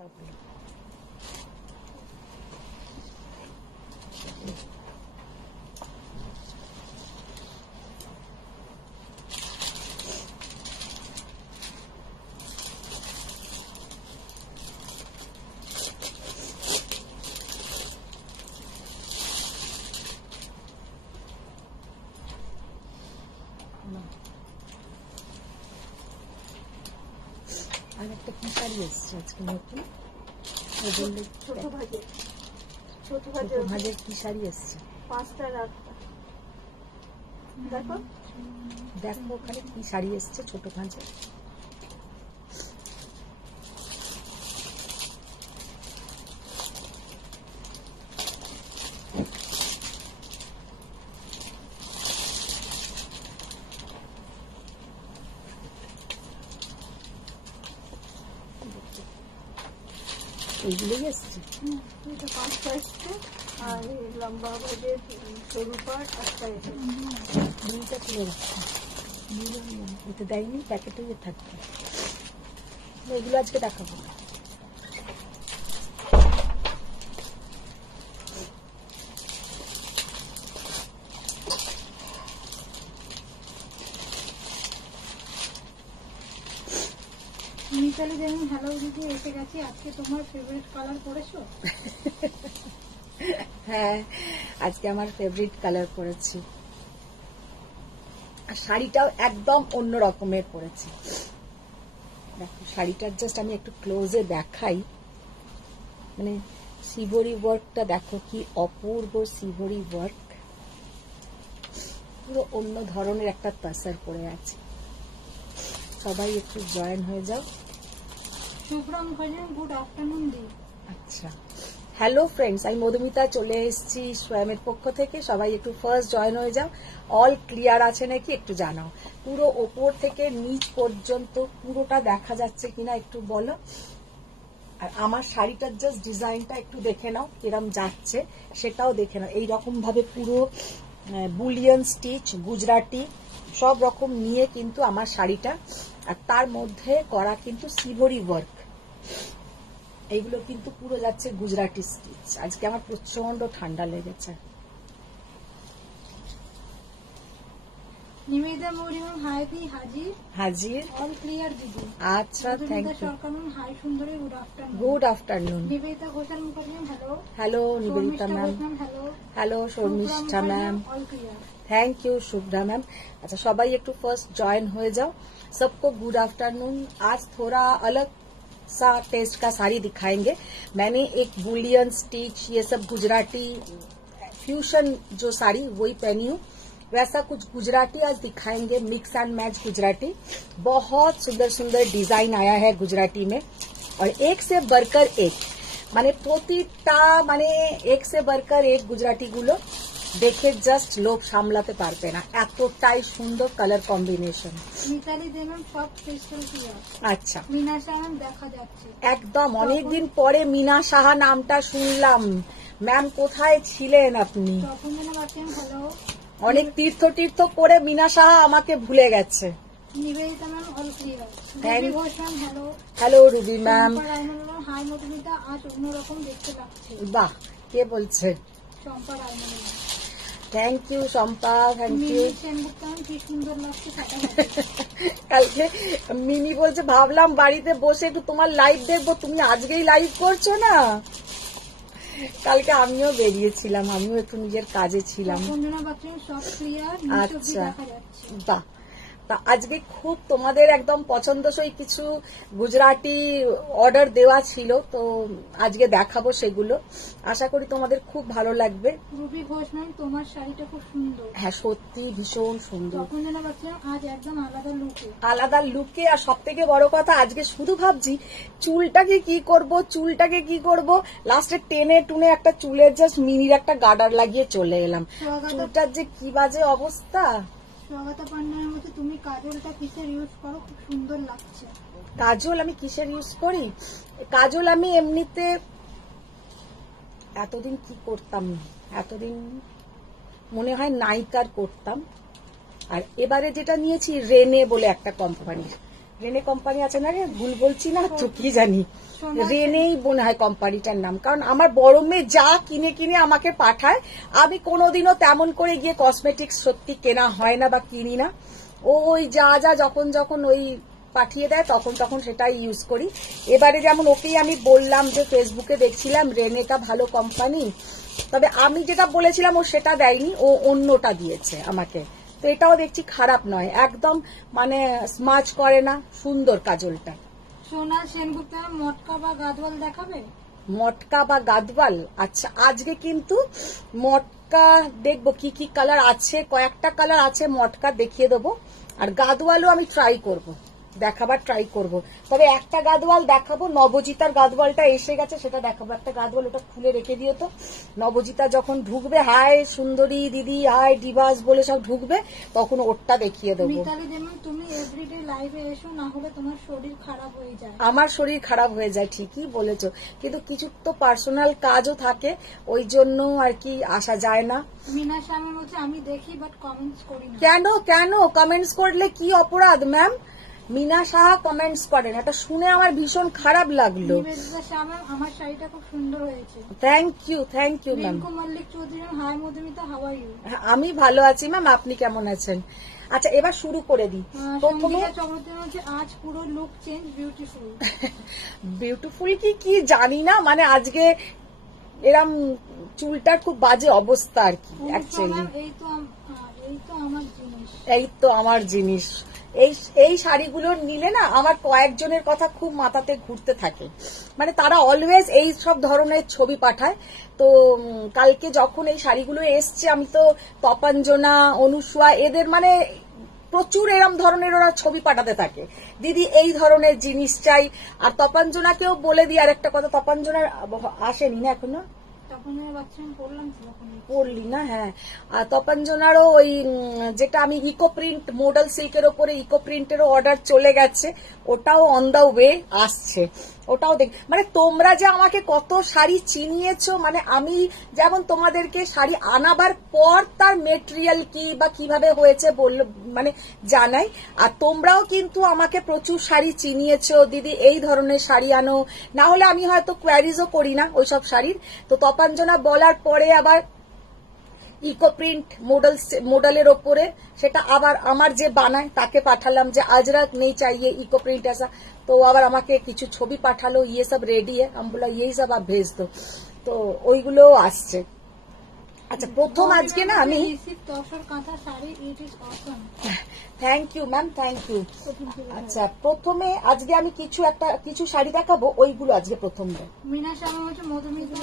আর একটা কি শাড়ি এসছে আজকে নতুন, ছোট ভাজের কি শাড়ি এসছে, 5টা 8টা। দেখো দেখো ওখানে কি শাড়ি এসছে ছোট ভাজের। এইগুলোই এসছে, এটা 5টা এসছে, আর লম্বা ভাজের সরু পাট 8টা এসছে। দুইটা তুলে রাখছে, এটা দেয়নি, প্যাকেটে থাকবে। এগুলো আজকে দেখাবো। মিতালি দেখুন, হ্যালো দিদি এসে গেছি, আজকে তোমার ফেভারিট কালার পরেছো? হ্যাঁ, আজকে আমার ফেভারিট কালার পরেছি, আর শাড়িটাও একদম অন্য রকমের পরেছি। দেখো শাড়িটার জাস্ট আমি একটু ক্লোজে দেখাই, মানে শিবরি ওয়ার্কটা দেখো কি অপূর্ব শিবরি ওয়ার্ক, পুরো অন্য ধরনের একটা তাসার পরে আছে। সবাই একটু জয়েন হয়ে যাও। শুভ্রম ভাইয়া গুড আফটারনুন দি। আচ্ছা, হ্যালো ফ্রেন্ডস, আমি মধুমিতা চলে এসেছি সোয়ামের পক্ষ থেকে। সবাই একটু ফার্স্ট জয়েন হয়ে যাও। অল ক্লিয়ার আছে নাকি একটু জানাও, পুরো ওপর থেকে নিচ পর্যন্ত পুরোটা দেখা যাচ্ছে কিনা একটু বলো। আর আমার শাড়িটার জাস্ট ডিজাইনটা একটু দেখে নাও কিরম যাচ্ছে, সেটাও দেখে নাও। এইরকম ভাবে পুরো বুলিয়ন স্টিচ, গুজরাটি সব রকম নিয়ে কিন্তু আমার শাড়িটা, আর তার মধ্যে করা কিন্তু শিবরি ওয়ার্ক, এইগুলো কিন্তু পুরো যাচ্ছে গুজরাটি স্টিচ। আজকে আমার প্রচন্ড ঠান্ডা লেগেছে। নিবেদিতা মরিয়ম হাই দি হাজির হাজির, অল ক্লিয়ার দিদি। আচ্ছা, থ্যাংক ইউ। সরকারুন হাই সুন্দরী good afternoon. Good afternoon. Nivedita Ghoshal Mukherjee hello. Hello Nivedita ma'am, hello. Hello Sharmishtha ma'am, all clear. Thank you Shubhra ma'am. अच्छा सबाई एक फर्स्ट ज्वाइन हो जाओ। सबको गुड आफ्टरनून। आज थोड़ा अलग सा टेस्ट का साड़ी दिखाएंगे। मैंने एक बुलियन स्टिच, ये सब गुजराती फ्यूशन जो साड़ी वही पहनी हूँ, वैसा कुछ गुजराती आज दिखाएंगे, मिक्स एंड मैच गुजराती। बहुत सुंदर सुंदर डिजाइन आया है गुजराती में, और एक से बढ़कर एक, माने প্রতিটা মানে এক से बढ़कर एक गुजराती गुलो দেখে জাস্ট লোভ সামলাতে পারবে না, এতটাই সুন্দর কালার কম্বিনেশন। মিতালি দেবেন সব ক্রিস্টাল ক্লিয়ার। আচ্ছা, মিনা সাহা দেখা যাচ্ছে একদম অনেকদিন পরে মিনা সাহা নামটা শুনলাম। ম্যাম কোথায় ছিলেন আপনি? তখন যেন বাচ্চেন হ্যালো। অনেক তীর্থ করে মিনা সাহা আমাকে ভুলে গেছে। Nivedita ma'am all clear. Thank- Rabi Ghosh ma'am hello. Hello Ruby ma'am. Champa Raymondal hi Madhumita, আজ অন্যরকম দেখতে লাগছে। বাহ, কে বলছে? চম্পা রায়মন্ডল। Thank you Shampa, thank you. Mimi Sengupta কি সুন্দর লাগছে ফাটাফাটি। কালকে মিনি বলছে ভাবলাম বাড়িতে বসে একটু তোমার লাইভ দেখবো, তুমি আজকেই লাইভ করছো না? কালকে আমিও বেরিয়েছিলাম, আমিও একটু নিজের কাজে ছিলাম। বন্দনা বাচ্চন সব ক্লিয়ার, আচ্ছা, দেখা যাচ্ছে। বাহ। তা আজকে খুব তোমাদের একদম পছন্দসই কিছু গুজরাটি অর্ডার দেওয়া ছিল, তো আজকে দেখাবো সেগুলো। আশা করি তোমাদের খুব ভালো লাগবে। রুবি ঘোষ ম্যাম তোমার শাড়িটা খুব সুন্দর। হ্যাঁ সত্যি ভীষণ সুন্দর, বন্দনা বাচ্চন আজ একদম আলাদা লুকে। আলাদা লুকে। আর সব থেকে বড় কথা, আজকে শুধু ভাবছি চুলটাকে কি করব, লাস্টে টেনে টুনে একটা চুলের জাস্ট মিনির একটা গার্ডার লাগিয়ে চলে এলাম। চুলটার যে কি বাজে অবস্থা। স্বাগতা পান্ডার মতো তুমি কাজলটা কিসের ইউজ করো, খুব সুন্দর লাগছে। কাজল আমি কিসের ইউজ করি? কাজল আমি এমনিতে এতদিন কি করতাম, এতদিন মনে হয় নাইকার করতাম। আর এবারে যেটা নিয়েছি রেনে বলে একটা কোম্পানির, রেনে কোম্পানি আছে না রে, ভুল বলছি না তো, কি জানি, রেনেই মনে হয় কোম্পানিটার নাম। কারণ আমার বড় মেয়ে যা কিনে কিনে আমাকে পাঠায়, আমি কোনোদিনও তেমন করে গিয়ে কসমেটিক্স সত্যি কেনা হয় না বা কিনি না। ওই যা যা যখন যখন ওই পাঠিয়ে দেয় তখন তখন সেটাই ইউজ করি। এবারে যেমন ওকেই আমি বললাম যে ফেসবুকে দেখছিলাম রেনেটা ভালো কোম্পানি, তবে আমি যেটা বলেছিলাম ও সেটা দেয়নি, ও অন্যটা দিয়েছে আমাকে। তো এটাও দেখছি খারাপ নয়, একদম মানে স্মাচ করে না, সুন্দর কাজলটা। সোনাল সেনগুপ্ত মটকা বা গাদওয়াল দেখাবে? মটকা বা গাদওয়াল, আচ্ছা আজকে কিন্তু মটকা দেখবো কি কি কালার আছে, কয়েকটা কালার আছে, মটকা দেখিয়ে দেবো। আর গাদওয়ালও আমি ট্রাই করব, দেখাবার ট্রাই করব। তবে একটা গাদওয়াল দেখাবো, নবজিতার গাদওয়ালটা এসে গেছে, সেটা দেখাবো। একটা গাদওয়াল ওটা খুলে রেখে দিও তো, নবজিতা যখন ঢুকবে হাই সুন্দরী দিদি, হাই ডিভাস বলে সব ঢুকবে, তখন ওরটা দেখিয়ে দেবো। মিতালি যেমন তুমি এভরিডে লাইভে এসো, না হলে তোমার শরীর খারাপ হয়ে যায়। আমার শরীর খারাপ হয়ে যায়, ঠিকই বলেছো, কিন্তু কিছু তো পার্সোনাল কাজও থাকে, ওই জন্য আর কি আসা যায় না। মিনা শামীম বলছে আমি দেখি বাট কমেন্টস করি না। কেন কেন কমেন্টস করলে কি অপরাধ ম্যাম? মিনা সাহা কমেন্টস করেন, এটা শুনে আমার ভীষণ খারাপ লাগলো। নিবেদিতা শামীম আমার শাড়িটা খুব সুন্দর হয়েছে। Thank you ma'am. Rinku Mallick Chowdhury hi Madhumita, how are you? আমি ভালো আছি ম্যাম, আপনি কেমন আছেন? আচ্ছা এবার শুরু করে দিই। প্রথমে সঙ্গীতা চক্রবর্তী বলছে আজ পুরো লুক চেঞ্জ, বিউটিফুল। বিউটিফুল কি জানি না, মানে আজকে এরম চুলটার খুব বাজে অবস্থা আর কি অ্যাকচুয়ালি। এই তো আমার জিনিস। এই শাড়িগুলো নিলে না আমার কয়েকজনের কথা খুব মাথাতে ঘুরতে থাকে, মানে তারা অলওয়েজ এই সব ধরনের ছবি পাঠায়। তো কালকে যখন এই শাড়িগুলো এসছে, আমি তো তপাঞ্জনা, অনুসুয়া এদের মানে প্রচুর এরম ধরনের ওরা ছবি পাঠাতে থাকে, দিদি এই ধরনের জিনিস চাই। আর তপাঞ্জনাকেও বলে দিই আর একটা কথা, তপাঞ্জনার আসেনি না এখনো, পড়লি না? হ্যাঁ, আর তপাঞ্জনারও ওই যেটা আমি ইকো প্রিন্ট মডেল সিল্কের ওপরে ইকো প্রিন্টেরও অর্ডার চলে গেছে, ওটাও অন দা ওয়ে আসছে, ওটাও দেখ। মানে তোমরা যে আমাকে কত শাড়ি চিনিয়েছো, মানে আমি যেমন তোমাদেরকে শাড়ি আনাবার পর তার মেটেরিয়াল কি বা কিভাবে হয়েছে বললো মানে জানাই, আর তোমরাও কিন্তু আমাকে প্রচুর শাড়ি চিনিয়েছো, দিদি এই ধরনের শাড়ি আনো, না হলে আমি হয়তো কোয়ারিজও করি না ওইসব শাড়ির। তো তপাঞ্জনা বলার পরে আবার ইকো প্রিন্ট মডেলের ওপরে সেটা আবার আমার যে বানায় তাকে পাঠালাম যে আজরাক নেই চাইয়ে ইকো প্রিন্ট আসা, তো আবার আমাকে কিছু ছবি পাঠালো, ইয়ে সব রেডি আমি বলা এই সব আপ ভেজ দো, তো ওইগুলোও আসছে। আচ্ছা প্রথম আজকে না আমি thank you ma'am, thank you. আচ্ছা প্রথমে আজকে আমি কিছু শাড়ি দেখাবো, ওইগুলো আজকে প্রথম। মিনা শামীম হচ্ছে মধুমিতা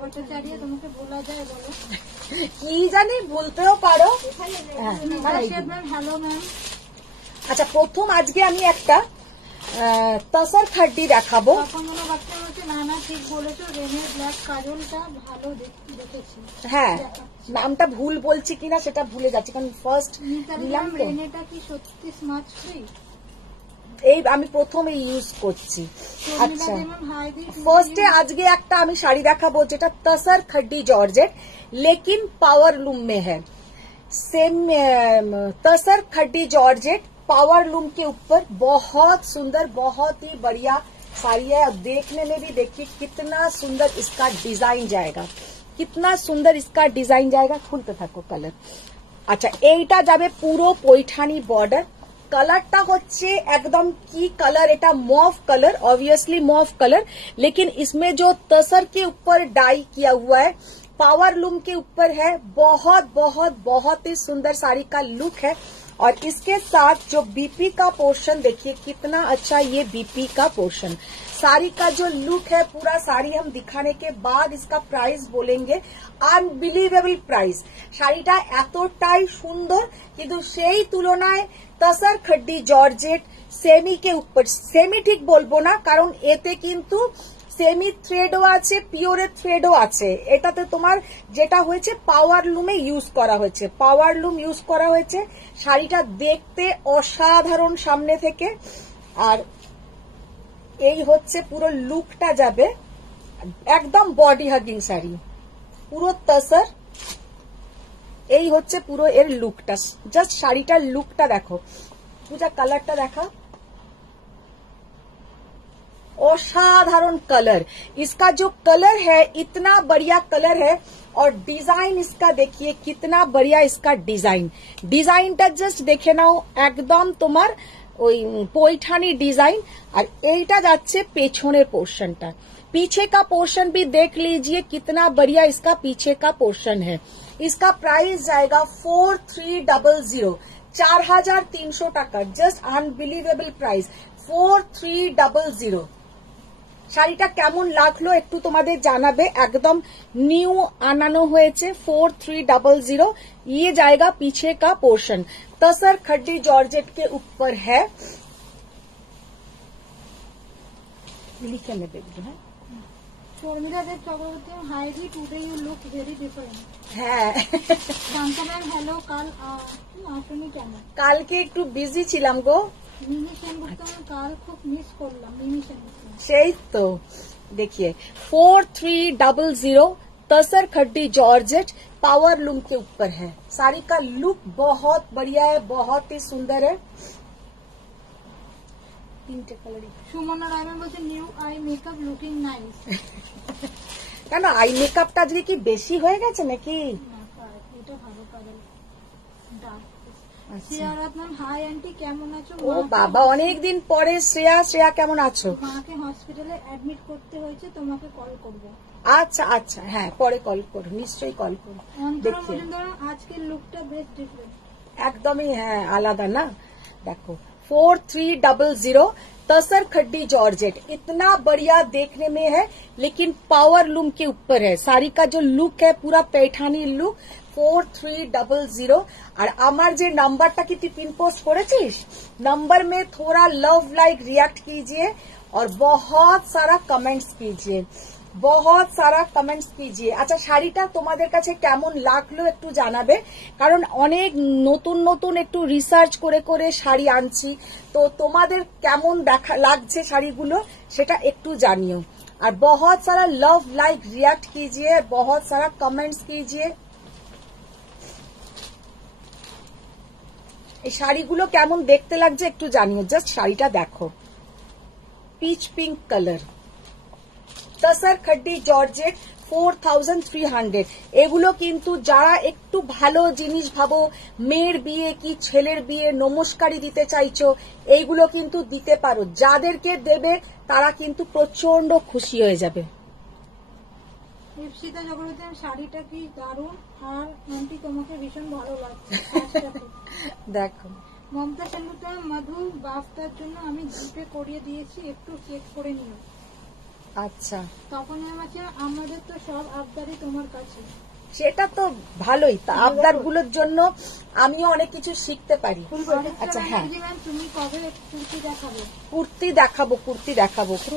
ভট্টাচার্য, তোমাকে বলা যায় বলো? কি জানি, বলতেও পারো। Hello ma'am. আচ্ছা প্রথম আজকে আমি একটা তসর খাড্ডি দেখাবো। না ঠিক বলেছো, রেনের ব্ল্যাক কাজলটা ভালো দেখেছি। হ্যাঁ নামটা ভুল বলছি কিনা সেটা ভুলে যাচ্ছি, কারণ ফার্স্ট নিলাম তো। রেনেটা কি সত্যি স্মার্ট ফ্রি? এই আমি প্রথমে ইউজ করছি। আচ্ছা ফার্স্টে আজকে একটা আমি শাড়ি দেখাবো যেটা তসর খাড্ডি জর্জেট लेकिन पावर लूम में है। सेम तसर खड्डी जॉर्जेट पावर लूम के ऊपर बहुत सुंदर, बहुत ही बढ़िया साड़ी है। अब देखने में भी देखिए कितना सुंदर इसका डिजाइन जाएगा, कितना सुंदर इसका डिजाइन जाएगा। खुलते थको कलर। अच्छा এইটা যাবে পুরো পৈঠানি বর্ডার, কালারটা হচ্ছে একদম কি কালার, এটা mauve colour, obviously mauve colour, लेकिन इसमें जो तसर के ऊपर डाई किया हुआ है पावर लूम के ऊपर है। बहुत बहुत बहुत ही सुंदर साड़ी का लुक है। और इसके साथ जो बीपी का पोर्शन देखिए कितना अच्छा, ये बीपी का पोर्शन साड़ी का जो लुक है, पूरा साड़ी हम दिखाने के बाद इसका प्राइस बोलेंगे। अनबिलीवेबल प्राइस, শাড়িটা এতটাই সুন্দর, কিন্তু সেই তুলনায় তসর খড্ডি জর্জেট সেমি के ऊपर, সেমি ঠিক বলবো না কারণ এতে কিন্তু সেমি থ্রেডও আছে, পিওরের থ্রেডও আছে। এটাতে তোমার যেটা হয়েছে পাওয়ার লুমে ইউজ করা হয়েছে, পাওয়ার লুম ইউজ করা হয়েছে। শাড়িটা দেখতে অসাধারণ সামনে থেকে। আর এই হচ্ছে পুরো লুকটা যাবে একদম বডি হাগিং শাড়ি, পুরো তসর। এই হচ্ছে পুরো এর লুকটা, জাস্ট শাড়িটার লুকটা দেখো। পূজা কালারটা দেখা, असाधारण कलर, इसका जो कलर है इतना बढ़िया कलर है, और डिजाइन इसका देखिए कितना बढ़िया इसका ডিজাইনটা জাস্ট দেখে নাও, একদম তোমার ওই পৈঠানি ডিজাइन। और এইটা যাচ্ছে পেছনের পোর্শনটা, पीछे का पोर्शन भी देख लीजिए कितना बढ़िया इसका पीछे का पोर्शन है। इसका प्राइस जाएगा 4300, 4300 টাকা, জাস্ট আনবিলিভেবল প্রাইস 4300। শাড়িটা কেমন লাগলো একটু তোমাদের জানাবে, একদম নিউ আনানো হয়েছে 4300। ये जाएगा पीछे का पोर्शन, तसर खड्डी जॉर्जेट के ऊपर है। लिखे में देख दो। Sharmila Deb Chakraborty, highly today you look very different. হ্যাঁ, শান্তা ম্যাম হ্যালো, কাল আসনি কেন? কালকে একটু বিজি ছিলাম গো। মিমি সেনগুপ্ত, কাল খুব মিস করলাম মিমি সেনগুপ্ত। সেই তো देखिए 4300 तसर खड्डी जॉर्जेट पावर लूम के ऊपर है। साड़ी का लुक बहुत बढ़िया है, बहुत ही सुंदर है। तीनटे कलर সুমনা রায়মান বলছে new eye makeup looking nice. কেন আই মেকআপটা আজকে কি বেশি হয়ে গেছে নাকি? এটা ভালো colour. Shreya Ratnam, hi aunty কেমন আছো? ও বাবা, অনেক দিন পরে শ্রেয়া কেমন আছো? মাকে হসপিটালে অ্যাডমিট করতে হয়েছে, তোমাকে কল করব। আচ্ছা আচ্ছা, হ্যাঁ পরে কল করো, নিশ্চয়ই কল করো। অন্তরা মজুমদার, আজকের লুকটা বেশ ডিফারেন্ট। একদমই হ্যাঁ, আলাদা না। देखो 4300 तसर खड्डी जॉर्जेट, इतना बढ़िया देखने में है, लेकिन पावर लूम के ऊपर है। साड़ी का जो लुक है पूरा पैठानी लुक 4300। और আমার যে নাম্বারটা কি তুই পিন পোস্ট করেছিস, नंबर में थोड़ा लव लाइक रिएक्ट कीजिए और बहुत सारा कमेंट्स कीजिए, बहुत सारा कमेंट्स कीजिए। अच्छा, শাড়িটা তোমাদের কাছে কেমন লাগলো একটু জানাবে, কারণ অনেক নতুন নতুন একটু রিসার্চ করে করে শাড়ি আনছি, তো তোমাদের কেমন লাগছে শাড়িগুলো সেটা একটু জানিও। और बहुत सारा लव लाइक रिएक्ट कीजिए, बहुत सारा कमेंट्स कीजिए। এই শাড়িগুলো কেমন দেখতে লাগছে একটু জানিও, জাস্ট শাড়িটা দেখো, পিচ পিঙ্ক কালার, तसर खड्डी जॉर्जेट 4300। এগুলো কিন্তু যারা একটু ভালো জিনিস ভাবো, মেয়ের বিয়ে কি ছেলের বিয়ে নমস্কারই দিতে চাইছো, এইগুলো কিন্তু দিতে পারো। যাদেরকে দেবে তারা কিন্তু প্রচন্ড খুশি হয়ে যাবে। ইপসিতা চক্রবর্তী, শাড়িটা কি দারুণ, আর আন্টি তোমাকে ভীষণ ভালো লাগছে। দেখো মমতা সেনগুপ্ত, মধু বাফটার জন্য আমি জিপে করিয়ে দিয়েছি, একটু চেক করে নিও। আচ্ছা, তখন আছে আমাদের তো সব আবদারই তোমার কাছে। সেটা তো ভালোই, তা আবদারগুলোর জন্য আমিও অনেক কিছু শিখতে পারি। আচ্ছা হ্যাঁ, তুমি কবে কুর্তি দেখাবে? কুর্তি দেখাবো খুব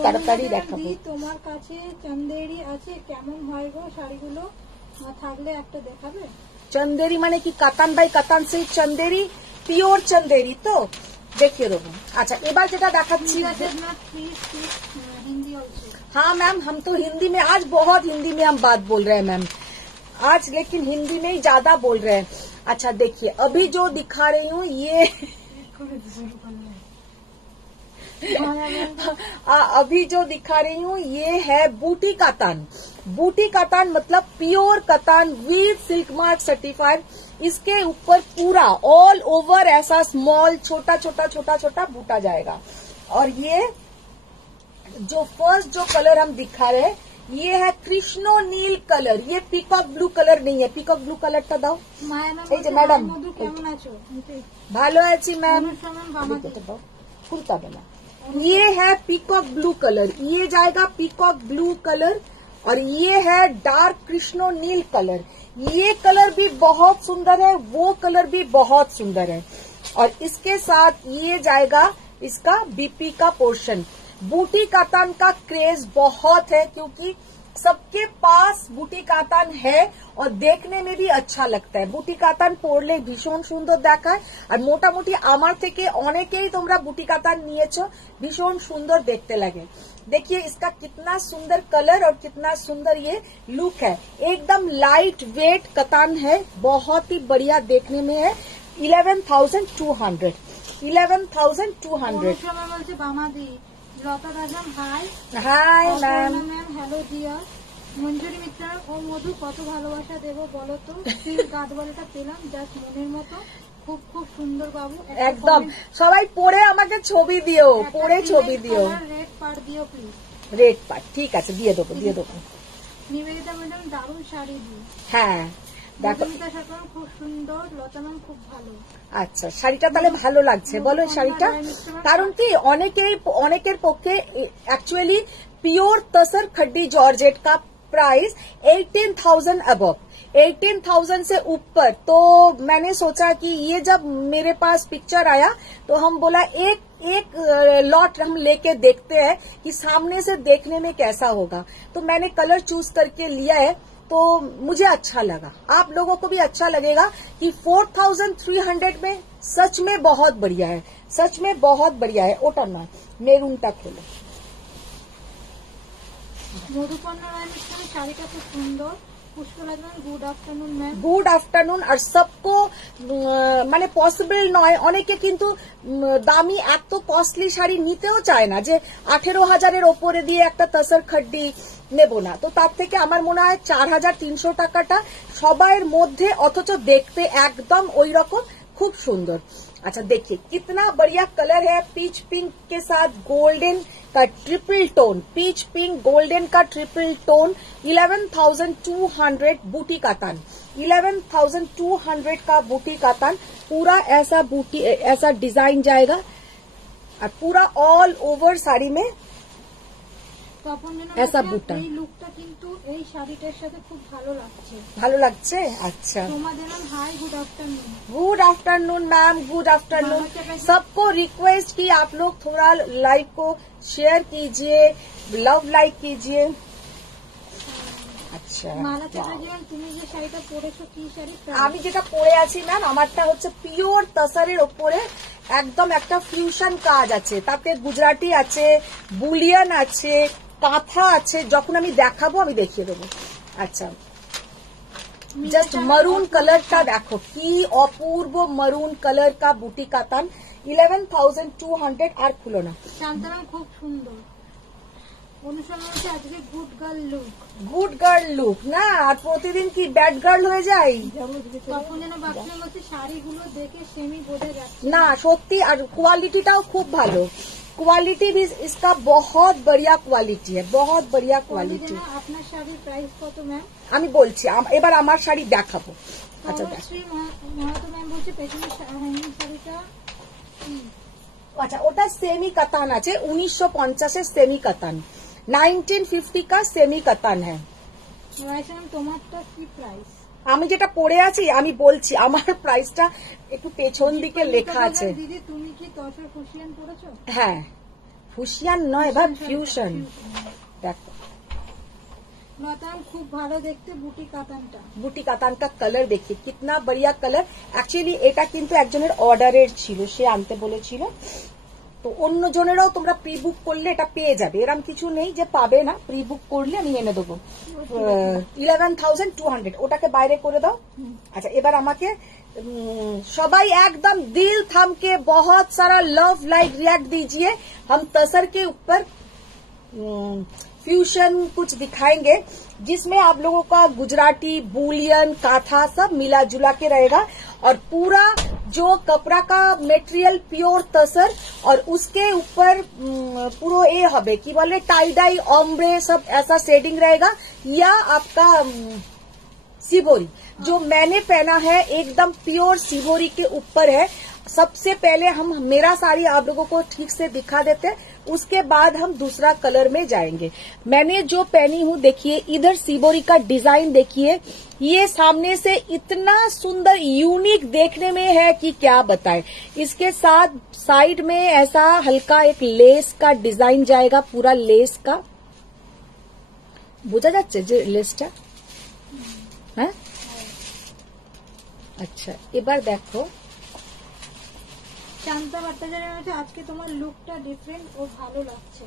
তাড়াতাড়ি দেখাবো। তোমার কাছে চন্দেরি আছে, কেমন হয় গো শাড়িগুলো, থাকলে একটা দেখাবে। চন্দেরি মানে কি কাতান বাই কাতান সিল্ক চন্দেরি, পিওর চন্দেরি তো দেখিয়ে দেবো। আচ্ছা, এবার যেটা দেখাচ্ছি, हिंदी ऑल्सो। हाँ मैम, हम तो हिंदी में आज बहुत हिंदी में हम बात बोल रहे हैं मैम आज, लेकिन हिंदी में ही ज्यादा बोल रहे हैं। अच्छा देखिए, अभी जो दिखा रही हूँ ये अभी जो दिखा रही हूँ ये है बूटी कातान। बूटी कातान मतलब pure katan with silk mark certified. इसके ऊपर पूरा ऑल ओवर ऐसा स्मॉल छोटा छोटा छोटा छोटा बूटा जाएगा। और ये जो फर्स्ट जो कलर हम दिखा रहे हैं ये है कृष्णो नील कलर, ये पीकॉक ब्लू कलर नहीं है। पीकॉक ब्लू कलर टा दाओ मैडम। भालो आছি मैम, कुर्ता बना। ये है पीकॉक ब्लू कलर, ये जाएगा पीकॉक ब्लू कलर। और ये है डार्क कृष्णो नील कलर, ये कलर भी बहुत सुंदर है, वो कलर भी बहुत सुंदर है। और इसके साथ ये जाएगा इसका बीपी का पोर्शन। बूटी कातान का क्रेज बहुत है, क्योंकि सबके पास बूटी कातान है और देखने में भी अच्छा लगता है। बूटी कातान পরলে ভীষণ সুন্দর দেখায়, আর মোটামুটি আমার থেকে অনেকেই তোমরা বুটি কাতান নিয়েছো, ভীষণ সুন্দর দেখতে লাগে। देखिए इसका कितना सुंदर कलर और कितना सुंदर ये लुक है, एकदम लाइट वेट कतान है, बहुत ही बढ़िया देखने में है। 11,200 11,200। Lata Rajam hi. Hi ma'am. Ma'am hello dear. Manjuri Mitra ও মধু, কত ভালোবাসা দেবো বলো তো। স্টিল গার্ডওয়ালটা পেলাম জাস্ট মনের মতো, খুব খুব সুন্দর বাবু। একদম সবাই পরে আমাকে ছবি দিও, পরে ছবি দিও। রেড পার দিও প্লিজ। রেড পার্ট ঠিক আছে, দিয়ে দেবো দিয়ে দেবো। নিবেদিতা ম্যাডাম দারুণ শাড়ি দিই। হ্যাঁ দেখো, মধুমিতা সরকার খুব সুন্দর, লতা ম্যাম খুব ভালো। আচ্ছা শাড়িটা তাহলে ভালো লাগছে বলো শাড়িটা? কারণ কি অনেকের পক্ষে অ্যাকচুয়ালি পিওর तसर खड्डी जॉर्जेट का प्राइस 18,000 अबव, 18,000 से ऊपर। तो मैंने सोचा कि ये जब मेरे पास पिक्चर आया तो हम बोला एक लॉट हम लेके देखते हैं कि सामने से देखने में कैसा होगा। तो मैंने कलर चूज करके लिया है, तो मुझे अच्छा लगा, आप लोगों को भी अच्छा लगेगा कि 4,300 में सच में बहुत बढ़िया है, सच में बहुत बढ़िया है। ओटा ना मेरूनটা खोलो। মধুপর্ণা রায় মিস্ত্রি শাড়িটা খুব সুন্দর। Pushparaj ma'am good afternoon ma'am. Good afternoon. আর सबको মানে পসিবল নয়, অনেকে কিন্তু দামি এত কস্টলি শাড়ি নিতেও চায় না, যে 18,000-এর ওপরে দিয়ে একটা तसर खड्डी নেব না। তো তার থেকে আমার মনে হয় 4,300 টাকাটা সবাইয়ের মধ্যে, অথচ দেখতে একদম ওই রকম, খুব সুন্দর। अच्छा देखिए कितना बढ़िया कलर है, पीच पिंक के साथ गोल्डन का triple tone, peach pink golden का ट्रिपल टोन। 11,200 बूटी कातान, 11,200 का बूटी कातान। पूरा ऐसा बूटी, ऐसा डिजाइन जाएगा और पूरा ऑल ओवर साड़ी में ऐसा बूटा। এই লুকটা কিন্তু এই শাড়িটার সাথে খুব ভালো লাগছে। ভালো লাগছে? अच्छा তোমাদের নাম hi, good afternoon. Good afternoon ma'am, good afternoon. सबको रिक्वेस्ट की आप लोग थोड़ा लाइक को शेयर कीजिए, लव लाइक कीजिए। अच्छा মালা চ্যাটার্জি ম্যাম, তুমি যে শাড়িটা পরেছো কি শাড়ি? আমি যেটা পরে আছি ম্যাম, আমারটা হচ্ছে পিওর তসরের ওপরে একদম একটা ফিউশন কাজ আছে, তাতে গুজরাটি আছে, বুলিয়ান আছে, কাঁথা আছে। যখন আমি দেখাবো আমি দেখিয়ে দেবো। আচ্ছা जस्ट मरून कलर का देखो की अपूर्व मरून कलर का बूटी कातान। 11,200। আর খুলো না। শান্তারাম খুব সুন্দর। অনুসরণ হচ্ছে আজকে good girl look. Good girl look না, আর প্রতিদিন কি ব্যাড গার্ল হয়ে যায়? তখন যেন ভাবছিলাম হচ্ছে শাড়িগুলো দেখে সেমি বোঝা যাচ্ছে না সত্যি, আর কোয়ালিটিটাও খুব ভালো। क्वालिटी भी इसका बहुत बढ़िया क्वालिटी है, बहुत बढ़िया क्वालिटी। আপনার শাড়ির প্রাইস কত ম্যাম? আমি বলছি, এবার আমার শাড়ি দেখাবো। আচ্ছা মাহাতো ম্যাম বলছে পেছনের শাড়িটা, আচ্ছা ওটা সেমি কাতান আছে, 1950 সেমি কাতান, 1950 का सेमी कतान है। তোমারটা কি প্রাইস? আমি যেটা পরে আছি আমি বলছি, আমার প্রাইসটা একটু পেছন দিকে লেখা আছে। দিদি তুমি কি তসর ফুশিয়ান পরেছো? হ্যাঁ ফুশিয়ান নয় ভাই, ফিউশন। দেখো লতাম খুব ভালো দেখতে বুটি কাতানটা। বুটি কাতান का कलर देखिए कितना बढ़िया कलर। एक्चुअली এটা কিন্তু একজনের অর্ডারের ছিল, সে আনতে বলেছিল। তো অন্য জনেরাও তোমরা প্রি বুক করলে এটা পেয়ে যাবে, এরকম কিছু নেই যে পাবে না। প্রি বুক করলে আমি এনে দেবো। 11,200 ওটাকে বাইরে করে দাও। আচ্ছা এবার আমাকে সবাই একদম दिल थाम के बहुत सारा लव लाइक रिएक्ट दीजिए। हम तसर के ऊपर फ्यूशन कुछ दिखाएंगे जिसमें आप लोगों का गुजराती, बुलियन, काथा सब मिला जुला के रहेगा। और पूरा जो कपड़ा का मेटेरियल प्योर तसर, और उसके ऊपर पूरा ये हबे कि बोले टाई डाई ऑम्ब्रे सब ऐसा शेडिंग रहेगा। या आपका सिबोरी जो मैंने पहना है एकदम प्योर सिबोरी के ऊपर है। सबसे पहले हम मेरा साड़ी आप लोगों को ठीक से दिखा देते हैं, उसके बाद हम दूसरा कलर में जाएंगे। मैंने जो पहनी हूँ देखिए, इधर सिबोरी का डिजाइन देखिए, ये सामने से इतना सुंदर यूनिक देखने में है कि क्या बताएं। इसके साथ साइड में ऐसा हल्का एक लेस का डिजाइन जाएगा, पूरा लेस का। বোঝা যাচ্ছে যে লেসটা? হ্যাঁ আচ্ছা এবার দেখো শান্তা ভট্টাচার্য, আজকে তোমার লুকটা ডিফারেন্ট ও ভালো লাগছে।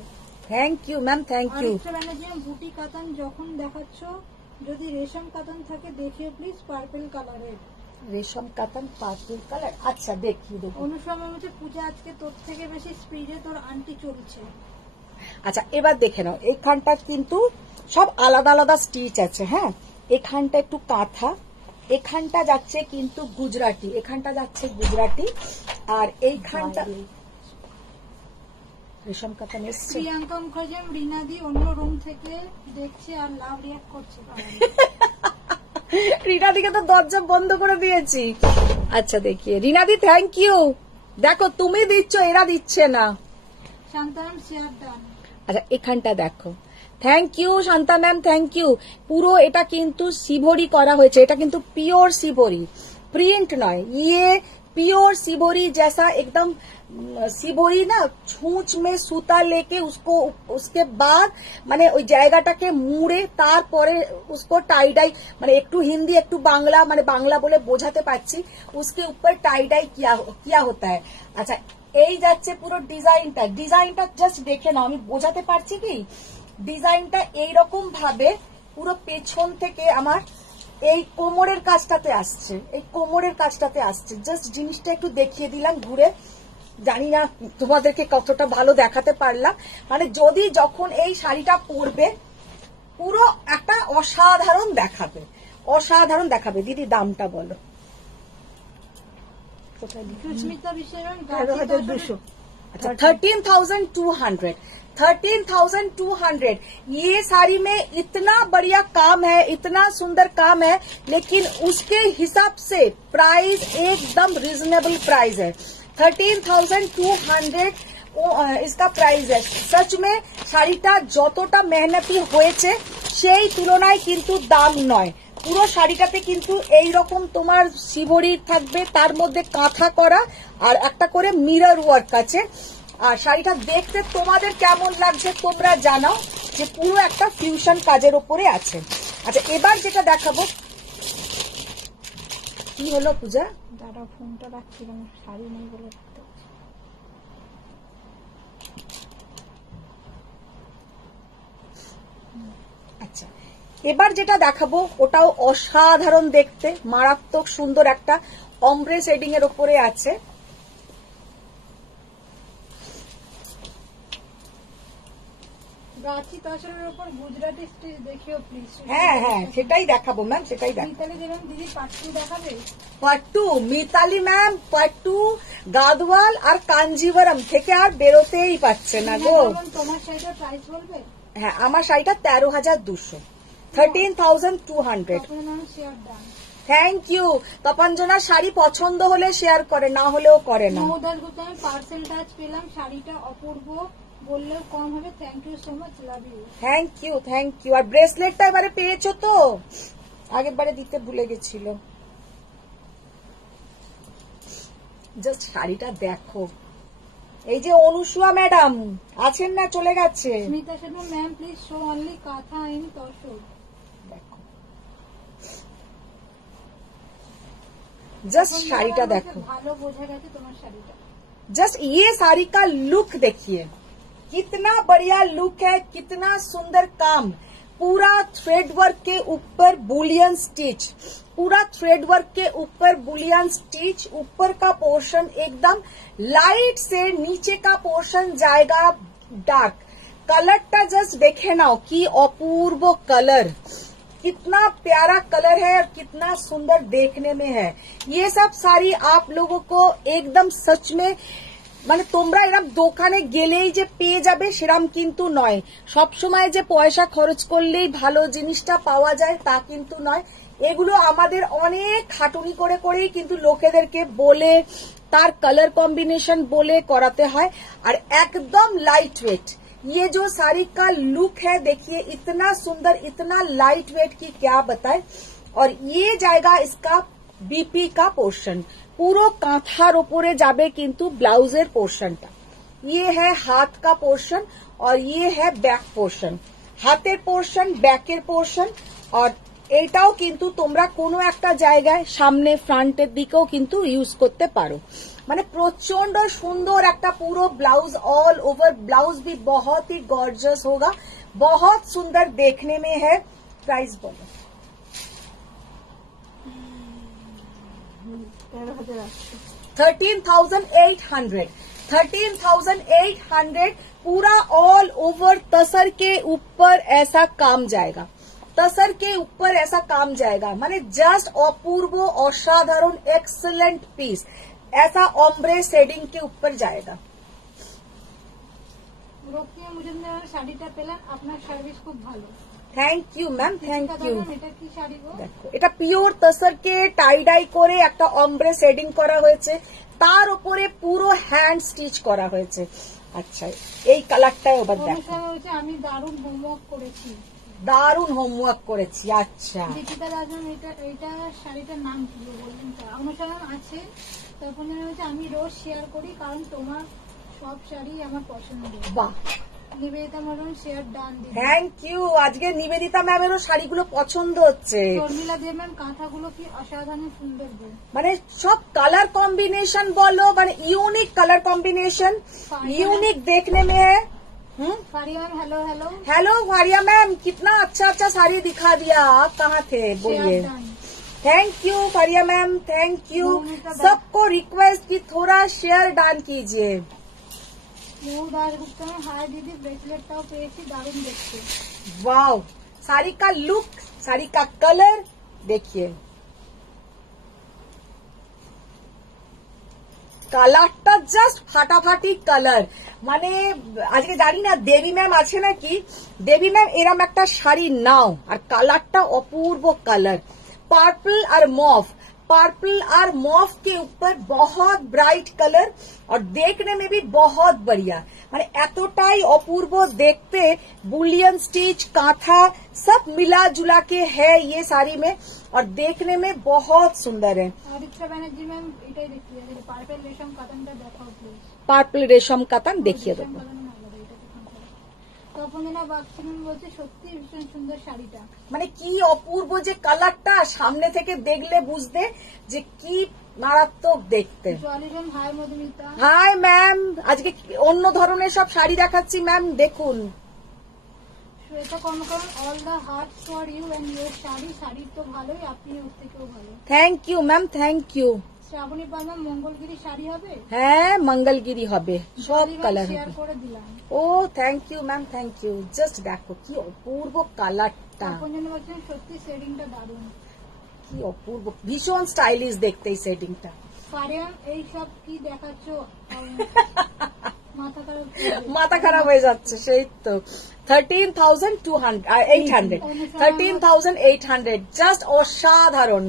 Thank you ma'am, thank you. বুটি কাতান যখন দেখাচ্ছ, যদি রেশম কাতান থাকে দেখিও প্লিজ, পার্পল কালারের। রেশম কাতান পার্পল কালার, আচ্ছা দেখিয়ে দেবো। অনুসরণ হচ্ছে পূজা, আজকে তোর থেকে বেশি স্পিডে তোর আন্টি চলছে। আচ্ছা এবার দেখে নাও, এইখানটা কিন্তু সব আলাদা আলাদা স্টিচ আছে। হ্যাঁ, এখানটা একটু কাঁথা, এখানটা যাচ্ছে কিন্তু গুজরাটি, এখানটা যাচ্ছে গুজরাটি, আর এইখানটা রেশম কাতান এসছে। প্রিয়াঙ্কা মুখার্জি রিনাদি অন্য রুম থেকে দেখছে আর লাভ রিয়াক্ট করছে। রিনাদিকে তো দরজা বন্ধ করে দিয়েছি। আচ্ছা দেখিয়ে রিনাদি, থ্যাংক ইউ। দেখো তুমি দিচ্ছ, এরা দিচ্ছে না। Shantaram share done. আচ্ছা এখানটা দেখো, thank you Shanta ma'am, thank you. পুরো এটা কিন্তু সিভরি করা হয়েছে, এটা কিন্তু পিওর সিভরি, প্রিন্ট নয়। ইয়ে পিওর सिबोरी जैसा एकदम सिबोरी ना छूंच में सूता लेके उसको उसके बाद মানে ওই জায়গাটাকে মুড়ে তারপরে उसको টাই ডাই মানে একটু হিন্দি একটু বাংলা মানে বাংলা বলে বোঝাতে পারছি उसके ऊपर টাই ডাই কিয়া होता है। আচ্ছা এই যাচ্ছে পুরো ডিজাইনটা জাস্ট দেখে নাও, আমি বোঝাতে পারছি কি ডিজাইনটা এইরকম ভাবে পুরো পেছন থেকে আমার এই কোমরের কাজটাতে আসছে, এই কোমরের কাজটাতে আসছে। জাস্ট জিনিসটা একটু দেখিয়ে দিলাম ঘুরে, জানি না তোমাদেরকে কতটা ভালো দেখাতে পারলাম। মানে যদি যখন এই শাড়িটা পরবে পুরো একটা অসাধারণ দেখাবে, অসাধারণ দেখাবে। দিদি দামটা বলো। সুস্মিতা বিশ্বরণ 13,200। अच्छा 13,200, 13,200। ये साड़ी में इतना बढ़िया काम है, इतना सुंदर काम है, लेकिन उसके हिसाब से प्राइस एकदम रिजनेबल प्राइस है। 13,200 इसका प्राइस है। सच में শাড়িটা যতটা মেহনতি হয়েছে সেই তুলনায় কিন্তু দাম নয়। পুরো শাড়িটাতে কিন্তু এই রকম তোমার সিভরি থাকবে, তার মধ্যে কাঁথা করা আর একটা করে মিরর ওয়ার্ক আছে। আর শাড়িটা দেখতে তোমাদের কেমন লাগছে তোমরা জানাও, যে পুরো একটা ফিউশন কাজের উপরে আছে। আচ্ছা এবার যেটা দেখাবো, কি হলো পূজা? দাদা ফোনটা রাখছিলাম, শাড়ি নেই বলে রাখতে হচ্ছে। আচ্ছা এবার যেটা দেখাবো ওটাও অসাধারণ দেখতে, মারাত্মক সুন্দর একটা অমব্রে শেডিং এর উপরে আছে। গাছি তসরের উপর গুজরাটি স্টিচ দেখিও প্লিজ। হ্যাঁ হ্যাঁ সেটাই দেখাবো ম্যাম, সেটাই দেখাবো। মিতালি দেবেন দিদি পাট্টু দেখাবে। পাট্টু মিতালি ম্যাম, পাট্টু গাদওয়াল আর কাঞ্জিভরম থেকে আর বেরোতেই পারছে না গো। তোমার শাড়িটার প্রাইস বলবে? হ্যাঁ আমার শাড়িটা 13,200, 13,200। Share done. Thank you. তপঞ্জনা শাড়ি পছন্দ হলে শেয়ার করে, না হলেও করে না। মহদাস গুপ্তা আমি পার্সেল টাচ পেলাম, শাড়িটা অপূর্ব, বললেও কম হবে। Thank you so much, love you. Thank you, thank you. আর ব্রেসলেটটা এবারে পেয়েছো তো? আগের বারে দিতে ভুলে গেছিল। জাস্ট শাড়িটা দেখো। এই যে অনুসুয়া ম্যাডাম আছেন না, চলে গেছে। Smita Sharma ma'am please show only কাঁথা ইন তসর। দেখো জাস্ট শাড়িটা দেখো, ভালো বোঝা গেছে তোমার শাড়িটা। जस्ट ये साड़ी का लुक देखिए, कितना बढ़िया लुक है, कितना सुंदर काम। पूरा थ्रेड वर्क के ऊपर बुलियन स्टिच, पूरा थ्रेड वर्क के ऊपर बुलियन स्टिच। ऊपर का पोर्शन एकदम लाइट से नीचे का पोर्शन जाएगा डार्क। कलरটা जस्ट देखे नाओ कि अपूर्व कलर, कितना प्यारा कलर है और कितना सुंदर देखने में है। ये सब साड़ी आप लोगों को एकदम सच में মানে তোমরা এরকম দোকানে গেলেই যে পেয়ে যাবে সেরকম কিন্তু নয়। সবসময় যে পয়সা খরচ করলেই ভালো জিনিসটা পাওয়া যায় তা কিন্তু নয়। এগুলো আমাদের অনেক খাটুনি করে করেই কিন্তু লোকেদেরকে বলে তার কালার কম্বিনেশন বলে করাতে হয়। আর একদম লাইট ওয়েট। ये जो साड़ी का लुक है देखिए, इतना सुंदर, इतना लाइट वेट की क्या बताए। और ये जाएगा इसका बीपी का पोर्शन, পুরো কাঁথার উপরে যাবে কিন্তু ব্লাউজের পোর্শনটা। ये है हाथ का पोर्शन और ये है बैक पोर्शन। হাতের পোর্শন, ব্যাকের পোর্শন। আর এটাও কিন্তু তোমরা কোনো একটা জায়গায় সামনে ফ্রন্টের দিকেও কিন্তু ইউজ করতে পারো। মানে প্রচন্ড সুন্দর একটা পুরো ব্লাউজ, ऑल ओवर ब्लाउज भी बहुत ही गॉर्जियस होगा, बहुत सुंदर देखने में है। प्राइस बोलो। 13,800, 13,800 पूरा ऑल ओवर तसर के ऊपर ऐसा काम जाएगा, तसर के ऊपर ऐसा काम जाएगा, माने जस्ट अपूर्व असाधारण एक्सलेंट पीस, ऐसा ऑम्ब्रे शेडिंग के ऊपर जाएगा। রোকিয়া মুজুমদার শাড়িটা পেলাম, আপনার সার্ভিস খুব ভালো। Thank you ma'am, thank you. এটা কি শাড়ি গো? দেখো এটা পিওর তসরকে টাই ডাই করে একটা অম্ব্রে শেডিং করা হয়েছে, তার উপরে পুরো হ্যান্ড স্টিচ করা হয়েছে। আচ্ছা এই কালারটাই এবার দেখো, আমি দারুণ হোমওয়ার্ক করেছি, দারুণ হোমওয়ার্ক করেছি। আচ্ছা দীপিকা রাজন, এইটা শাড়িটার নাম কি বললেন? অনুসরণ আছে, তখন হচ্ছে আমি রোজ শেয়ার করি কারণ তোমার সব শাড়ি আমার পছন্দ। বাহ, নিবেদিতা মরণ শেয়ার ডান দিন। Thank you. আজকে নিবেদিতা ম্যামেরও শাড়িগুলো পছন্দ হচ্ছে। শর্মিলা দেব ম্যাম, কাঁথাগুলো কি অসাধারণ সুন্দর গো, মানে সব কালার कॉम्बिनेशन বলো, মানে ইউনিক কালার कॉम्बिनेशन, यूनिक देखने में है। Faria ma'am hello hello hello Faria ma'am, कितना अच्छा अच्छा साड़ी दिखा दिया। आप कहाँ थे बोलिए। Thank you Faria ma'am, thank you. सबको रिक्वेस्ट की थोड़ा शेयर डान कीजिए। দাসগুপ্তা, হাই দিদি, ব্রেসলেটটাও পেয়েছি, দারুণ দেখতে। वाओ, साड़ी का लुक, साड़ी का कलर देखिए, কালারটা জাস্ট ফাটাফাটি কালার। মানে আজকে জানি না দেবী ম্যাম আছে নাকি, দেবী ম্যাম এরম একটা শাড়ি নাও, আর কালারটা অপূর্ব কালার, पर्पल और मॉफ, पर्पल और मॉफ के ऊपर बहुत ब्राइट कलर और देखने में भी बहुत बढ़िया, মানে এতটাই অপূর্ব দেখতে। बुलियन स्टिच, कांथा सब मिला जुला के है ये साड़ी में और देखने में बहुत सुंदर है। আদিত্য ব্যানার্জি ম্যাম, এটাই দেখিয়ে দিলে পার্পল রেশম কাতানটা দেখাও প্লিজ। পার্পল রেশম কাতান দেখিয়ে দেবো। তপনজনা বাগচি বলছে সত্যি ভীষণ সুন্দর শাড়িটা, মানে কি অপূর্ব যে কালারটা, সামনে থেকে দেখলে বুঝতে যে কি মারাত্মক দেখতে। জলিজন, হাই মধুমিতা। হাই ম্যাম, আজকে অন্য ধরনের সব শাড়ি দেখাচ্ছি ম্যাম, দেখুন। Shweta Karmakar, all the hearts for you and your sari, sari তো ভালোই, আপনি ওর থেকেও ভালো। Thank you ma'am, thank you. Shraboni Parma, Mangalagiri sari হবে? হ্যাঁ মঙ্গলগিরি হবে, সব কালার শেয়ার হবে। করে দিলাম। ও thank you ma'am, thank you. Just দেখো কি অপূর্ব কালারটা, তপনজনা বলছেন সত্যি শেডিংটা দারুণ, কি অপূর্ব, ভীষণ স্টাইলিশ দেখতে এই সেটিংটা। ফারিয়াম, এই সব কি দেখাচ্ছ? মাথা খারাপ, মাথা খারাপ হয়ে যাচ্ছে। সেই তো 13,800 13,800 জাস্ট অসাধারণ।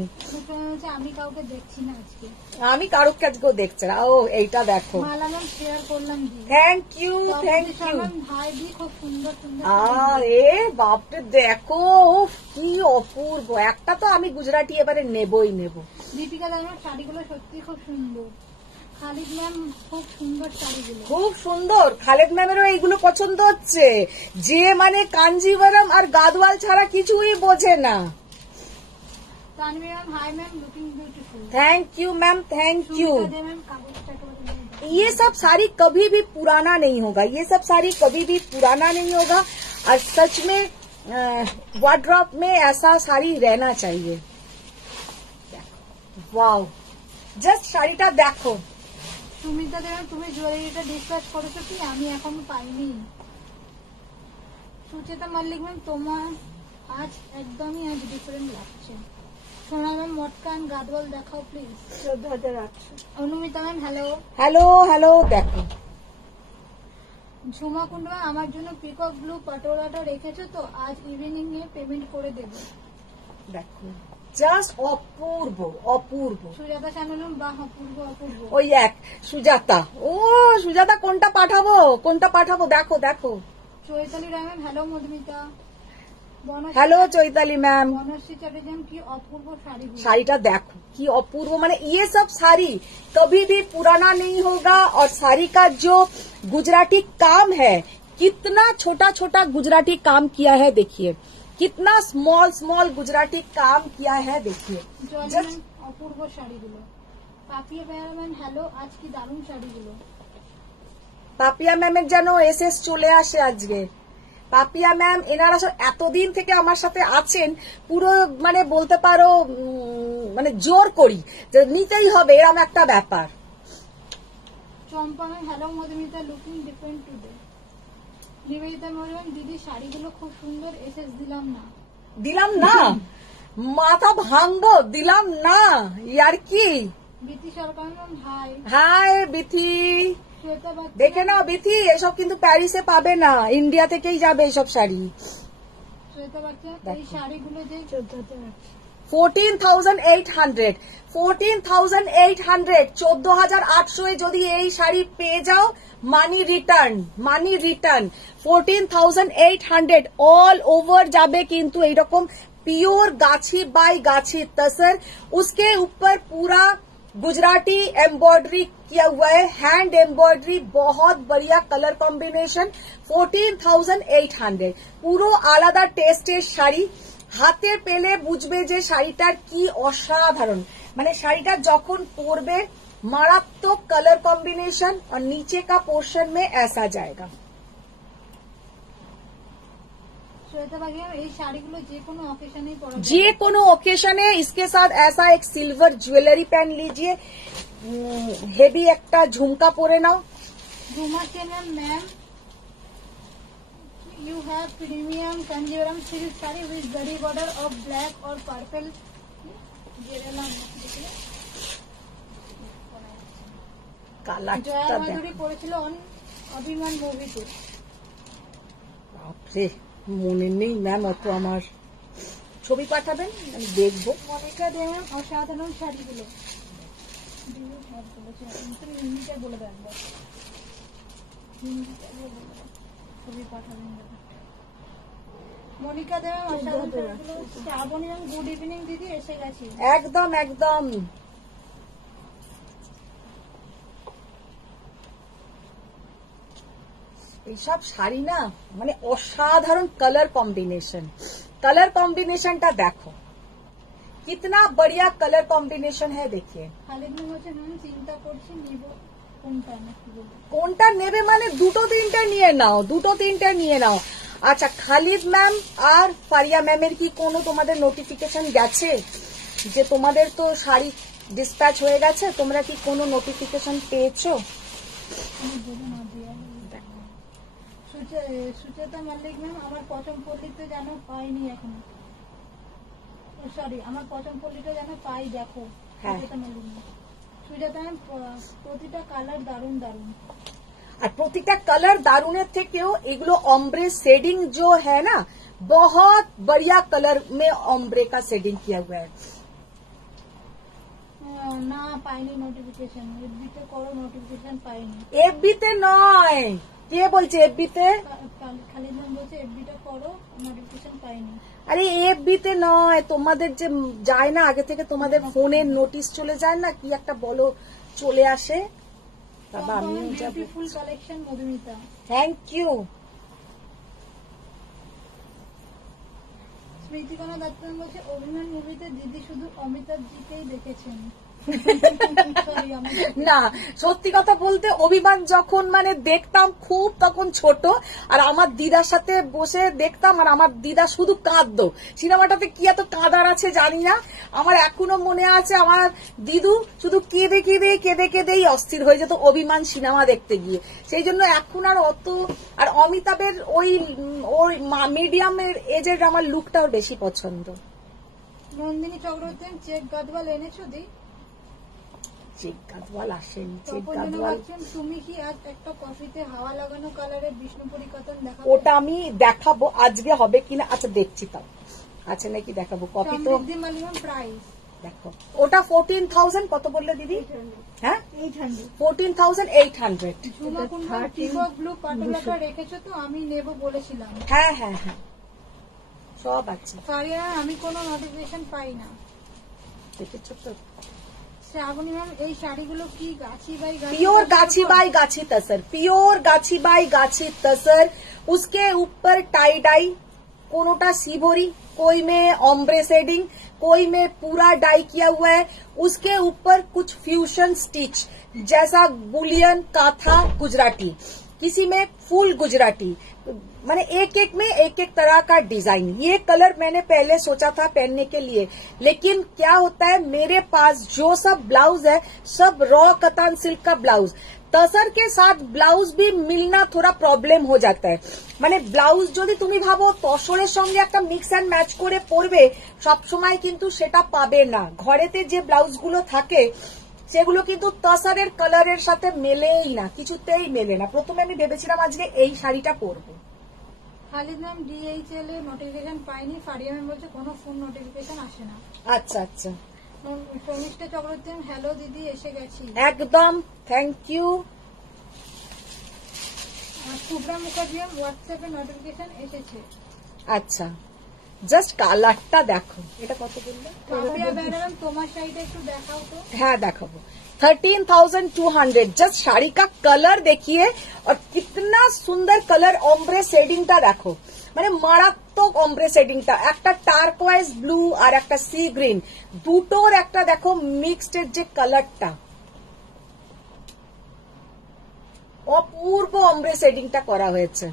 আমি কাউকে দেখছি না আজকে, আমি কারোকে আজকেও দেখছি না। ও এইটা দেখো, মালা ম্যাম শেয়ার করলাম জি। Thank you, thank you. ভাই দি খুব সুন্দর সুন্দর। আরে বাপরে দেখো, উফ, কি অপূর্ব। একটা তো আমি গুজরাটি এবারে নেবই নেব। দীপিকা দাদার শাড়িগুলো সত্যি খুব সুন্দর। খালিদ ম্যাম, খুব সুন্দর শাড়িগুলো, খুব সুন্দর। খালেদ ম্যামেরও এইগুলো পছন্দ হচ্ছে, যে মানে কাঞ্জিভারম আর গাদওয়াল ছাড়া কিছুই বোঝে না। Tanvir ma'am, hi ma'am, looking beautiful. Thank you ma'am, thank you. Ma'am, কাগজটা করে ये सब साड़ी कभी भी पुराना नहीं होगा, ये सब साड़ी कभी भी पुराना नहीं होगा और सच में वार्डरोब में ऐसा साड़ी रहना चाहिए। वाओ, जस्ट শাড়িটা দেখো। সুমিতা দেব, তুমি জুয়েলারিটা ডিসকাস করেছো কি? আমি এখনো পাইনি। সুচেতা মল্লিক ম্যাম, তোমার আজ একদমই ডিফারেন্ট লাগছে। সোনা ম্যাম, মটকান গাদওয়াল দেখাও please. 14,800। Anumita ma'am, hello hello hello, দেখো। ঝুমা কুন্ডু ম্যাম, আমার জন্য পিকক ব্লু পাটোয়াটা রেখেছো তো? আজ ইভিনিং এ পেমেন্ট করে দেব। দেখো জাস্ট অপূর্ব অপূর্ব। সুজাতা শানুলুম, বাহ অপূর্ব অপূর্ব। ওই এক সুজাতা, ও সুজাতা কোনটা পাঠাবো, কোনটা পাঠাবো, দেখো দেখো। Chaitali Roy ma'am, hello Madhumita. Hello Chaitali ma'am. Banashree Chatterjee, কি অপূর্ব শাড়ি, শাড়িটা দেখো কি অপূর্ব। মানে ये सब साड़ी कभी भी पुराना नहीं होगा और साड़ी का जो गुजराती काम है, कितना छोटा छोटा गुजराती काम किया है, देखिए कितना स्मॉल स्मॉल गुजराती काम किया है, देखिए। অপূর্ব শাড়িগুলো। পাপিয়া ম্যাম, হ্যালো, আজ কি দারুণ শাড়িগুলো। পাপিয়া ম্যামের যেন এসএস চলে আসে আজকে। পাপিয়া ম্যাম এনারা সব এতদিন থেকে আমার সাথে আছেন, পুরো মানে বলতে পারো মানে জোর করি যে নিতেই হবে, এরকম একটা ব্যাপার। Champa ma'am, hello Madhumita, looking different today. Nivedita বলবেন দিদি শাড়িগুলো খুব সুন্দর, এসএস দিলাম না। দিলাম না, মাথা ভাঙবো, দিলাম না, ইয়ার কি। বিথি সরকার হাই। হাই বিথি, শ্বেতা বাচ্চা দেখে নাও বিথি, এসব কিন্তু প্যারিসে পাবে না, ইন্ডিয়া থেকেই যাবে এসব শাড়ি। শ্বেতা বাচ্চা এই শাড়িগুলো যে 14,800 14,800 যদি এই শাড়ি পেয়ে যাও, মানি রিটার্ন 14,800 অল ওভার যাবে কিন্তু এইরকম प्योर गाछी बाय गाछी तसर, उसके ऊपर पूरा गुजराती एम्ब्रॉयडरी किया हुआ है, हैंड एम्ब्रॉयडरी, बहुत बढ़िया कलर कॉम्बिनेशन। 14,800 পুরো আলাদা টেস্টের শাড়ি। হাতে পেলে বুঝবে যে শাড়িটার কি অসাধারণ, মানে শাড়িটা যখন পরবে मारात्मक कलर कॉम्बिनेशन और नीचे का पोर्शन में ऐसा जाएगा। এই শাড়িগুলো যে কোনো অকেশনে পরা যায়, जे कोनो ओकेशने इसके साथ ऐसा एक सिल्वर ज्वेलरी पहन लीजिए, हेवी একটা ঝুমকা পরে নাও। Jhuma Sen ma'am, you have premium Kanjivaram silk saree with zari border of black or purple। কালারটা জয়া দেখো, মাধুরী পড়েছিল অভিমান মুভিতে। বাপরে মনে নেই ম্যাম অত, আমার ছবি পাঠাবেন আমি দেখবো। মনিকা দেওয়ান অসাধারণ শাড়িগুলো, তুমি হিন্দিতে বলে দেন, ছবি পাঠাবেন। মনিকা দেওয়ান অসাধারণ শাড়িগুলো। শ্রাবণী, গুড ইভিনিং দিদি, এসে গেছি। একদম একদম এইসব শাড়ি না মানে অসাধারণ কালার কম্বিনেশন। कलर कॉम्बिनेशन टा देखो कितना बढ़िया कलर कॉम्बिनेशन है। देखिए চিন্তা করছি নিব কোনটা নাকি বলবো, কোনটা নেবে মানে দুটো তিনটা নিয়ে নাও, দুটো তিনটা নিয়ে নাও। আচ্ছা খালিদ ম্যাম আর ফারিয়া ম্যামের কি কোনো তোমাদের নোটিফিকেশন গেছে যে তোমাদের তো শাড়ি ডিসপ্যাচ হয়ে গেছে, তোমরা কি কোনো নোটিফিকেশন পেয়েছো? সুচেতা মল্লিক ম্যাম আমার পচম পল্লীতে যেন পাইনি এখনো, সরি আমার পচম পল্লীটা যেন পাই, দেখো। সুচেতা মল্লিক ম্যাম, সুচেতা ম্যাম প্রতিটা কালার দারুন দারুন, আর প্রতিটা কালার দারুনের থেকেও এগুলো অম্ব্রে शेडिंग जो है ना बहुत बढ़िया कलर में ऑम्ब्रे का शेडिंग किया हुआ है। না পাইনি নোটিফিকেশন, এফবিতে করো, নোটিফিকেশন পাইনি। এফবিতে নয়, কে বলছে এফবিতে? খালিদ ম্যাম বলছে এফবিটা করো, নোটিফিকেশন পাইনি। আরে এফবিতে নয়, তোমাদের যে যায় না আগে থেকে তোমাদের ফোনে নোটিশ চলে যায় না, কি একটা বলো চলে আসে। বাবা আমিও যাব। Beautiful collection Madhumita, thank you. Smritikana Dutta বলছে অভিমান মুভিতে দিদি শুধু অমিতাভ জিকেই দেখেছেন। না সত্যি কথা বলতে অভিমান যখন মানে দেখতাম খুব তখন ছোট, আর আমার দিদার সাথে বসে দেখতাম, আর আমার দিদা শুধু কাঁদতো। সিনেমাটাতে কি এত কাঁদার আছে জানি না, আমার এখনো মনে আছে আমার দিদু শুধু কেঁদে কেঁদে কেঁদে কেঁদেই অস্থির হয়ে যেত অভিমান সিনেমা দেখতে গিয়ে। সেই জন্য এখন আর অত, আর অমিতাভের ওই মিডিয়ামের এজের আমার লুকটাও বেশি পছন্দ। নন্দিনী চক্রবর্তী চেক গাদওয়াল এনেছো দি? চেক গাদওয়াল আসেনি, চেক গাদওয়াল তুমি কি আজ একটা কফিতে হাওয়া লাগানো কালারের বিষ্ণুপুরি কটন দেখাবো? ওটা আমি দেখাবো, আজকে হবে কিনা আচ্ছা দেখছি, তাও আছে নাকি দেখাবো। কপি তো প্রাইস দেখো, ওটা 14,000 কত বললে দিদি? হ্যাঁ 14,800। ব্লু পাটলাটা রেখেছো তো, আমি নেব বলেছিলাম। হ্যাঁ হ্যাঁ হ্যাঁ সব আছে। ফারিয়া আমি কোনো নোটিফিকেশন পাই না, দেখেছো তো। শ্রাবণী ম্যাম এই শাড়িগুলো কি গাছি বাই গাছি? प्योर गाछी बाई गाछी तसर, प्योर गाछी बाई गाछी तसर, उसके ऊपर टाई डाई, कोनोटा सिबोरी, कोई में ऑम्ब्रे शेडिंग, कोई में पूरा डाई किया हुआ है, उसके ऊपर कुछ फ्यूजन स्टिच जैसा बुलियन काथा गुजराती, किसी में फुल गुजराती, माने एक एक में एक एक तरह का डिजाइन। ये कलर मैंने पहले सोचा था पहनने के लिए, लेकिन क्या होता है मेरे पास जो सब ब्लाउज है सब रॉ कतान सिल्क का ब्लाउज, तसर के साथ ब्लाउज भी मिलना थोड़ा प्रॉब्लेम हो जाता है মানে ব্লাউজ যদি তুমি ভাবো তসরের সঙ্গে একটা মিক্স এন্ড ম্যাচ করে পরবে সব সময় কিন্তু সেটা পাবে না ঘরেতে যে ব্লাউজগুলো থাকে সেগুলো কিন্তু তসরের কালারের সাথে মেলেই না কিছুতেই মেলে না প্রথমে আমি ভেবেছিলাম আজকে এই শাড়িটা পরবো খালিদ নাম ডিএইচএল এর নোটিফিকেশন পাইনি ফারিয়া ম্যাম বলছে কোনো ফোন নোটিফিকেশন আসে না আচ্ছা আচ্ছা শর্মিষ্ঠা চক্রবর্তী হ্যালো দিদি এসে গেছি একদম থ্যাংক ইউ শুভ্রা মুখার্জি হোয়াটসঅ্যাপে নোটিফিকেশন এসেছে আচ্ছা জাস্ট কালারটা দেখো এটা কত বললে ফারিয়া ম্যাডাম তোমার শাড়িটা একটু দেখাও তো হ্যাঁ দেখাবো 13,200 जस्ट শাড়ি का कलर देखिए और कितना सुंदर कलर ऑम्ब्रे शेडिंगটা দেখো মানে মারাত্মক অম্ব্রে শেডিংটা একটা টার্কোয়াইজ ব্লু আর একটা সি গ্রিন দুটোর একটা দেখো মিক্সড এর যে কালারটা অপূর্ব অম্ব্রে শেডিংটা করা হয়েছে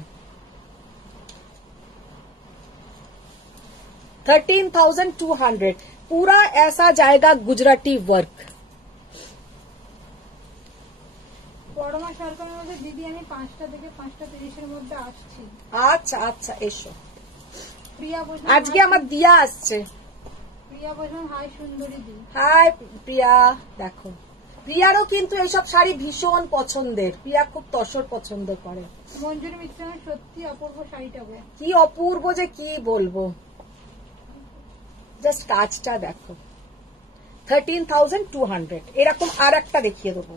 13,200 पूरा ऐसा जाएगा गुजराती वर्क পরমা সরকারের মধ্যে দিদি আমি 5টা থেকে 5:30 এর মধ্যে আসছি আচ্ছা আচ্ছা এসো প্রিয়া বসুন আজকে আমার দিয়া আসছে প্রিয়া বসুন হাই সুন্দরী দি হাই প্রিয়া দেখো প্রিয়ারও কিন্তু এইসব শাড়ি ভীষণ পছন্দের প্রিয়া খুব তসর পছন্দ করে মঞ্জুরি মিত্র সত্যি অপূর্ব শাড়িটা গো কি অপূর্ব যে কি বলবো জাস্ট কাজটা দেখো 13,200 এরকম আর একটা দেখিয়ে দেবো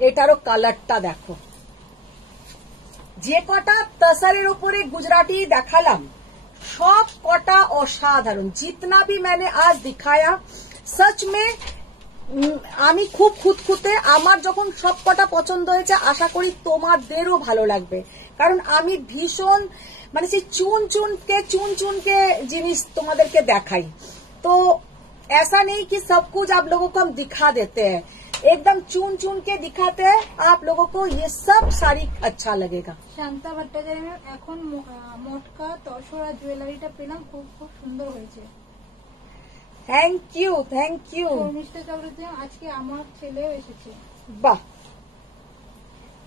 এটারও কালারটা দেখো যে কটা তসরের উপরে গুজরাটি দেখালাম সব কটা অসাধারণ जितना भी मैंने आज दिखाया सच में আমি খুব খুঁতখুঁতে আমার যখন সব কটা পছন্দ হয়েছে আশা করি তোমাদেরও ভালো লাগবে কারণ আমি ভীষণ মানে সেই চুন চুনকে জিনিস তোমাদেরকে দেখাই তো ऐसा नहीं कि सब कुछ आप लोगों को हम दिखा देते हैं एकदम चुन के दिखाते हैं आप लोगों को ये सब साड़ी अच्छा लगेगा শান্তা ভট্টাচার্য এখন মটকা তসরা জুয়েলারিটা পেলাম খুব খুব সুন্দর হয়েছে थैंक यू শর্মিষ্ঠা চক্রবর্তী আজকে আমার ছেলেও এসেছে বাহ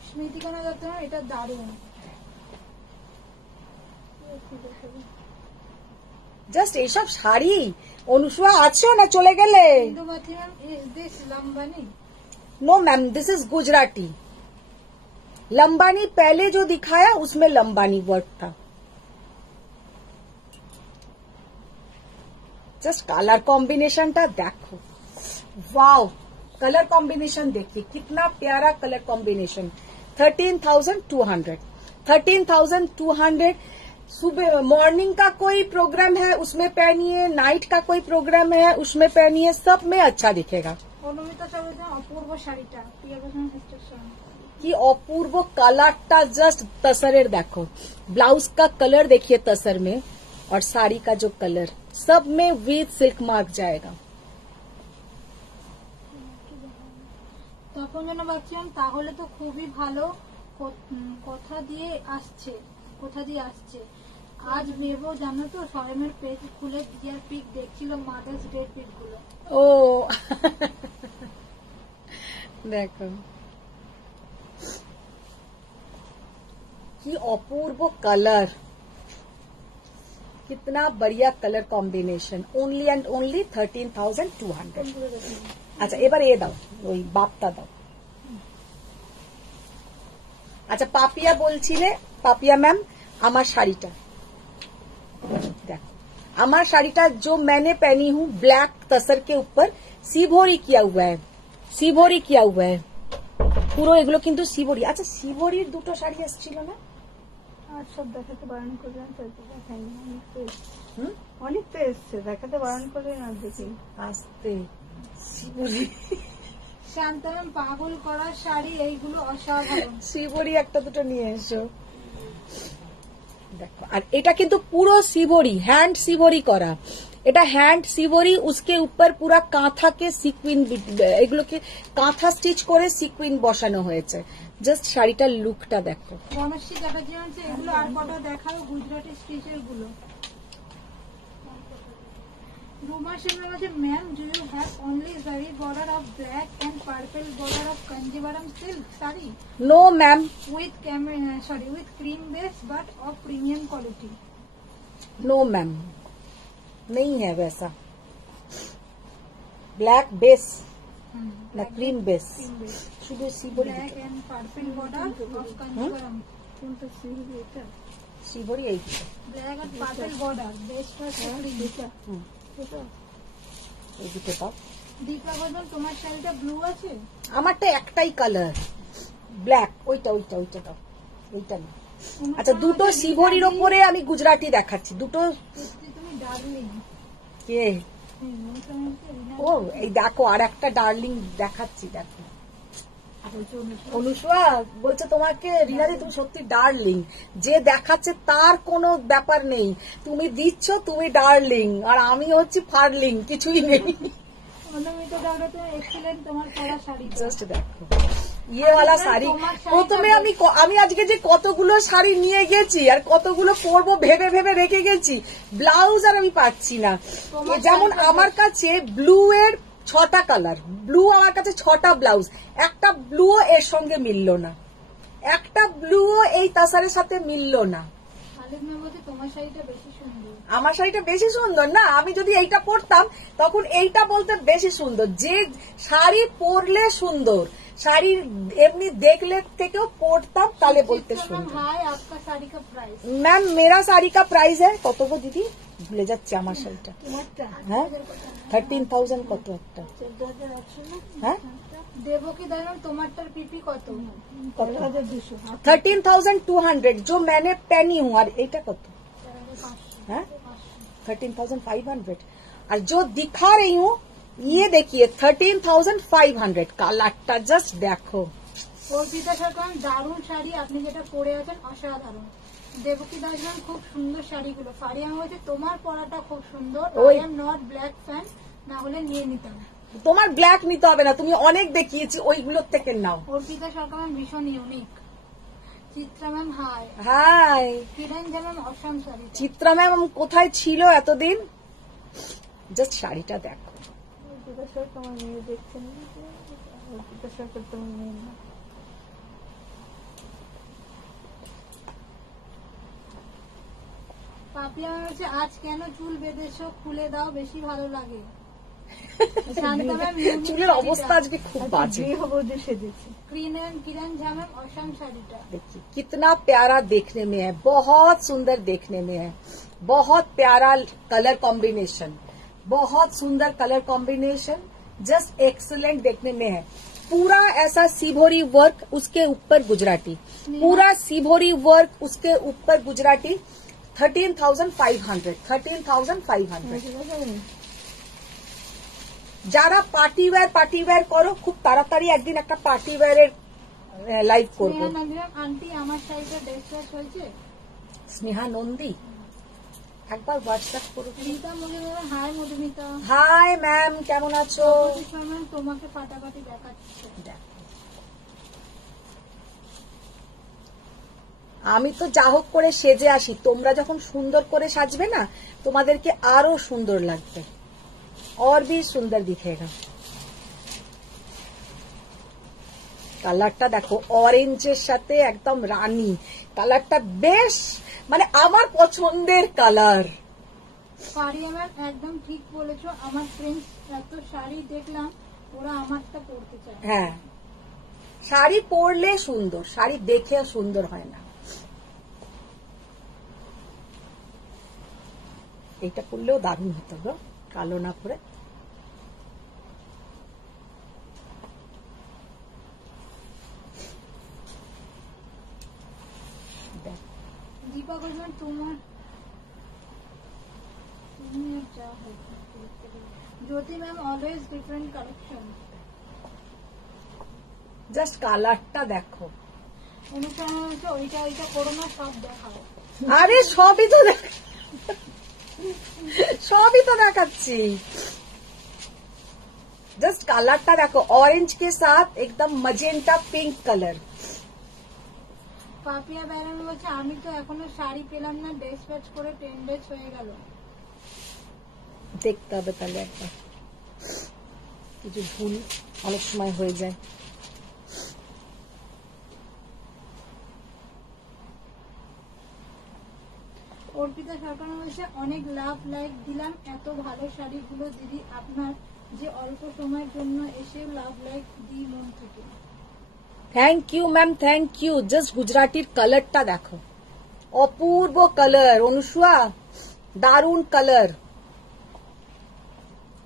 স্মৃতিকণা দত্ত এটা দারুণ জাস্ট এইসব শাড়ি অনুসুয়া আছো না চলে গেলে Indumati ma'am is this Lambani no ma'am this is Gujarati Lambani पहले जो दिखाया उसमें लंबानी वर्क था जस्ट कलर कॉम्बिनेशन टा देखो वाओ कलर कॉम्बिनेशन देखिए कितना प्यारा कलर कॉम्बिनेशन 13,200 सुबह मॉर्निंग का कोई प्रोग्राम है उसमें पहनिए नाइट का कोई प्रोग्राम है उसमें पहनिए सब में अच्छा दिखेगा অনুমিতা চক্রবর্তী অপূর্ব শাড়িটা প্রিয়া বসুন স্টেশন कि अपूर्व कलरটা जस्ट तसरेर देखो ब्लाउज का कलर देखिए तसर में और साड़ी का जो कलर सब में विद सिल्क मार्क जाएगा তখন যেন ভাবছিলাম তাহলে তো খুবই ভালো কোথা দিয়ে আসছে আজ নেব জানো তো সরেমের পেজ খুলে দিয়ার পিক দেখছিল মাদার্স ডে পিক গুলো ओ देखो कि अपूर्व कलर कितना बढ़िया colour combination only and only 13,200 अच्छा এবার এ দাও ওই বাপটা দাও আচ্ছা পাপিয়া বলছিলে পাপিয়া ম্যাম আমার শাড়িটা দেখো আমার শাড়িটা जो मैंने पहनी हूँ ब्लैक तसर के ऊपर सिभोरी किया हुआ है পুরো এগুলো কিন্তু সিভরি আচ্ছা সিভরির দুটো শাড়ি আসছিল না আর সব দেখাতে বারণ করলেন অনেক তো এসছে দেখাতে বারণ করলেন আর দেখি আসতে সিভরি শান্তারাম পাগল করা শাড়ি এইগুলো অসাধারণ সিভরি একটা দুটো নিয়ে এসো দেখো আর এটা কিন্তু পুরো সিভরি হ্যান্ড সিভরি করা এটা হ্যান্ড সিভরি उसके ऊपर पूरा কাঁথা কে সিকুইন এগুলোকে কাঁথা স্টিচ করে সিকুইন বসানো হয়েছে জাস্ট শাড়িটার লুকটা দেখো বনশ্রী চ্যাটার্জি হচ্ছে এগুলো আর কটা দেখাও গুজরাটি স্টিচের গুলো কুমার সিং বলছে ma'am do you have only zari border of black and purple border of Kanjeevaram silk sari no ma'am, with with cream base but of premium quality. No ma'am, नहीं है वैसा। ब्लैक बेस ना क्रीम बेस, Cream base. শুধু শিবরি Black and purple border of Kanjivaram. শিবরি এই Black and purple border. Base for cream. হুম, এই দুটো পাও। দীপা বর্ধন তোমার শাড়িটা ব্লু আছে? আমারটা একটাই কালার ব্ল্যাক, ওইটা ওইটা ওইটা দাও, এইটা না। আচ্ছা, দুটো শিবরির ওপরে আমি গুজরাটি দেখাচ্ছি, দুটো। তুমি ডার্লিং। কে? ও এই দেখো, আর একটা ডার্লিং দেখাচ্ছি, দেখো। অনুষ্কা বলছে তোমাকে, রিনাদি তুমি সত্যি ডার্লিং, যে দেখাচ্ছে তার কোনো ব্যাপার নেই, তুমি দিচ্ছ, তুমি ডার্লিং, আর আমি হচ্ছি ফার্লিং, কিছুই নেই। জাস্ট দেখো ইয়ে ওয়ালা শাড়ি। প্রথমে আমি আজকে যে কতগুলো শাড়ি নিয়ে গেছি আর কতগুলো পরবো ভেবে ভেবে রেখে গেছি, ব্লাউজ আর আমি পাচ্ছি না। যেমন আমার কাছে ব্লু এর 6টা কালার, ব্লু আমার কাছে 6টা ব্লাউজ, একটা ব্লুও এর সঙ্গে মিললো না, একটা ব্লুও এই তাসারের সাথে মিললো না। আমার শাড়িটা বেশি সুন্দর না, আমি যদি এইটা পরতাম তখন এইটা বলতে বেশি সুন্দর। যে শাড়ি পরলে সুন্দর, শাড়ি এমনি দেখলে থেকেও পরতাম তাহলে বলতে সুন্দর। ম্যাম मेरा শাড়ি का प्राइस है কত গো দিদি, ভুলে যাচ্ছে আমার শাড়িটা। হ্যাঁ 13,000 কত একটা, হ্যাঁ দেবকী দাঁড়ান তোমারটার পিপি কত? 13,200 जो मैंने पहनी हूँ। और এইটা কত? हाँ 13,500। और जो दिखा रही हूँ ये देखिए 13,500। কালারটা জাস্ট দেখো। অর্পিতা সরকার দারুণ শাড়ি, আপনি যেটা পরে আছেন অসাধারণ। দেবকী দাসবান খুব সুন্দর শাড়িগুলো। ফারিয়া হয়েছে তোমার পরাটা খুব সুন্দর। I am not black fan, না হলে নিয়ে নিতাম। তোমার ব্ল্যাক নিতে হবে না, তুমি অনেক দেখিয়েছি, ওইগুলোর থেকে নাও। অর্পিতা সরকার ভীষণ unique. Chitra ma'am hi. Hi Kiran ma'am Assam sari. Chitra ma'am কোথায় ছিল এতদিন? জাস্ট শাড়িটা দেখো। অর্পিতা সরকার তোমার মেয়ে দেখছেন, অর্পিতা সরকার তোমার মেয়ে না। পাপিয়া হচ্ছে আজ কেন চুল বেঁধেছো, খুলে দাও, বেশি ভালো লাগে। চুলের অবস্থা আজকে খুব বাজে। किरण झा मैम असम শাড়িটা देखिए कितना प्यारा देखने में है, बहुत सुंदर देखने में है, बहुत प्यारा कलर कॉम्बिनेशन, बहुत सुंदर कलर कॉम्बिनेशन, जस्ट एक्सीलेंट देखने में है। पूरा ऐसा सिभोरी वर्क, उसके ऊपर गुजराती, पूरा सिभोरी वर्क उसके ऊपर गुजराती। 13,500 13,500। যারা পার্টি ওয়্যার করো, খুব তাড়াতাড়ি একদিন একটা পার্টি ওয়্যারের লাইভ করবো। আন্টি আমার শাড়িটা ড্রেস হয়েছে? স্নেহা নন্দী একবার হোয়াটসঅ্যাপ করো। হাই মধুমিতা। হাই ম্যাম, কেমন আছো? তোমাকে ফাটাফাটি দেখাচ্ছে। আমি তো যা হোক করে সেজে আসি, তোমরা যখন সুন্দর করে সাজবে না তোমাদেরকে আরো সুন্দর লাগবে, और भी सुंदर दिखेगा। কালারটা দেখো, অরেঞ্জের সাথে একদম রানী কালারটা, বেশ মানে আমার পছন্দের কালার। ফারিয়া ম্যাম একদম ঠিক বলেছো, আমার ফ্রেন্ডস এত শাড়ি দেখলাম, ওরা আমারটা পরতে চায়। হ্যাঁ, শাড়ি পরলে সুন্দর, শাড়ি দেখে সুন্দর হয় না। এইটা পরলেও দারুণ হতো গো, কালো না পরে। দীপা বলবেন তোমার Jyoti ma'am always different collection. Just কালারটা দেখো। অনুপ্রেরণা হচ্ছে ওইটা ওইটা করো না, সব দেখাও। আরে সবই তো সবই তো দেখাচ্ছি, জাস্ট কালারটা দেখো, ऑरेंज के साथ एकदम मजेंटा पिंक कलर। পাপিয়া বেরান বলছে আমি তো এখনো শাড়ি পেলাম না, ড্রেস প্যাচ করে 10 ডেজ হয়ে গেল। দেখতে হবে তাহলে একবার, কিছু ভুল অনেক সময় হয়ে যায়। অর্পিতা সরকার বলছে অনেক লাভ লাইক দিলাম, এত ভালো শাড়িগুলো দিদি আপনার যে অল্প সময়ের জন্য এসে লাভ লাইক দিই মন থেকে। Thank you ma'am, thank you. Just গুজরাটির কালারটা দেখো, অপূর্ব कलर অনুষা, दारुण कलर,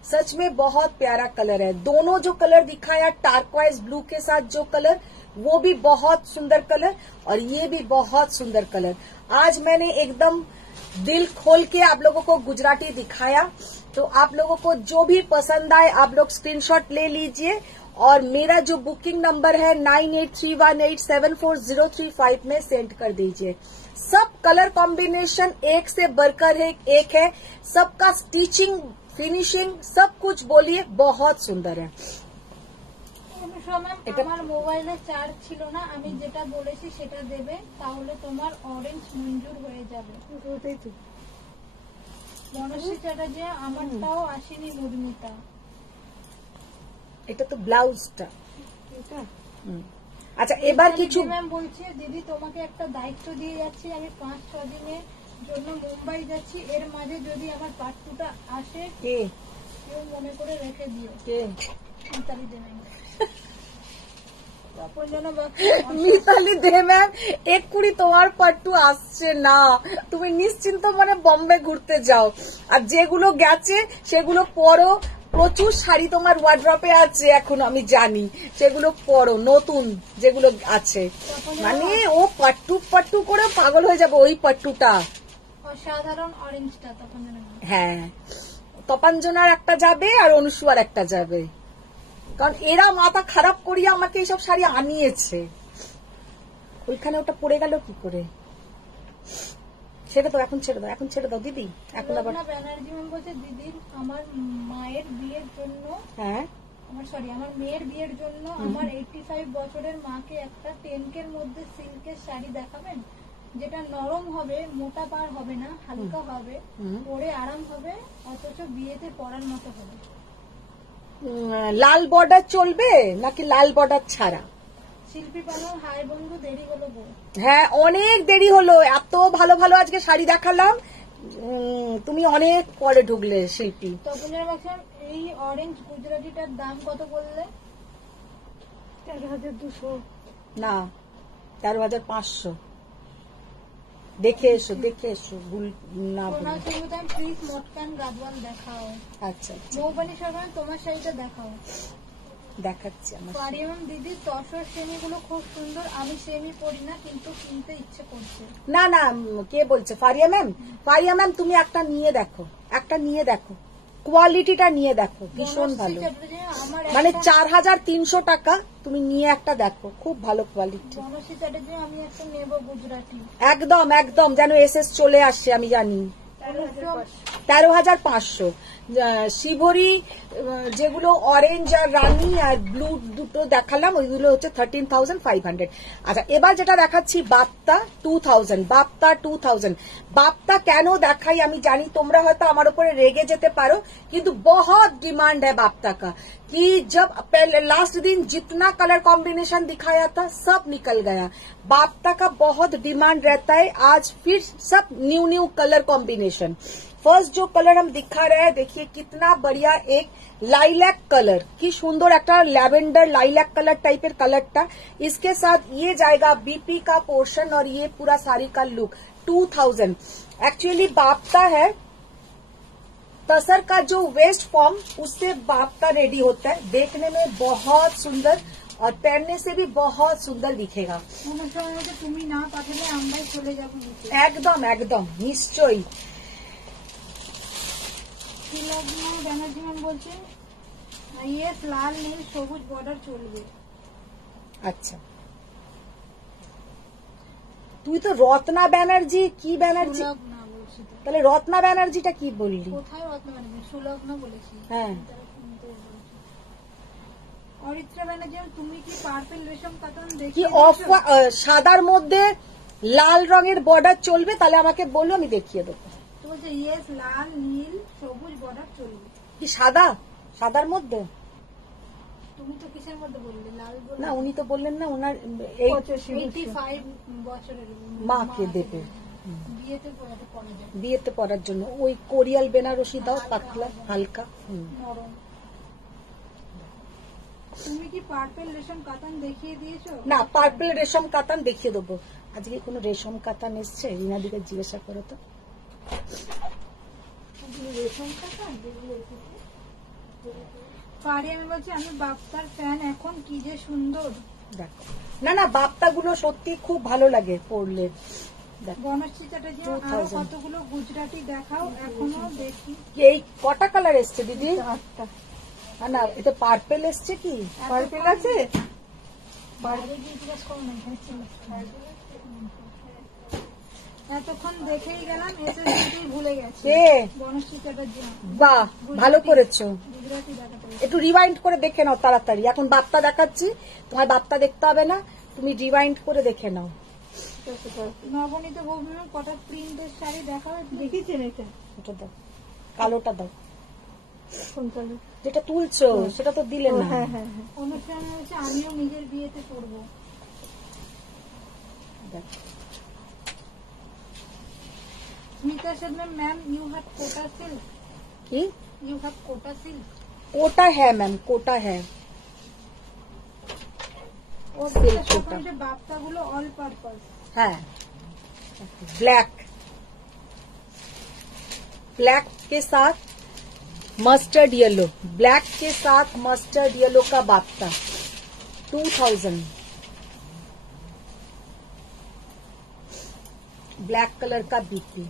सच में बहुत प्यारा कलर है। दोनों जो कलर दिखाया टार्क्वाइज ब्लू के साथ जो कलर, वो भी बहुत सुंदर कलर, और ये भी बहुत सुंदर कलर। आज मैंने एकदम दिल खोल के आप लोगों को गुजराती दिखाया, तो आप लोगों को जो भी पसंद आए आप लोग स्क्रीनशॉट ले लीजिए, और मेरा जो बुकिंग नंबर है 9831874035 में सेंड कर दीजिए। सब कलर कॉम्बिनेशन एक से बढ़कर एक है, सबका स्टिचिंग फिनिशिंग सब कुछ बोलिए बहुत सुंदर है। আমার মোবাইলে চার্জ ছিল না, আমি যেটা বলেছি সেটা দেবে, তাহলে তোমার অরেঞ্জ মঞ্জুর হয়ে যাবে। মনস্বী চ্যাটার্জি আমারটাও আসেনি মধুমিতা। এটা তো ব্লাউজটা। আচ্ছা এবার কিছু ম্যাম বলছে দিদি তোমাকে একটা দায়িত্ব দিয়ে যাচ্ছি, আমি 5-6 দিনের জন্য মুম্বাই যাচ্ছি, এর মাঝে যদি আমার পাট্টুটা আসে কে কেউ মনে করে রেখে দিও। কে? মিতালি দে ম্যাম। মিতালি দে ম্যাম, এক্ষুনি তোমার পাট্টু আসছে না, তুমি নিশ্চিন্ত মানে বম্বে ঘুরতে যাও, আর যেগুলো গেছে সেগুলো পরো। প্রচুর শাড়ি তোমার ওয়ার্ড্রপে আছে এখন, আমি জানি, সেগুলো পরো, নতুন যেগুলো আছে। মানে ও পাট্টু পাট্টু করে পাগল হয়ে যাবে ওই পাট্টুটা। অসাধারণ অরেঞ্জটা তপঞ্জনা। হ্যাঁ, তপঞ্জনার একটা যাবে আর অনুসুয়ার একটা যাবে, কারণ এরা মাথা খারাপ করিয়ে আমাকে এইসব শাড়ি আনিয়েছে। ওইখানে ওটা পড়ে গেল কি করে? ছেড়ে দাও, এখন ছেড়ে দাও, এখন ছেড়ে দাও দিদি। এখন আবার ব্যানার্জি ম্যাম বলছে দিদি আমার মায়ের বিয়ের জন্য, হ্যাঁ আমার মেয়ের বিয়ের জন্য আমার 85 বছরের মাকে একটা 10K এর মধ্যে সিল্কের শাড়ি দেখাবেন, যেটা নরম হবে, মোটা পার হবে না, হালকা হবে, পরে আরাম হবে, অথচ বিয়েতে পরার মতো হবে। লাল বর্ডার চলবে নাকি লাল বর্ডার ছাড়া? শিল্পী পালন হাই বন্ধু, দেরি হলো গো। হ্যাঁ অনেক দেরি হলো, এত ভালো ভালো আজকে শাড়ি দেখালাম, তুমি অনেক পরে ঢুকলে শিল্পী। তপনের বাক্সার এই অরেঞ্জ গুজরাটিটার দাম কত বললে? 13,200 না 13,500। দেখে এসো, দেখে এসো, ভুল না বলো। প্লিজ মটকান গাদওয়াল দেখাও। আচ্ছা মৌবানি সরকার তোমার শাড়িটা দেখাও। দেখাচ্ছি আমার। পারিয়াম দিদি তসর সেমিগুলো খুব সুন্দর, আমি সেমি পরি না কিন্তু কিনতে ইচ্ছে করছে। না না, কে বলছে? ফারিয়া ম্যাম। ফারিয়া ম্যাম তুমি একটা নিয়ে দেখো, একটা নিয়ে দেখো, কোয়ালিটিটা নিয়ে দেখো, ভীষণ ভালো। মানে 4,300 টাকা, তুমি নিয়ে একটা দেখো, খুব ভালো কোয়ালিটি। মনস্বী চ্যাটার্জি আমি একটা নেব গুজরাটি। একদম একদম, যেন এসএস চলে আসছে, আমি জানি। 13,500। শিভরি যেগুলো অরেঞ্জ আর রানী আর ব্লু দুটো দেখালাম, ওইগুলো হচ্ছে 13,500। আচ্ছা এবার যেটা দেখাচ্ছি বাপ্তা 2,000। বাপ্তা 2,000। বাপ্তা কেন দেখাই আমি জানি, তোমরা হয়তো আমার উপরে রেগে যেতে পারো, কিন্তু बहुत डिमांड है बाप्ता का, कि जब लास्ट दिन जितना कलर कॉम्बिनेशन दिखाया था सब निकल गया। बाप्ता का बहुत डिमांड रहता है, आज फिर सब new new colour combination. First जो कलर हम दिखा रहे हैं, देखिए कितना बढ़िया, एक लाइलैक कलर, की सुंदर एक लैवेंडर लाइलैक कलर टाइपर कलरटा, इसके साथ ये जाएगा बीपी का पोर्शन और ये पूरा साड़ी का लुक। 2,000। एक्चुअली बाप्ता है तसर का जो वेस्ट फॉर्म, उससे बाप्ता रेडी होता है, देखने में बहुत सुंदर और पहनने से भी बहुत सुंदर दिखेगा। তুমি না পাঠালে আমরাই চলে যাবো। একদম একদম নিশ্চয়ই। ব্যানার্জি ম্যাম বলছে ইয়েস লাল নীল সবুজ বর্ডার চলবে। আচ্ছা তুই তো রত্না ব্যানার্জি কি ব্যানার্জি, তাহলে রত্না ব্যানার্জিটা কি বললি? কোথায় রত্না ব্যানার্জি? সুলগ্না বলেছি। হ্যাঁ অরিত্রা ব্যানার্জি তুমি কি পার্পল রেশম কাটন দেখি কি অফ সাদার মধ্যে লাল রঙের বর্ডার চলবে? তাহলে আমাকে বলো, আমি দেখিয়ে দেবো। তো যে ইয়েস লাল নীল সবুজ বর্ডার চলবে। কি সাদা? সাদার মধ্যে? তুমি তো কিসের মধ্যে বললে? লাল বললে না, উনি তো বললেন না ওনার 85 বছরের মাকে দেবে বিয়েতে পরাতে পরা যায়, বিয়েতে পরার জন্য। ওই কোরিয়াল বেনারসি দাও, পাতলা হালকা। নরম। তুমি কি পার্পল রেশম কাতান দেখিয়ে দিয়েছো? না, পার্পল রেশম কাতান দেখিয়ে দেবো। আজকে কোনো রেশম কাতান এসছে? রিনাদিকে জিজ্ঞাসা করো তো। রেশম কাতান পারি। আমি বলছি আমি বাপ্পার ফ্যান, এখন কি যে সুন্দর। দেখো, না না, বাপ্তাগুলো সত্যি খুব ভালো লাগে পরলে। বনশ্রী চ্যাটার্জি আরো কতগুলো গুজরাটি দেখাও, এখনো দেখি। এই কটা কালার এসছে দিদি? 8টা। না, এতে পার্পল এসছে কি? পার্পল আছে? এতক্ষণ দেখেই গেলাম, এসে ভুলে গেছি। বনশ্রী চ্যাটার্জি। বাহ, ভালো করেছো। গুজরাটি দেখাতে একটু রিওয়াইন্ড করে দেখে নাও তাড়াতাড়ি। এখন বাপ্তা দেখাচ্ছি, তোমার বাপ্তা দেখতে হবে না, তুমি রিওয়াইন্ড করে দেখে নাও। নবনীত ভৌমিমার কটা প্রিন্টের শাড়ি দেখাও। দেখিয়েছেন এটা? ওটা দাও, কালোটা দাও। যেটা তুলছো সেটা তো দিলে না। অনুষ্ঠানে হচ্ছে আমিও নিজের বিয়েতে পরবো। Smita Sen ma'am, you have Kota silk. কি? You have Kota silk. Kota है मैम, कोटा है। और सिल्क कोटा बाप्ता गुलो ऑल पर्पल है। ब्लैक, ब्लैक के साथ मस्टर्ड येलो, ब्लैक के साथ मस्टर्ड येलो का बाप्ता 2000। ब्लैक कलर का बीपी।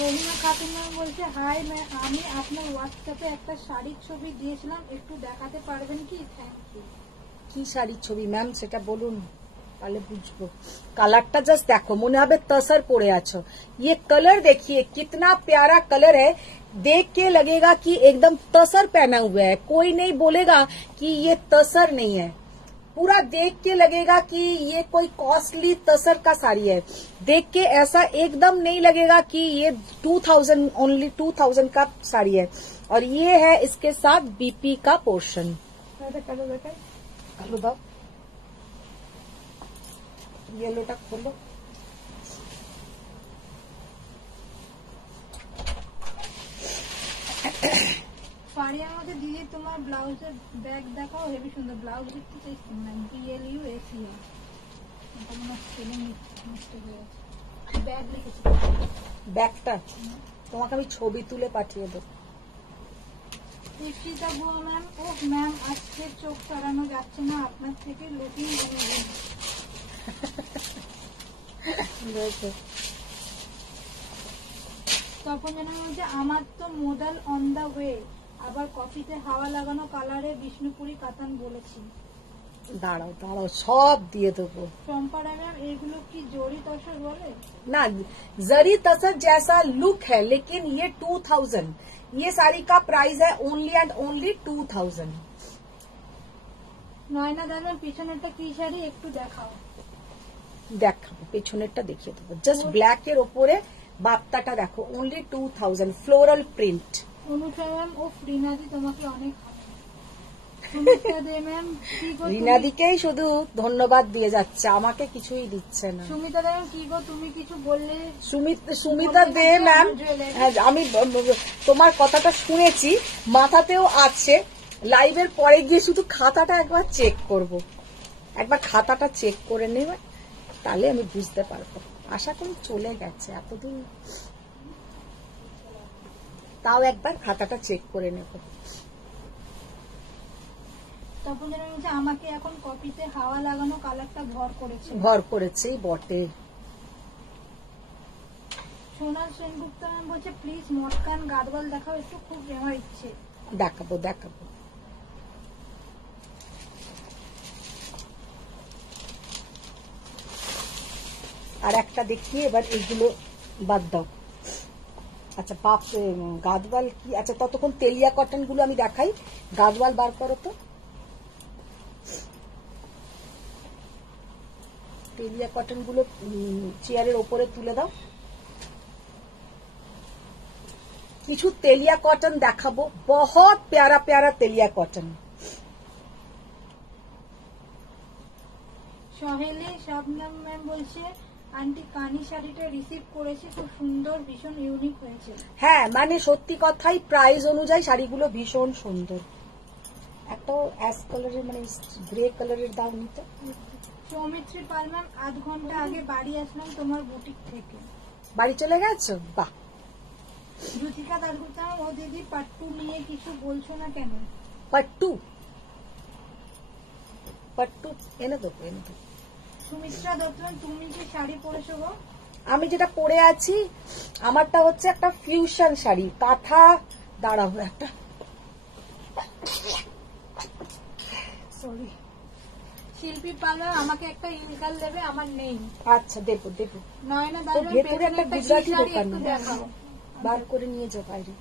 রহিমা খাতুন বলছে, হাই আমি আপনার হোয়াটসঅ্যাপে একটা শাড়ির ছবি দিয়েছিলাম, একটু দেখাতে পারবেন কি? Thank you. কি শাড়ির ছবি ম্যাম সেটা বলুন, তাহলে বুঝবো। কালারটা জাস্ট দেখো, মনে হবে তসর পরে আছো। ये कलर देखिए कितना प्यारा कलर है, देख के लगेगा कि एकदम तसर पहना हुआ है। कोई नहीं बोलेगा कि ये तसर नहीं है, पूरा देख के लगेगा कि ये कोई कॉस्टली तसर का साड़ी है। देख के ऐसा एकदम नहीं लगेगा कि ये 2000 ओनली 2000 का साड़ी है। और ये है इसके साथ बीपी का पोर्शन। हेलो दाओ, येलोटा खोलो। পাড়িয়ার মধ্যে দিদি তোমার ব্লাউজের ব্যাগ দেখাও, হেভি সুন্দর। ব্লাউজ দেখতে চাইছি না, BLU ACL। এটা মনে হয় স্পেলিং নষ্ট হয়ে আছে। ব্যাগ লিখেছি। ব্যাগটা তোমাকে আমি ছবি তুলে পাঠিয়ে দেবো। ইপ্সিতা বুয়া ম্যাম, ও ম্যাম আজকে চোখ সরানো যাচ্ছে না আপনার থেকে, লুকিং তখন যেন বলছে, আমার তো মোডাল অন দা ওয়ে। আবার কফিতে হাওয়া লাগানো কালারে বিষ্ণুপুরি কাতান বলেছি। দাঁড়াও দাঁড়াও, সব দিয়ে দেবো। চম্পারা ম্যাম, এগুলো কি জরি তসর বলে? ना, जरी तसर जैसा लुक है, लेकिन ये 2000, ये साड़ी का प्राइस है ओनली एंड ओनली 2000। নয়না দাদা, পিছনেরটা কি শাড়ি একটু দেখাও। দেখাবো, পেছনেরটা দেখিয়ে দেবো। জাস্ট ব্ল্যাক এর ওপরে বাপ্তাটা দেখো, only 2000, floral print. Anusha ma'am, ও রিনাদি তোমাকে অনেক ম্যাম, রিনাদিকেই শুধু ধন্যবাদ দিয়ে যাচ্ছে, আমাকে কিছুই দিচ্ছে না। সুমিতা ম্যাম, কি গো তুমি কিছু বললে? সুমিতা দে ম্যাম, আমি তোমার কথাটা শুনেছি, মাথাতেও আছে। লাইভের পরে গিয়ে শুধু খাতাটা একবার চেক করব, একবার খাতাটা চেক করে নেবে, তাহলে আমি বুঝতে পারবো। আশা করি চলে গেছে এতদিন, তাও একবার খাতাটা চেক করে নেব। তখন যেন বলছে, আমাকে এখন কপিতে হাওয়া লাগানো কালারটা ভর করেছে বটে। সোনাল সেনগুপ্ত ম্যাম বলছে, প্লিজ মটকান গাদওয়াল দেখাও একটু, খুব আমার ইচ্ছে। দেখাবো দেখাবো। আর একটা দেখিয়ে এবার এইগুলো বাদ দাও। আচ্ছা বাপ গাদওয়াল কি, আচ্ছা ততক্ষণ তেলিয়া কটন গুলো আমি দেখাই। গাদওয়াল বার করো তো, তেলিয়া কটন গুলো চেয়ারের ওপরে তুলে দাও। কিছু তেলিয়া কটন দেখাবো, বহুত প্যারা প্যারা তেলিয়া কটন। সহেলি শবনম ম্যাম বলছে আন্টি কানি শাড়িটা রিসিভ করেছি, খুব সুন্দর, ভীষণ ইউনিক হয়েছে। হ্যাঁ মানে সত্যি কথাই প্রাইস অনুযায়ী শাড়িগুলো ভীষণ সুন্দর। একটা অ্যাশ কালারের মানে গ্রে কালারের দাম নিতে। সৌমিত্রী পাল ম্যাম, আধ ঘন্টা আগে বাড়ি আসলাম তোমার বুটিক থেকে। বাড়ি চলে গেছো? বাহ। জ্যোতিকা দাসগুপ্তা, ও দিদি পাট্টু নিয়ে কিছু বলছো না কেন? পাট্টু পাট্টু এনে দেবো, এনে দেবো। সুমিত্রা দত্ত, তুমি কি শাড়ি পরেছো গো? আমি যেটা পরে আছি আমারটা হচ্ছে একটা ফিউশন শাড়ি, কাঁথা। দাঁড়াবো একটা, সরি। শিল্পী পার্লার, আমাকে একটা ইনকাল দেবে, আমার নেই। আচ্ছা দেবো দেবো। নয়না তো দাস, ভেতরে একটা গুজরাটি দোকান দেখাও। বার করে নিয়ে যাও বাইরে।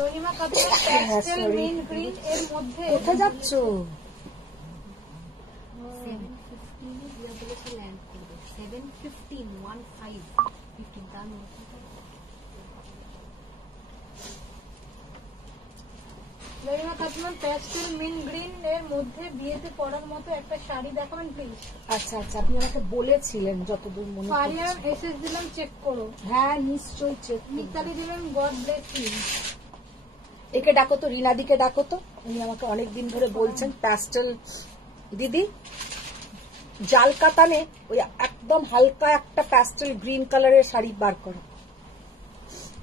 Rahima Kapoor, pastel mint green এর মধ্যে। কোথায় যাচ্ছ? Rahima Kapoor, pastel mint green এর মধ্যে বিয়েতে পরার মতো একটা শাড়ি দেখাবেন প্লিজ। আচ্ছা আচ্ছা, আপনি আমাকে বলেছিলেন যতদূর মনে ফারিয়ার এসএস দিলাম, চেক করো। হ্যাঁ নিশ্চয়ই চেক। মিতালি দিলেন, গড ব্লেস ইউ। একে ডাকো তো, রিনাদিকে ডাকো তো, উনি আমাকে অনেকদিন ধরে বলছেন প্যাস্টেল। দিদি জাল কাতানে ওই একদম হালকা একটা প্যাস্টেল গ্রিন কালারের শাড়ি বার করো,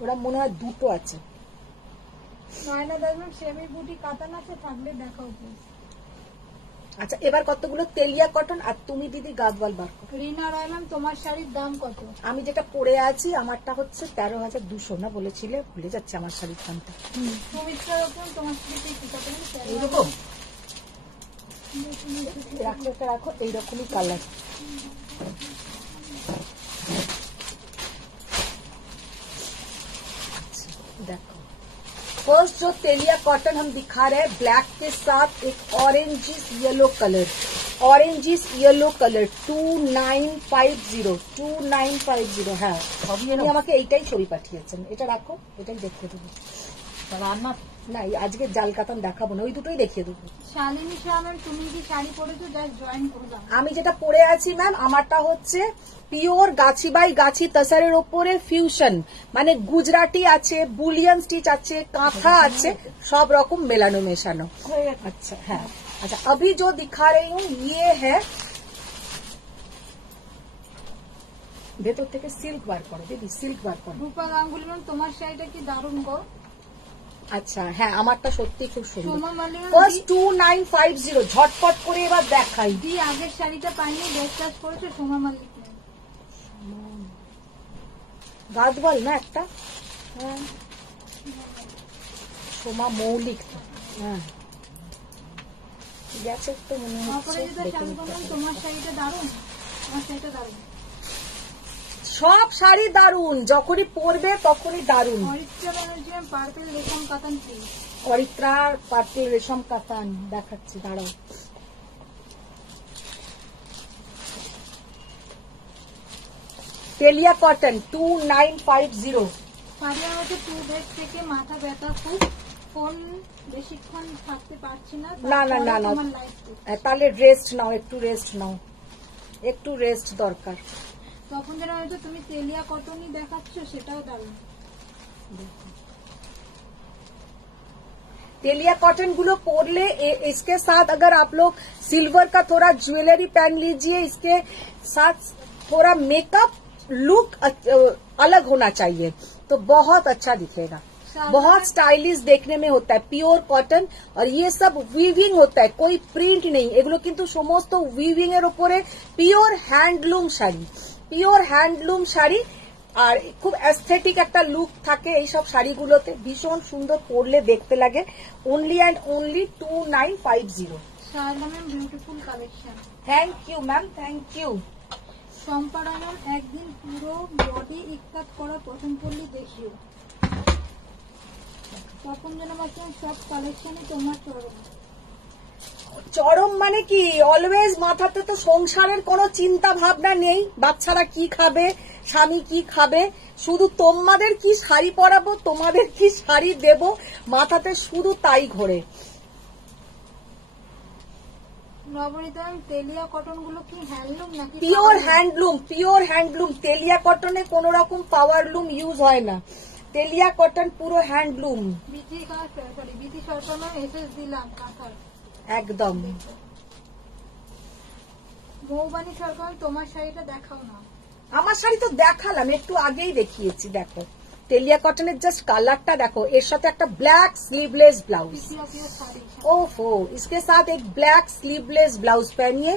ওরা মনে হয় দুটো আছে। নয়না দাস, সেমি বুটি কাতান আছে, থাকলে দেখাও প্লিজ। আচ্ছা এবার কতগুলো তেলিয়া কটন, আর তুমি দিদি গাদওয়াল বার করো। রিনা রয় ম্যাম, তোমার শাড়ির দাম কত? আমি যেটা পরে আছি আমারটা হচ্ছে 13,200 না বলেছিলে, ভুলে যাচ্ছে আমার শাড়ির দামটা। সুমিত্রা রতন, তোমার শাড়িতে কি কত? এইরকম রাখো, এটা রাখো, এইরকমই কালার। देखो फर्स्ट जो तेलिया कॉटन हम दिखा रहे हैं ब्लैक के साथ एक oranges yellow colour, oranges yellow colour 2950 হ্যাঁ আপনি আমাকে এইটাই ছবি পাঠিয়েছেন, এটা রাখো, এটাই দেখিয়ে দেবো। রান্না না আজকে জাল কাতান দেখাবো না, ওই দুটোই দেখিয়ে দেবো। শালিনী শাহ ম্যাম, তুমি কি শাড়ি পরেছো? জাস্ট জয়েন করলাম। আমি যেটা পরে আছি ম্যাম আমারটা হচ্ছে পিওর গাছি বাই গাছি তাসারের ওপরে ফিউশন, মানে গুজরাটি আছে, বুলিয়ান স্টিচ আছে, কাঁথা আছে, সব রকম মেলানো মেশানো। अच्छा है। अच्छा अभी जो दिखा रही हूँ ये है, ভেতর থেকে সিল্ক বার করো দিদি, সিল্ক বার করো। রূপা গাঙ্গুলি ম্যাম, তোমার শাড়িটা কি দারুণ গো। আচ্ছা হ্যাঁ আমারটা সত্যি খুব সুন্দর। সোমা মালিক, ফার্স্ট 2950 ঝটপট করে এবার দেখাই। দি আগের শাড়িটা পাইনি, ডেসকাস করেছে সোমা মালিক ম্যাম। গাদওয়াল না একটা, হ্যাঁ সোমা মৌলিক, হ্যাঁ গেছে তো মনে হচ্ছে। অপরাজিতা শান্ত ম্যাম, তোমার শাড়িটা দারুণ, তোমার শাড়িটা দারুণ। সব শাড়ি দারুন, যখনই পরবে তখনই দারুন। অরিত্রা ব্যানার্জি ম্যাম, পার্পল রেশম কাতান প্লিজ। অরিত্রার পার্পল রেশম কাতান দেখাচ্ছি, দাঁড়াও। তেলিয়া কটন 2950। ফারিয়া হচ্ছে 2 ডেজ থেকে মাথা ব্যথা খুব, ফোন বেশিক্ষণ থাকতে পারছি না। না না না না, আমার লাইফ তাহলে রেস্ট নাও, একটু রেস্ট নাও, একটু রেস্ট দরকার। তখন যেন হয়তো তুমি তেলিয়া কটনই দেখাচ্ছ, সেটাও দারুণ। तेलिया कॉटन गुलो पोरले इसके साथ अगर आप लोग सिल्वर का थोड़ा ज्वेलरी पहन लीजिए, इसके साथ थोड़ा मेकअप लुक अलग होना चाहिए तो बहुत अच्छा दिखेगा, बहुत स्टाइलिश देखने में होता है। प्योर कॉटन और ये सब वीविंग होता है, कोई प्रिंट नहीं, एगुलो किन्तु समस्त वीविंग एर ओपरे pure handloom sari, pure handloom sari, আর খুব অ্যাস্থেটিক একটা লুক থাকে এইসব শাড়িগুলোতে, ভীষণ সুন্দর, পরলে দেখতে লাগে। Only and only 2950। Sharda ma'am, beautiful collection. Thank you ma'am, thank you. সম্পাদনার একদিন পুরো বডি ইক্কাত করা প্রথম পল্লী দেখিও। তখন যেন সব কালেকশনে তোমার চরম। চরম মানে কি, অলওয়েজ মাথাতে তো সংসারের কোনো চিন্তা ভাবনা নেই, বাচ্চারা কি খাবে, স্বামী কি খাবে, শুধু তোমাদের কি শাড়ি পরাবো, তোমাদের কি শাড়ি দেব, মাথাতে শুধু তাই ঘোরে। নবনীতা তেলিয়া কটন গুলো কি হ্যান্ডলুম নাকি? Pure handloom, pure handloom. Telia কটনে কোন রকম পাওয়ার লুম ইউজ হয় না, তেলিয়া কটন পুরো হ্যান্ডলুম। বিথি সরকার এসএস দিলাম কাঁথার একদম। মৌবানী সরকার তোমার শাড়িটা দেখাও না। আমার শাড়ি তো দেখালাম, একটু আগেই দেখিয়েছি। দেখো तेलिया कॉटन जस्ट कलर देखो, इस साथ एक ब्लैक स्लीवलेस ब्लाउज, ओफो इसके साथ एक ब्लैक स्लीवलेस ब्लाउज पहनिए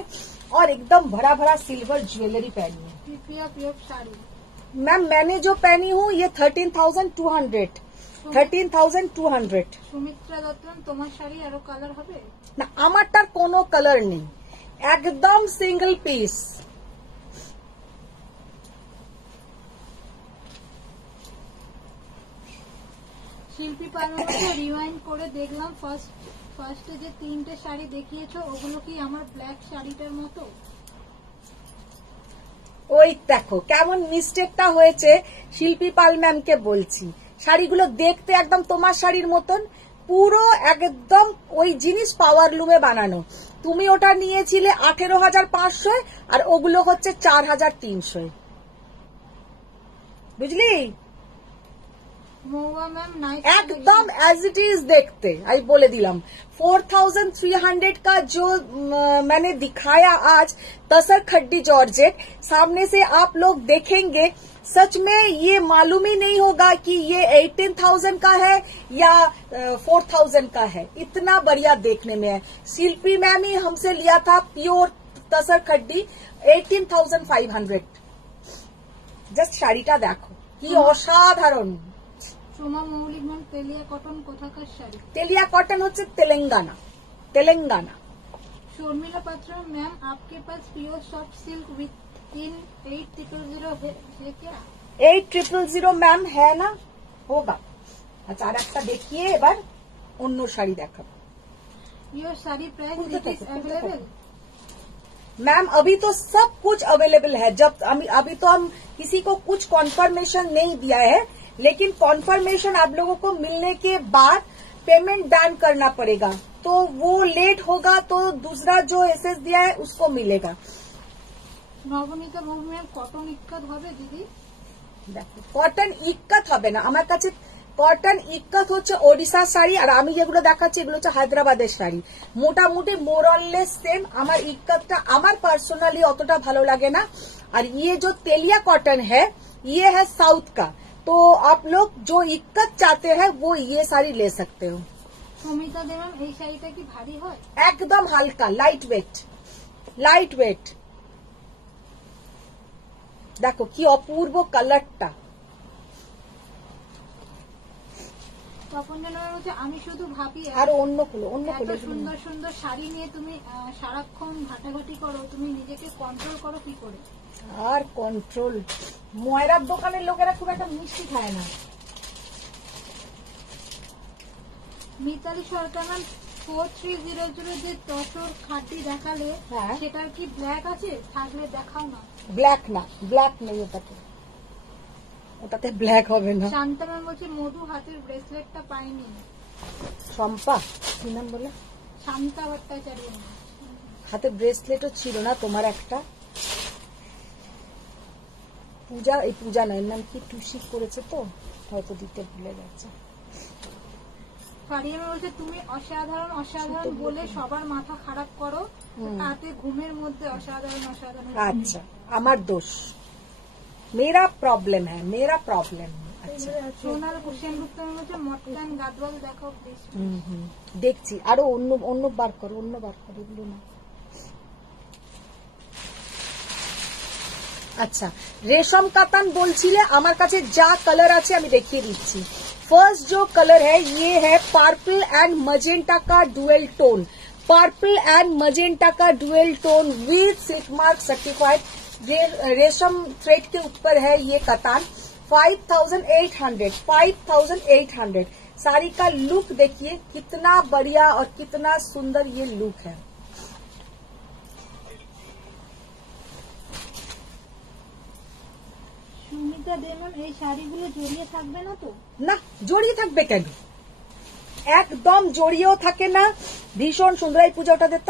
और एकदम भरा भरा सिल्वर ज्वेलरी पहनिए। मैम मैंने जो पहनी हूँ ये 13,200 13,200। सुमित्रा दत्तन তোমার শাড়ি আরো কালার হবে না, আমারটার কোনো কালার নেই, একদম সিঙ্গেল পিস। শিল্পী পার্লারকে রিওয়াইন্ড করে দেখলাম, ফার্স্টে যে তিনটে শাড়ি দেখিয়েছো ওগুলো কি আমার ব্ল্যাক শাড়িটার মতো? ওই দেখো কেমন মিস্টেকটা হয়েছে, শিল্পী পাল ম্যামকে বলছি শাড়িগুলো দেখতে একদম তোমার শাড়ির মতন, পুরো একদম ওই জিনিস পাওয়ার লুমে বানানো। তুমি ওটা নিয়েছিলে 18,500 আর ওগুলো হচ্ছে 4,300, বুঝলি? एकदम एज इट इज देखते, आई बोले दिलम। 4,300 का जो मैंने दिखाया आज तसर खड्डी जॉर्जेट, सामने से आप लोग देखेंगे सच में ये मालूम ही नहीं होगा कि ये 18,000 का है या 4,000 का है, इतना बढ़िया देखने में है। शिल्पी मैम ही हमसे लिया था प्योर तसर खड्डी 18,500। जस्ट शाड़ीटा देखो कि असाधारण। সোমা মৌলিক ম্যাম তেলিয়া কটন কোথাকার শাড়ি? তেলিয়া কটন হচ্ছে তেলেঙ্গানা, তেলেঙ্গানা। শর্মিলা পাত্র ম্যাম आपके पास pure soft silk within 8,000 है क्या? 8,000 मैम है ना, होगा। अच्छा আর একটা দেখিয়ে এবার অন্য শাড়ি দেখাবো। ये सारी प्राइस इज अवेलेबल मैम अभी तो सब कुछ अवेलेबल है। जब अभी तो हम किसी को कुछ कॉन्फर्मेशन नहीं दिया है, लेकिन कॉन्फर्मेशन आप लोगों को मिलने के बाद पेमेंट डन करना पड़ेगा, तो वो लेट होगा तो दूसरा जो एसएस दिया है उसको मिलेगा। নবনীতা ভৌমিয়ার কটন ইক্কাত হবে দিদি? দেখো কটন ইক্কাত হবে না, আমার কাছে কটন ইক্কাত হচ্ছে ওড়িশা শাড়ি, আর আমি যেগুলো দেখাচ্ছি এগুলো হচ্ছে হায়দ্রাবাদের শাড়ি, মোটামুটি মোরলেস সেম। আমার ইক্কাতটা আমার পার্সোনালি অতটা ভালো লাগে না। আর ये जो तेलिया कॉटन है ये है साउथ का, तो आप लोग जो इक्कत चाहते हैं वो ये साड़ी ले सकते हो। সুমিতা দেবন এই শাড়িটা কি ভারী হয়? एकदम हल्का, लाइट वेट, लाइट वेट। देखो कि अपूर्व कलरটা। তপন জানার হচ্ছে আমি শুধু ভাবি আর অন্য কুলো সুন্দর সুন্দর শাড়ি নিয়ে তুমি সারাক্ষণ ঘাটাঘাটি করো, তুমি নিজেকে কন্ট্রোল করো কি করে? আর কন্ট্রোল, ময়রার দোকানের লোকেরা খুব একটা মিষ্টি খায় না। মিতালি সরকার 4300 যে তসর খাটি দেখালে সেটার কি ব্ল্যাক আছে? থাকলে দেখাও না। ব্ল্যাক না, ব্ল্যাক নেই ওটাতে, ওটাতে ব্ল্যাক হবে না। শান্তারাম বলছে মধু হাতের ব্রেসলেটটা পাইনি। শম্পা কি নাম বলে? শান্তা ভট্টাচার্য। হাতে ব্রেসলেটও ছিল না তোমার একটা? পূজা, এই পূজা না, এর নাম কি, টুসি করেছে তো হয়তো দিতে ভুলে গেছে। ফারিয়ামা বলছে তুমি অসাধারণ অসাধারণ বলে সবার মাথা খারাপ করো, তাতে ঘুমের মধ্যে অসাধারণ অসাধারণ। আচ্ছা আমার দোষ, মেরা প্রবলেম হ্যাঁ, মেরা প্রবলেম। আচ্ছা সোনাল সেনগুপ্ত বলছে মটকান গাদওয়াল দেখো প্লিজ। দেখছি, আরো অন্য বার করো, অন্য বার করো, এগুলো না। আচ্ছা रेशम कातन बोलছিলে, আমার কাছে যা কালার আছে আমি দেখিয়ে দিচ্ছি। फर्स्ट जो कलर है ये है पर्पल एंड मजेंटा का dual tone, purple and magenta का dual tone with silk mark certified. ये रेशम थ्रेड के ऊपर है ये कतान। 5800 साड़ी का लुक देखिए कितना बढ़िया और कितना सुंदर ये लुक है। সুমিতা দেখুন এই শাড়িগুলো জড়িয়ে থাকবে না তো? না জড়িয়ে থাকবে কেন, একদম জড়িয়েও থাকে না, ভীষণ সুন্দর। এই পূজা ওটা দিত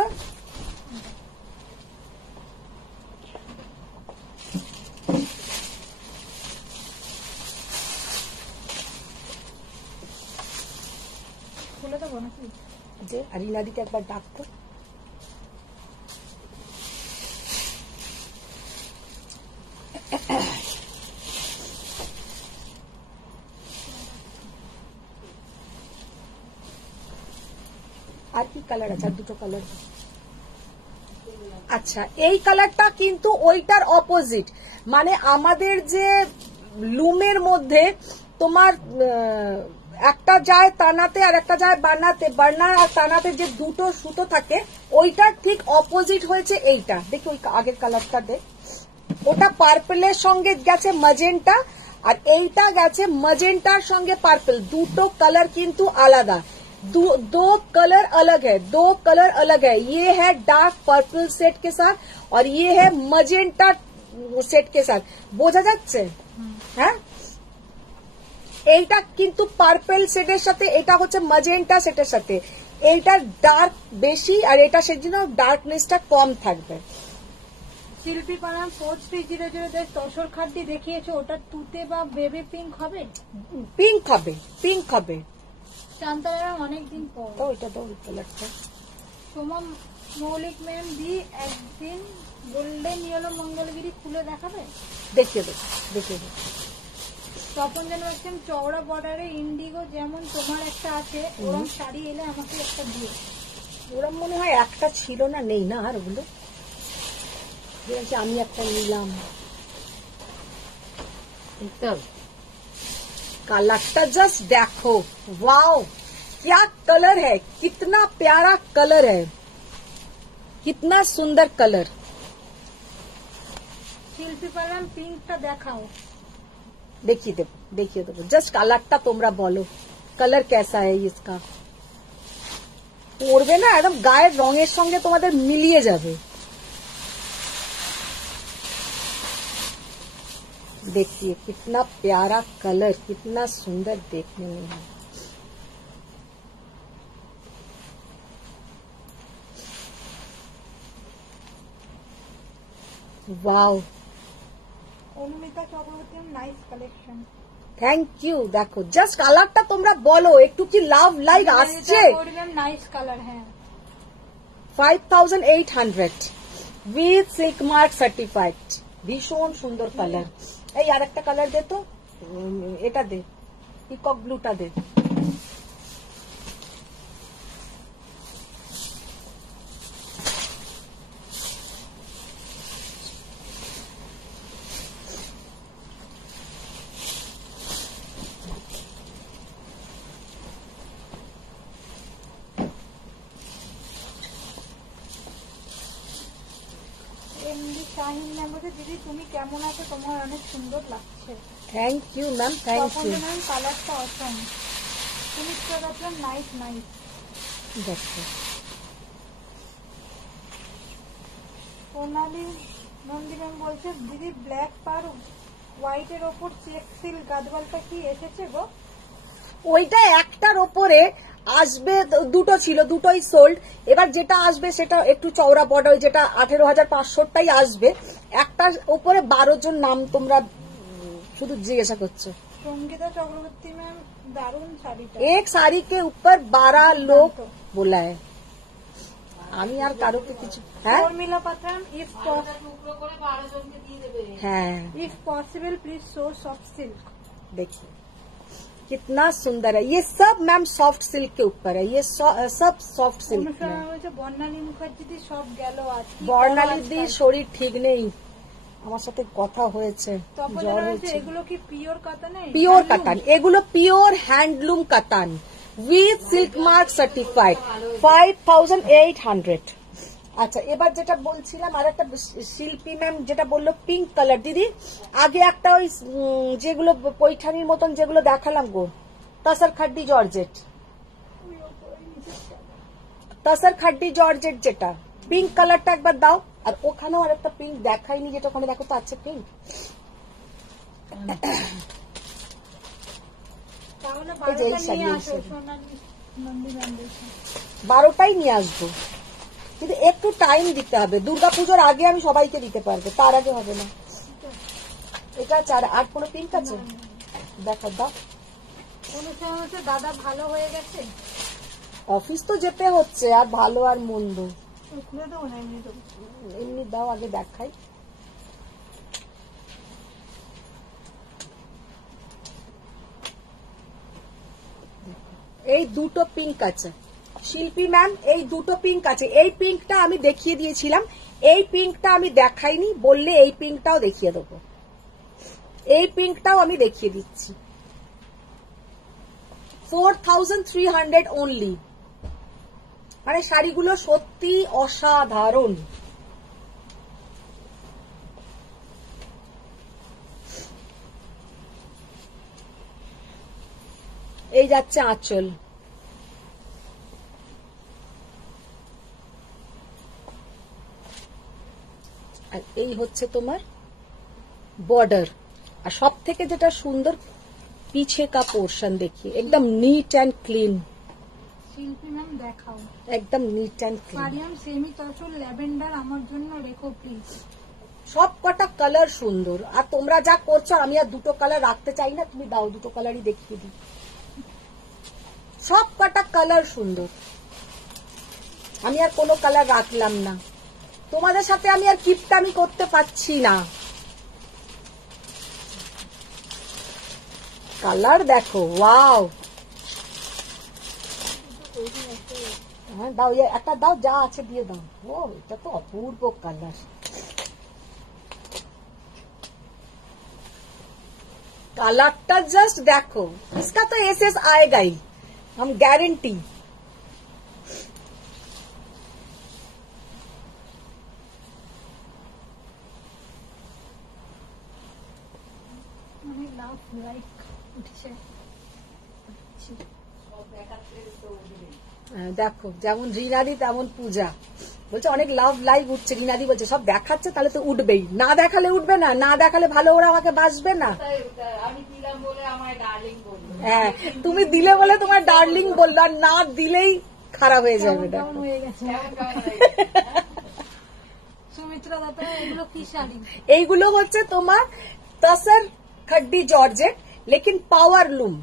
খুলে দেবো নাকি? যে আর রিনাদিকে একবার ডাকতো। আর কি কালার আছে? আর দুটো কালার। আচ্ছা এই কালারটা কিন্তু ওইটার অপোজিট, মানে আমাদের যে লুমের মধ্যে তোমার একটা যায় তানাতে আর একটা যায় বানাতে, বানা আর তানাতে যে দুটো সুতো থাকে ওইটার ঠিক অপোজিট হয়েছে এইটা। দেখি ওই আগের কালারটা দেখ, ওটা পার্পলের সঙ্গে গেছে মজেন্টা আর এইটা গেছে মজেন্টার সঙ্গে পার্পল, দুটো কালার কিন্তু আলাদা। दो कलर अलग है, दो कलर अलग है। ये है डार्क पर्पल सेट के साथ और ये है मजेंटा सेट के साथ। বোঝা যাচ্ছে? হ্যাঁ এইটা কিন্তু পার্পল সেটের সাথে, এটা হচ্ছে মজেন্টা সেটের সাথে। এইটার ডার্ক বেশি আর এটা সেজন্য ডার্কনেসটা কম থাকবে। শিল্পী পালাম 4300 তসর খাদ্য দেখিয়েছে, ওটা তুতে বা বেবি পিঙ্ক হবে? পিঙ্ক হবে, পিঙ্ক হবে। শান্তারা অনেকদিন পর তো এটা তো কালারটা। সোমা মৌলিক ম্যাম দি একদিন গোল্ডেন ইয়েলো মঙ্গলগিরি খুলে দেখাবে? দেখিয়ে দেবো, দেখিয়ে দেবো। তপন যেন একদম চওড়া বর্ডারে ইন্ডিগো যেমন তোমার একটা আছে, ওরকম শাড়ি এলে আমাকে একটা দিও। ওরকম মনে হয় একটা ছিল না, নেই না আর ওগুলো, আমি একটা নিলাম। कलरটা जस्ट देखो, वाओ क्या कलर है, कितना प्यारा कलर है, कितना सुंदर कलर। শিল্পী পালাম পিঙ্কটা দেখাও। देखिए देखो, देखिए देखो, जस्ट कलरটা তোমরা বলো कलर कैसा है इसका। পরবে না একদম গায়ের রঙের সঙ্গে তোমাদের মিলিয়ে যাবে। देखिए कितना प्यारा कलर, कितना सुंदर देखने में है। Wow Anumita Chakraborty nice collection. Thank you. দেখো জাস্ট কালারটা তোমরা বলো একটু কি লাভ লাইক আসছে। নাইস কালার হ্যাঁ। 5800 উইথ সিল্ক মার্ক সার্টিফাইড, ভীষণ সুন্দর কালার। এই আর একটা কালার দে তো, এটা দে, পিকক ব্লুটা দে। শাহিন ম্যাম বলছে দিদি তুমি কেমন আছো, তোমার অনেক সুন্দর লাগছে। Thank you ma'am, thank you. Ma'am কালারটা অসম, তুমি তো নাইস নাইস। দেখো সোনালি নন্দী ম্যাম বলছে দিদি ব্ল্যাক পার হোয়াইটের ওপর চেক সিল্ক গাদওয়ালটা কি এসেছে গো? ওইটা একটার ওপরে আসবে, দুটো ছিল, দুটোই সোল্ড। এবার যেটা আসবে সেটা একটু চওড়া বর্ডার, যেটা 18,500টাই আসবে। একটার উপরে 12 জন নাম তোমরা শুধু জিজ্ঞাসা করছো। সঙ্গীতা চক্রবর্তী ম্যাম দারুণ শাড়িটা। एक साड़ी के ऊपर 12 लोग बोला है। আমি আর কারোকে কিছু। হ্যাঁ শর্মিলা পাত্রাম ইফ হ্যাঁ if possible please show soft silk. देखिए कितना सुंदर है, ये सब मैम सॉफ्ट सिल्क के ऊपर है, ये सब सॉफ्ट सिल्क है। বর্ণালী মুখার্জি সব গেল আজ। বর্ণালীদির শরীর ঠিক নেই, আমার সাথে কথা হয়েছে, জ্বর হয়েছে। এগুলো কি পিওর কাতান? পিওর কাতান, এগুলো পিওর হ্যান্ডলুম কাতান উইথ সিল্ক মার্ক সার্টিফাইড। 5800 আচ্ছা, এবার যেটা বলছিলাম আর একটা শিল্পী ম্যাম যেটা বললো পিঙ্ক কালার, দিদি আগে একটা ওই যেগুলো পৈঠানির মতন যেগুলো দেখালাম গো, তাসার খাড্ডি জর্জেট, তাসার খাড্ডি জর্জেট যেটা পিঙ্ক কালারটা একবার দাও। আর ওখানেও আর একটা পিঙ্ক দেখাইনি, যেটা ওখানে দেখো তো আছে পিঙ্ক। তাহলে 12টা নিয়ে আসো, 12টাই নিয়ে আসবো, কিন্তু একটু টাইম দিতে হবে। দুর্গাপুজোর আগে আমি সবাইকে দিতে পারবো, তার আগে হবে না। এটা আছে, আর কোনো পিঙ্ক আছে দেখা দাও। অনুষ্ঠান দাদা ভালো হয়ে গেছে, অফিস তো যেতে হচ্ছে, আর ভালো আর মন্দ খুলে দেবো না এমনি দেবো? এমনি দাও, আগে দেখাই। এই দুটো পিঙ্ক আছে শিল্পী ম্যাম, এই দুটো পিঙ্ক আছে। এই পিঙ্কটা আমি দেখিয়ে দিয়েছিলাম, এই পিঙ্কটা আমি দেখাইনি, বললে এই পিঙ্কটাও দেখিয়ে দেবো, এই পিঙ্কটাও আমি দেখিয়ে দিচ্ছি। 4300 অনলি। মানে শাড়িগুলো সত্যি অসাধারণ। এই যাচ্ছে আঁচল, আর এই হচ্ছে তোমার বর্ডার। আর সব থেকে যেটা সুন্দর পিছে কা পোর্শন দেখিয়ে, একদম neat and clean. Shilpi ma'am দেখাও, একদম নিট অ্যান্ড ক্লিন। পারিয়াম সেমি তসর ল্যাভেন্ডার আমার জন্য রেখো প্লিজ। সব কটা কালার সুন্দর। আর তোমরা যা করছো, আমি আর দুটো কালার রাখতে চাই না, তুমি দাও দুটো কালারই দেখিয়ে দিই। সব কটা কালার সুন্দর, আমি আর কোনো কালার রাখলাম না। তোমাদের সাথে আমি আর কিপটামি করতে পারছি না। কালার দেখো, ওয়াও। হ্যাঁ দাও, একটা দাও, যা আছে দিয়ে দাও। ও এটা তো অপূর্ব কালার। কালারটা জাস্ট দেখো, इसका तो एसएस आएगा ही, हम गारंटी। মানে লাভ লাইক উঠছে। দেখো, যেমন রিনাদি তেমন পূজা বলছে অনেক লাভ লাইভ উঠছে। রিনাদি বলছে সব দেখাচ্ছে, তাহলে তো উঠবেই, না দেখালে উঠবে না, না দেখালে ভালো ওরা আমাকে বাসবে না। হ্যাঁ, তুমি দিলে বলে তোমার ডার্লিং বললো, আর না দিলেই খারাপ হয়ে যাবে। কেমন হয়ে গেছে সুমিত্রা দাদা? এগুলো কি শাড়ি? এইগুলো হচ্ছে তোমার तसर खड्डी जॉर्जेट, लेकिन पावर लूम,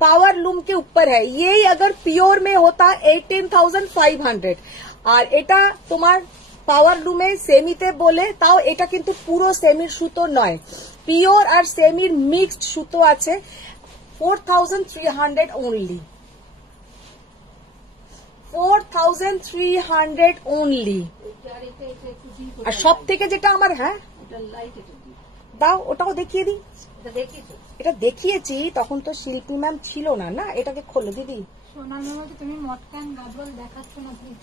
पावर लूम के ऊपर है। ये अगर प्योर में होता 18,500, আর এটা তোমার পাওয়ার লুমে সেমিতে বলে, তাও এটা কিন্তু পুরো সেমির সুতো নয়, পিওর আর সেমির মিক্সড সুতো আছে। 4,300 অনলি, 4,300 অনলি। আর সব থেকে যেটা আমার, হ্যাঁ দাও, ওটাও দেখিয়ে দিই। এটা দেখিয়েছি, তখন তো শিল্পী ম্যাম ছিল না। না, এটাকে খোলো দিদি। সোনার ম্যাম, তুমি মটকান গাজল দেখাচ্ছ না প্লিজ।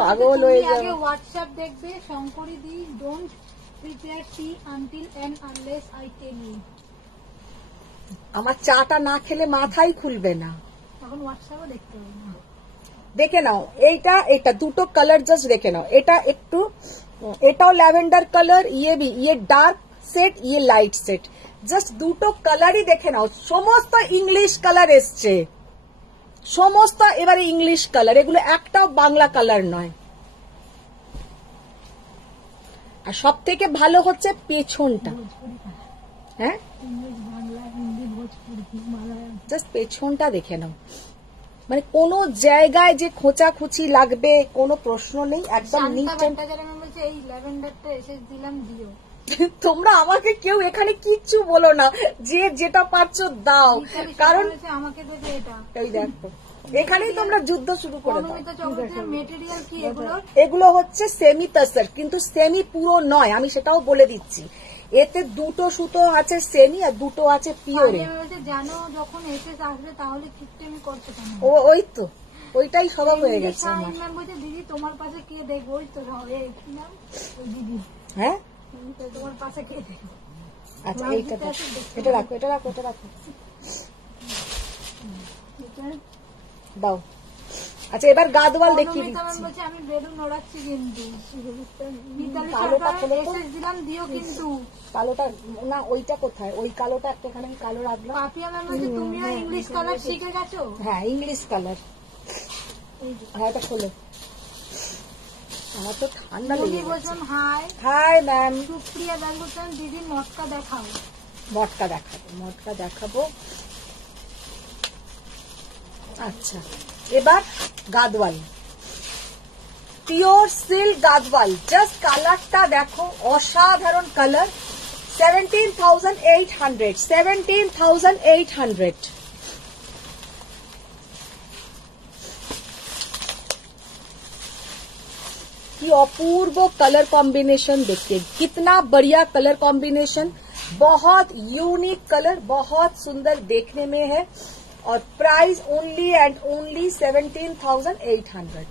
পাগল হয়ে যাবে। আগে হোয়াটসঅ্যাপ দেখবে, শঙ্করী দি don't prepare tea until and unless I tell you. আমার চাটা না খেলে মাথাই খুলবে না। তখন হোয়াটসঅ্যাপও দেখতে হবে না। দেখে নাও, এইটা এটা দুটো কালার জাস্ট দেখে নাও। এটা একটু, এটাও ল্যাভেন্ডার কালার, ইয়ে ডার্ক সেট, ইয়ে লাইট সেট। জাস্ট দুটো কালারই দেখে নাও। সমস্ত ইংলিশ কালার এসছে, সমস্ত এবারে ইংলিশ কালার, এগুলো একটাও বাংলা কালার নয়। আর সব থেকে ভালো হচ্ছে পেছনটা। হ্যাঁ, জাস্ট পেছনটা দেখে নাও, মানে কোনো জায়গায় যে খোঁচাখুচি লাগবে কোনো প্রশ্ন নেই, একদম নিট। এই ল্যাভেন্ডারটা এসে দিলাম, দিও। তোমরা আমাকে কেউ এখানে কিচ্ছু বলো না, যে যেটা পারছো দাও, কারণ আমাকে দেবে এটা। এই দেখো, এখানেই তোমরা যুদ্ধ শুরু করে দাও। মেটেরিয়াল কি এগুলো? এগুলো হচ্ছে সেমি তসর, কিন্তু সেমি পুরো নয়, আমি সেটাও বলে দিচ্ছি। এতে দুটো সুতো আছে সেমি আর দুটো আছে পিওরে। জানো যখন এসে আসবে তাহলে কিপটেমি করতে পারো। ওই তো ওইটাই স্বভাব হয়ে গেছে আমার। ম্যাম বলছে দিদি তোমার পাশে কে দেখবো, ওই তো কি নাম ওই দিদি, হ্যাঁ তোমার পাশে কে দেখবো। আচ্ছা এইটা দাও, এটা রাখো, এটা রাখো, এটা রাখো, দাও। আচ্ছা এবার গাদওয়াল দেখিয়ে দিচ্ছি। বলছে আমি বেলুন ওড়াচ্ছি কিন্তু কালোটা খুলে তো দিলাম দিও কিন্তু কালোটা না, ওইটা কোথায়, ওই কালোটা একটুখানি কালো রাখলাম। পাপিয়া ম্যাম বলছে তুমিও ইংলিশ কালার শিখে গেছো। হ্যাঁ ইংলিশ কালার, হ্যাঁ এটা খোলো। আমার তো ঠান্ডা লেগে গেছে। High hi ma'am. Supriya ma'am বলছেন দিদি মটকা দেখাও। মটকা দেখাবো, মটকা দেখাবো। আচ্ছা এবার Gadwal, pure silk Gadwal. Just কালারটা দেখো, অসাধারণ কালার। 17,800, 17,800। की अपूर्व कलर कॉम्बिनेशन देखिए, कितना बढ़िया कलर कॉम्बिनेशन, बहुत यूनिक कलर, बहुत सुंदर देखने में है। और price only and only 17,800।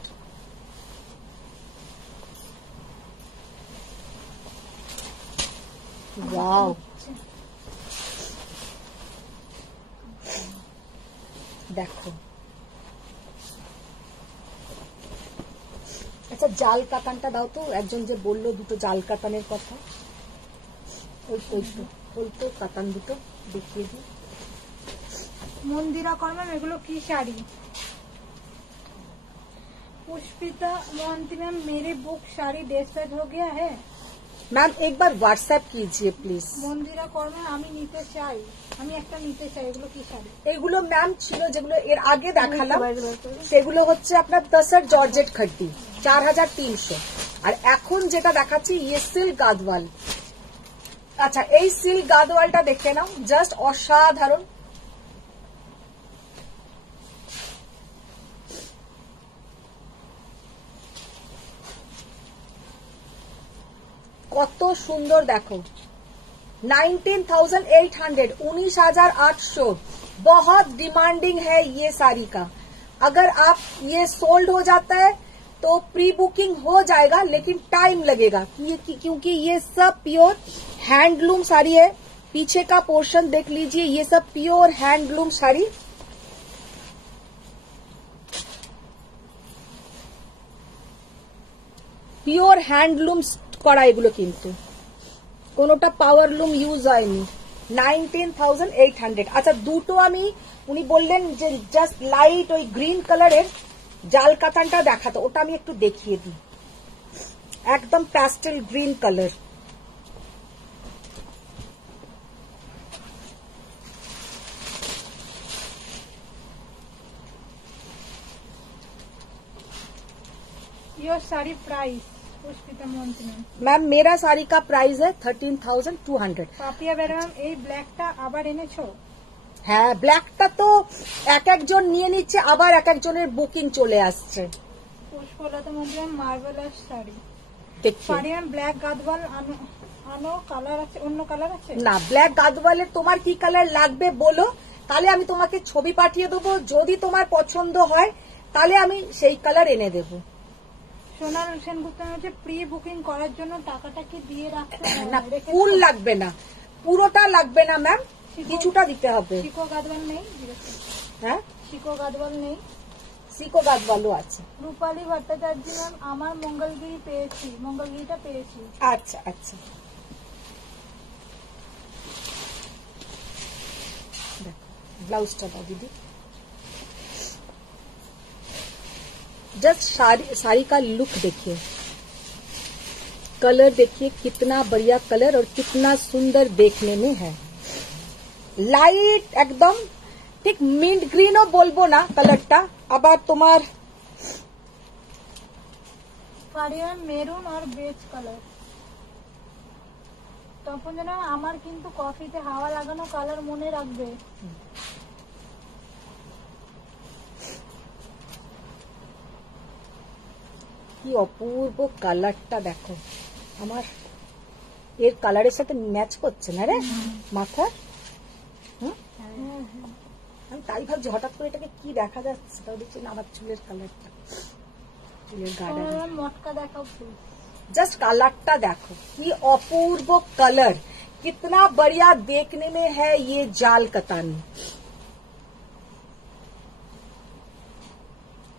Wow, देखो। আচ্ছা জাল কাতানটা দাও তো, একজন যে বললো দুটো জাল কাতানের কথা, ওই তো কাতান দুটো দেখিয়ে দিই। মন্দিরা কর্মা এগুলো কি শাড়ি? पुष्पिता मोहंती मैम मेरी बुक साड़ी डेस्टेज हो गया है। मैम एक बार व्हाट्सएप कीजिए प्लिज। মন্দিরা কর্মা আমি নিতে চাই, আমি একটা নিতে চাই। এগুলো কি শাড়ি? এগুলো ম্যাম ছিল যেগুলো এর আগে দেখালাম, সেগুলো হচ্ছে আপনার তসর জর্জেট খড্ডি 4,300। আর এখন যেটা দেখাচ্ছি ইয়ে সিল্ক গাদওয়াল। আচ্ছা এই সিল্ক গাদওয়ালটা দেখে নাও, জাস্ট অসাধারণ। কত সুন্দর দেখো। 19,800, 19,800। बहुत डिमांडिंग है ये साड़ी का। अगर आप ये सोल्ड हो जाता है तो प्री बुकिंग हो जाएगा, लेकिन टाइम लगेगा क्योंकि ये सब प्योर हैंडलूम साड़ी है। पीछे का पोर्शन देख लीजिए, ये सब pure handloom sari. Pure handloom করা এগুলো, কিন্তু কোনোটা পাওয়ার লুম ইউজ হয়নি। 19,800। আচ্ছা দুটো আমি, উনি বললেন যে জাস্ট লাইট ওই গ্রিন কালারের জাল কাতানটা দেখাতো, ওটা আমি একটু দেখিয়ে দিই। একদম pastel green colour. Your sari price Pushpita Mohanty ma'am. Ma'am मेरा साड़ी का प्राइस है 13,200। পাপিয়া বেরা ম্যাম এই ব্ল্যাকটা আবার এনেছো? হ্যাঁ ব্ল্যাকটা তো এক একজন নিয়ে নিচ্ছে, আবার এক একজনের বুকিং চলে আসছে। পুষ্পলতা মন্ত্রী ম্যাম মার্ভেলাস শাড়ি দেখি শাড়ি ম্যাম ব্ল্যাক গাদওয়াল আনো কালার আছে, অন্য কালার আছে না? ব্ল্যাক গাদওয়ালের তোমার কি কালার লাগবে বলো, তাহলে আমি তোমাকে ছবি পাঠিয়ে দেবো। যদি তোমার পছন্দ হয় তাহলে আমি সেই কালার এনে দেবো। সোনাল সেনগুপ্ত হচ্ছে প্রি বুকিং করার জন্য টাকাটা কি দিয়ে রাখতে না ফুল লাগবে না, পুরোটা লাগবে না ম্যাম, কিছুটা দিতে হবে। শিকো গাদওয়াল নেই? হ্যাঁ শিকো গাদওয়াল নেই, সিকো গাদওয়ালও আছে। রূপালী ভট্টাচার্য ম্যাম আমার মঙ্গলগিরি পেয়েছি, মঙ্গলগিরিটা পেয়েছি। আচ্ছা আচ্ছা দেখো ব্লাউজটা দাও দিদি। जस्ट साड़ी का लुक देखिए, कलर देखिए कितना बढ़िया कलर और कितना सुंदर देखने में है। लाइट एकदम ठीक मिंट ग्रीनও বলবো না কালারটা, আবার তোমার মেরুন আর বেজ কালার। তখন যেন আমার কিন্তু কফিতে হাওয়া লাগানো কালার মনে রাখবে। কি অপূর্ব কালারটা দেখো, আমার এর কালারের সাথে ম্যাচ করছে না রে মাথা? আমি তাই ভাবছি হঠাৎ করে এটাকে কি দেখা যাচ্ছে, তাও দেখছি না আবার চুলের কালারটা, চুলের গার্ডার। মটকা দেখাও जस्ट कलरটা देखो कि अपूर्व कलर, कितना बढ़िया देखने में है ये जाल कतन।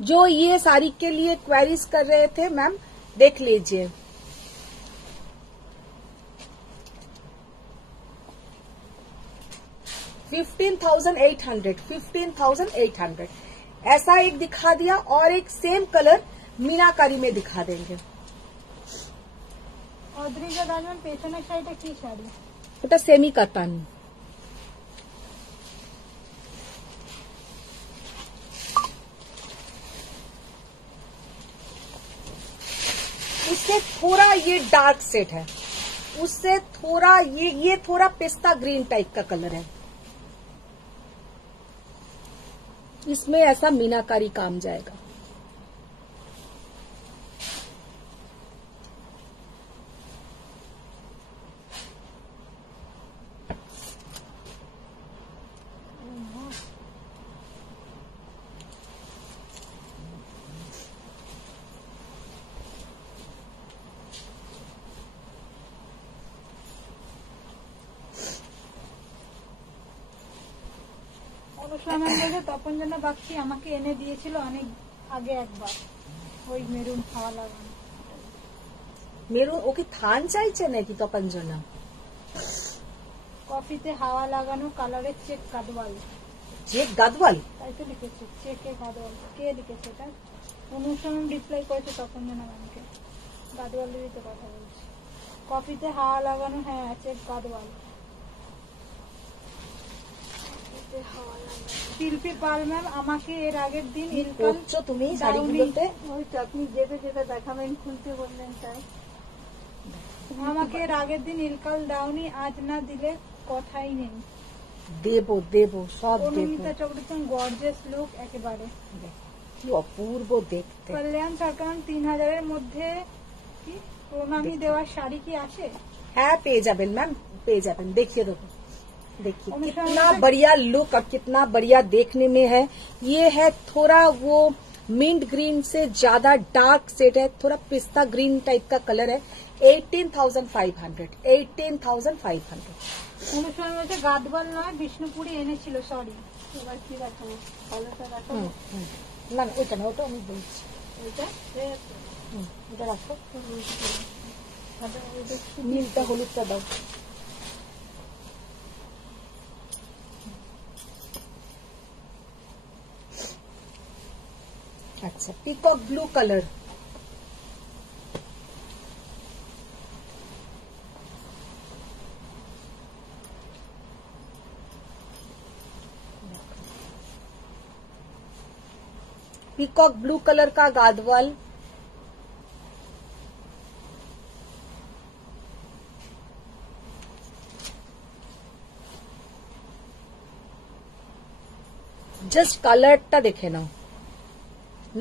जो ये साड़ी के लिए क्वेरीज कर रहे थे मैम, देख लीजिए। $15,800 ऐसा एक दिखा दिया, और एक सेम कलर मीनाकारी में दिखा देंगे। অদ্রিজা দারমান পেছনের সাইডে কি শাড়ি? ওটা সেমি কাতান। उससे थोड़ा ये डार्क सेट है, उससे थोड़ा ये थोड़ा पिस्ता ग्रीन टाइप का कलर है, इसमें ऐसा मीनाकारी काम जाएगा। তপন জানা বাক্সি আমাকে এনে দিয়েছিল অনেক আগে একবার, ওই মেরুন হাওয়া লাগানো। মেরুন ও কি থান চাইছে নাকি তপন জানা? কফিতে হাওয়া লাগানো কালারের চেক গাদওয়াল। চেক গাদওয়াল তাই তো লিখেছে, চেকে গাদওয়াল। কে লিখেছে এটা? অনুষ্ঠান রিপ্লাই করেছে তপন জানা ম্যামকে। গাদওয়াল দিতে কথা বলছি। কফিতে হাওয়া লাগানো, হ্যাঁ চেক গাদওয়াল। শিল্পী পাল ম্যাম আমাকে এর আগের দিন করছো তুমি শাড়িগুলোতে? ওইটা আপনি যেটা যেটা দেখাবেন খুলতে বললেন তাই। আমাকে এর আগের দিন ইলকাল দাওনি, আজ না দিলে কথাই নেই। দেবো দেবো সব দেবো। অনুমিতা চক্রবর্তী গর্জিয়াস লুক একেবারে, কি অপূর্ব দেখতে। কল্যাণ সরকার 3000-এর মধ্যে কি প্রণামী দেওয়ার শাড়ি কি আছে? হ্যাঁ পেয়ে যাবেন ম্যাম, পেয়ে যাবেন। देखिए देखो, देखिए कितना बढ़िया लुक और कितना बढ़िया देखने में है। ये है थोड़ा वो मिंट ग्रीन से ज्यादा डार्क सेट है, थोड़ा पिस्ता ग्रीन टाइप का कलर है। 18,500 18,500। অনুষ্ঠান হচ্ছে গাদওয়াল নয়, বিষ্ণুপুরি এনেছিল। সরি, এবার কি দেখাবো? ভালোটা দেখাবো না না ওইটা না, ওটা আমি বলছি। ওইটা ওটা রাখো, নীলটা হলুদটা দাও। अच्छा peacock blue colour, peacock blue colour का गादवाल। जस्ट कलरটা দেখে নাও।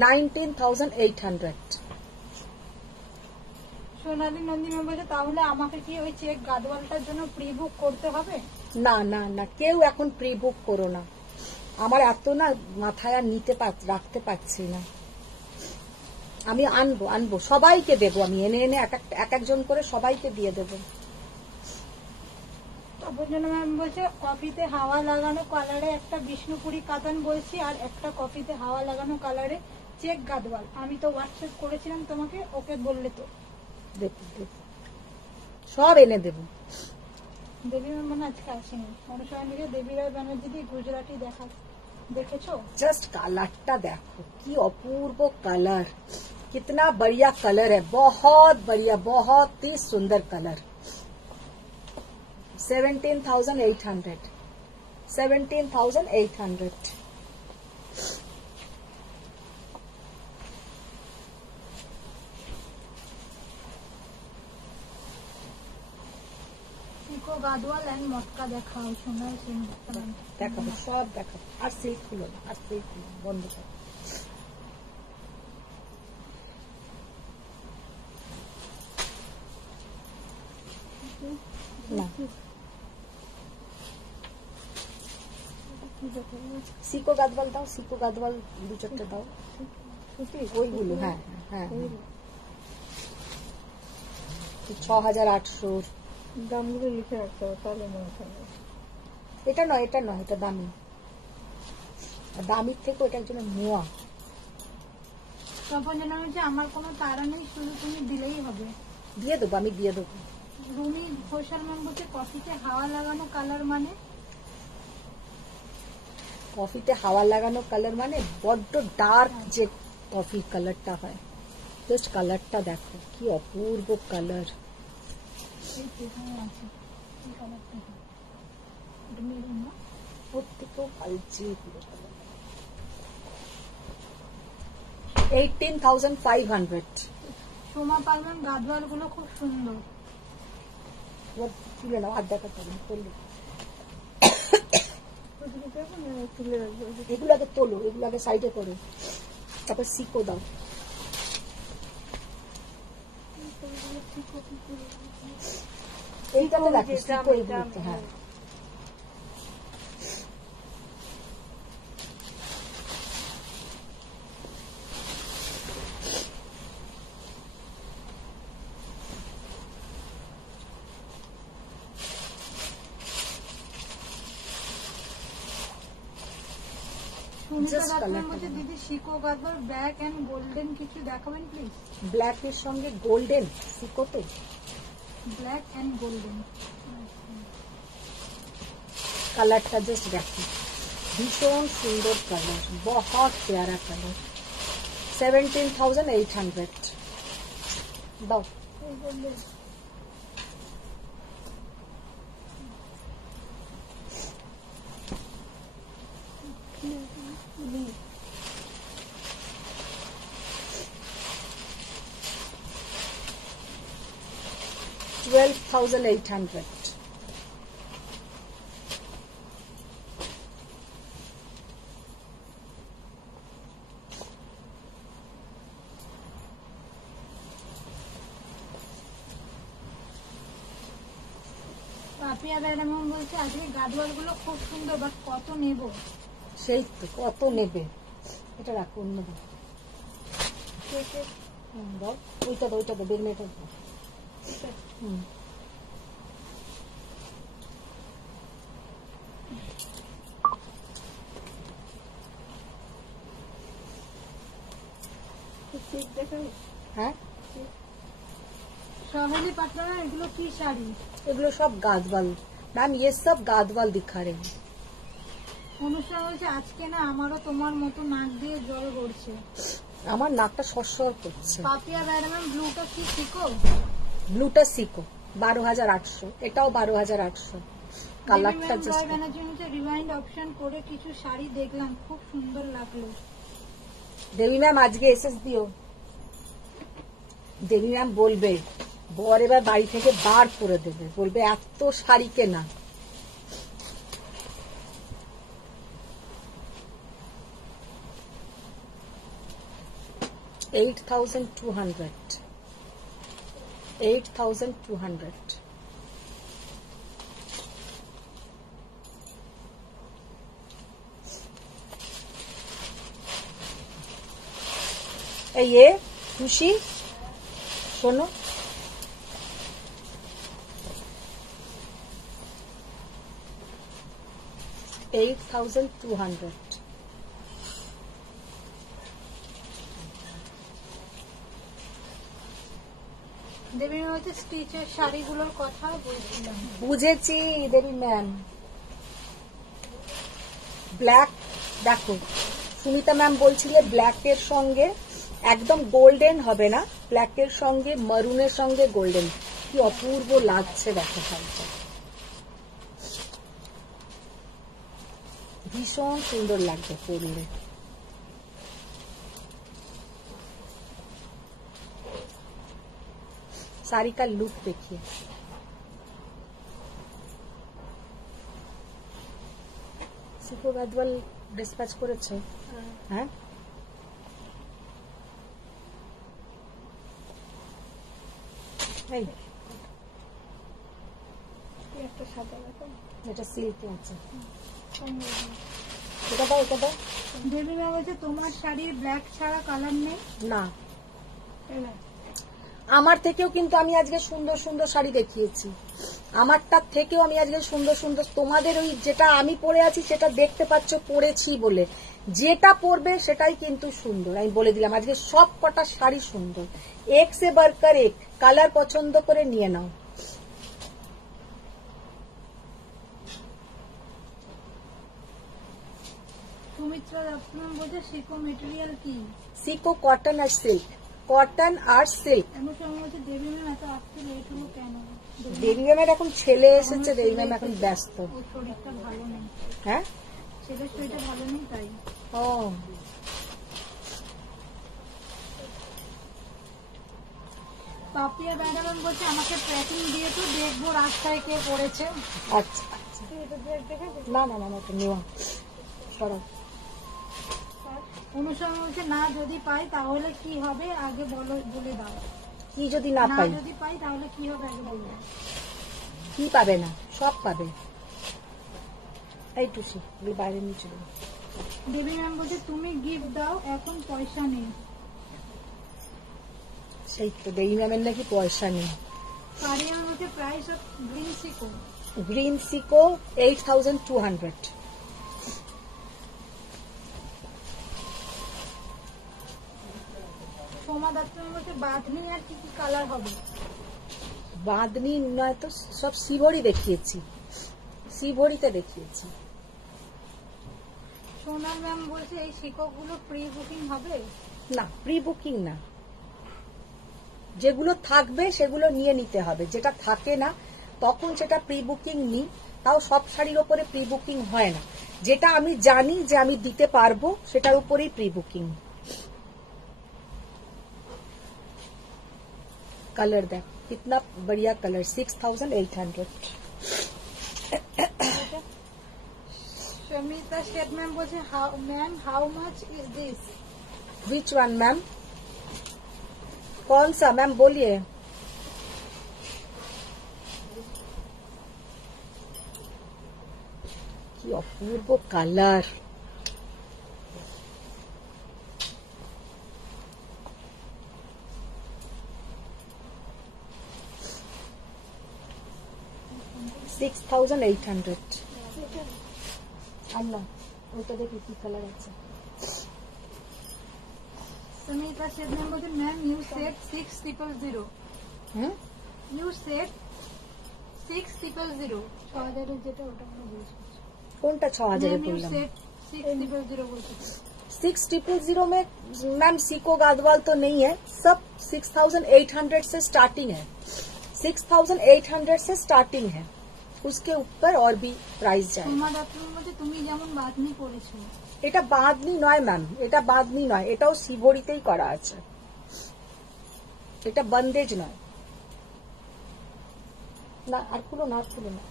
19,800। সোনালী নন্দিনী বলছে তাহলে আমাকে কি ওই চেক গাদওয়ালটার জন্য প্রি বুক করতে হবে? না না না, কেউ এখন প্রি বুক করো না। আমার এত না মাথায় আর রাখতে পারছি না। আমি আনবো সবাইকে দেবো, আমি এনে এনে এক একজন করে সবাইকে দিয়ে দেবো। ম্যাম বলছে কফিতে হাওয়া লাগানো কালারে একটা বিষ্ণুপুরি কাতান বলছি, আর একটা কফিতে হাওয়া লাগানো কালারে চেক গাদওয়াল। আমি তো হোয়াটসঅ্যাপ করেছিলাম তোমাকে, ওকে বললে তো সব এনে দেব। দেবী ম্যাম মানে আজকে আসেনি। অনুষ্ঠান থেকে দেবী রায় ব্যানার্জি দিয়ে গুজরাটি দেখেছো? जस्ट कलरটা দেখো, কি অপূর্ব कलर, कितना बढ़िया कलर है, बहुत बढ़िया, बहुत ही सुंदर कलर। 17,800 17,800। গাদওয়াল এন্ড মটকা দেখাও। শোনা দেখাবো, সব দেখাবো। আর সিল্ক খুলো না, আর সিল্ক বন্ধ করো। না সিকো গাদওয়াল দাও, সিকো গাদওয়াল 2-4টে দাও, ওইগুলো। হ্যাঁ হ্যাঁ, 6800 দামগুলো লিখে রাখতে হবে, তাহলে মনে থাকবে। এটা নয়, এটা নয়, এটা দামি, দামির থেকে ওটা একজনের নোয়া। তখন যেন হচ্ছে আমার কোনো তাড়া নেই, শুধু তুমি দিলেই হবে। দিয়ে দেবো, আমি দিয়ে দেবো। রুমি ঘোষাল ম্যাম বলছে কফিতে হাওয়া লাগানো কালার মানে? কফিতে হাওয়া লাগানো কালার মানে বড্ড ডার্ক যে কফির কালারটা হয়। জাস্ট কালারটা দেখো কি অপূর্ব কালার। প্রত্যেকেও কালচে 18,500। সোমা পাল ম্যাম গাদওয়াল গুলো খুব সুন্দর। তুলে নাও, আর দেখাতে হবে তুলে, এগুলো আগে তোলো, এগুলো আগে সাইডে করো, তারপর সিকো দাও। এইটাতে রাখি সিকো, এগুলোতে। হ্যাঁ, দিদি শিকো গাদওয়াল ব্ল্যাক এন্ড গোল্ডেন কিছু দেখাবেন প্লিজ। ব্ল্যাক এর সঙ্গে গোল্ডেন সিকোতে, ব্ল্যাক এন্ড গোল্ডেন কালারটা জাস্ট দেখো, ভীষণ সুন্দর কালার, বহুত প্যারা কালার। 17,800 দাও। $12,800। পাপিয়া ম্যাডাম বলছে আজকে গাদওয়াল গুলো খুব সুন্দর, বাট কত নেব? সেই তো, কত নেবে? এটা রাখো, অন্য দাও, দাও, ওইটা দাও, ওইটা দাও, বেগনেটা দাও। হুম, হ্যাঁ, सहेली पाटला एगुलो की शाड़ी? এগুলো সব গাদওয়াল मैम, ये सब गादवाल दिखा रहे हैं। অনুষ্কা বলছে আজকে না আমারও তোমার মতো নাক দিয়ে জল গড়ছে। আমার নাকটা সরসর করছে। পাপিয়া ম্যাডাম ব্লুটা কি সিকো? ব্লুটা সিকো 12,800, এটাও 12,800। কালারটা জাস্ট রিওয়াইন্ড অপশন করে কিছু শাড়ি দেখলাম, খুব সুন্দর লাগলো। দেবী ম্যাম আজকে এসএস দিও। দেবী ম্যাম বলবে বর এবার বাড়ি থেকে বার করে দেবে, বলবে এত শাড়ি কেনা। $8,200। ये खुशी শোনো, $8,200। দেবী ম্যাম হচ্ছে স্টিচের শাড়িগুলোর কথা বলছিলাম। বুঝেছি দেবী ম্যাম। ব্ল্যাক দেখো, সুমিতা ম্যাম বলছিলে ব্ল্যাকের সঙ্গে একদম গোল্ডেন হবে না, ব্ল্যাকের সঙ্গে মারুনের সঙ্গে গোল্ডেন, কি অপূর্ব লাগছে দেখো শাড়িটা, ভীষণ সুন্দর লাগছে পরলে। साड़ी का लुक देखिए, সিকো গাদওয়াল ডিসপ্যাচ করেছে। হ্যাঁ, এই একটা সাদা এটা সিল্কে আছে। এটা দাও, এটা দাও। বেবি ম্যাম বলছে তোমার শাড়ি ব্ল্যাক ছাড়া কালার নেই। না, আমার থেকেও কিন্তু আমি আজকে সুন্দর সুন্দর শাড়ি দেখিয়েছি, আমারটার থেকেও আমি আজকে সুন্দর সুন্দর, তোমাদের ওই যেটা আমি পরে আছি সেটা দেখতে পাচ্ছ পরেছি বলে, যেটা পরবে সেটাই কিন্তু সুন্দর। আমি বলে দিলাম আজকে সব কটা শাড়ি সুন্দর, এক সে বারকার এক, কালার পছন্দ করে নিয়ে নাও। সুমিত্রা দত্ত বলছে সিকো মেটেরিয়াল কি? সিকো কটন আর সিল্ক, কটন আর সিল্ক। এমন সময় বলছে দেবী ম্যাম এত আসতে লেট হলো কেন? দেবী ম্যামের এখন ছেলে এসেছে, দেবী ম্যাম এখন ব্যস্ত। ওর শরীরটা ভালো নেই। হ্যাঁ, ছেলের শরীরটা ভালো নেই তাই। ও পাপিয়া দাদা ম্যাম বলছে আমাকে ট্র্যাকিং দিয়ে তো দেখবো রাস্তায় কে পড়েছে। আচ্ছা আচ্ছা, না না না, এটা নিও, সরো। অনুসরণ বলছে না যদি পাই তাহলে কি হবে আগে বলে দাও। কি যদি না না পাই? যদি পাই তাহলে কি হবে আগে বলে দাও। কি পাবে না? সব পাবে। এই টুসি, এগুলো বাইরে নিয়ে চলো। দেবী ম্যাম বলছে তুমি গিফট দাও এখন পয়সা নেই। সেই তো দেবী ম্যামের নাকি পয়সা নেই। কারিয়া ম্যাম বলছে প্রাইস অফ গ্রিন সিকো। গ্রিন সিকো 8200। সোমা দত্ত ম্যাম বলছে বাঁধনি আর কি কি কালার হবে? বাঁধনি নয় তো, সব শিবরি দেখিয়েছি, শিবরিতে দেখিয়েছি। সোনাল ম্যাম বলছে এই সিকো গুলো প্রি বুকিং হবে? না, প্রি বুকিং না, যেগুলো থাকবে সেগুলো নিয়ে নিতে হবে, যেটা থাকে না তখন সেটা প্রি বুকিং নিই। তাও সব শাড়ির ওপরে প্রি বুকিং হয় না, যেটা আমি জানি যে আমি দিতে পারবো সেটার উপরেই প্রি বুকিং। कलर देख कितना बढ़िया कलर, 6800। शमिता शेख मैम बोले ma'am how much is this? Which one ma'am? कौन सा मैम बोलिए? কি অপূর্ব কালার, $6,800। আল্লাহ, ওইটা দেখি কি কালার আছে। समीता शेख मैम बोले ma'am you said 6000। You said 6000 6000 যেটা ওটা আমরা বলছি। কোনটা 6000 বললাম? 6000 বলছি। 6000 में मैम सीको गादवाल तो नहीं है, सब 6800 से स्टार्टिंग है, 6800 से स्टार्टिंग है, उसके ऊपर और भी प्राइस जाए। সোমা দত্তর মধ্যে তুমি যেমন বাঁধনি করেছো, এটা বাঁধনি নয় ম্যাম, এটা বাঁধনি নয়, এটাও শিবরিতেই করা আছে, এটা বন্দেজ নয়। না আর খুলো না, আর খুলো না,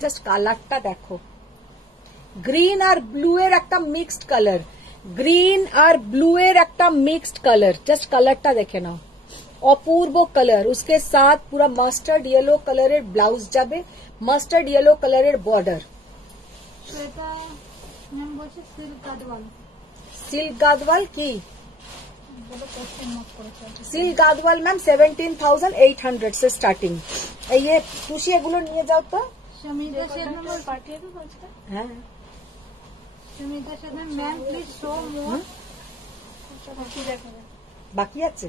জাস্ট কালারটা দেখো, গ্রিন আর ব্লু এর একটা মিক্সড কালার, গ্রিন আর ব্লু এর একটা মিক্সড কালার, জাস্ট কালারটা দেখে নাও, অপূর্ব কালার। उसके साथ पूरा মাস্টার্ড ইয়েলো কালারের ব্লাউজ যাবে, মাস্টার্ড ইয়েলো কালারের বর্ডার। শ্বেতা ম্যাম বলছে সিল্ক গাদওয়াল। সিল্ক গাদওয়াল কি বলে কোশ্চেন মার্ক করেছে। সিল্ক গাদওয়াল ম্যাম 17,800 से स्टार्टिंग। ये खुशी এগুলো নিয়ে যাও তো। शमिता शेख मैम पार्टी है बचता। হ্যাঁ, Shamita Sheikh ma'am please show more. বাকি আছে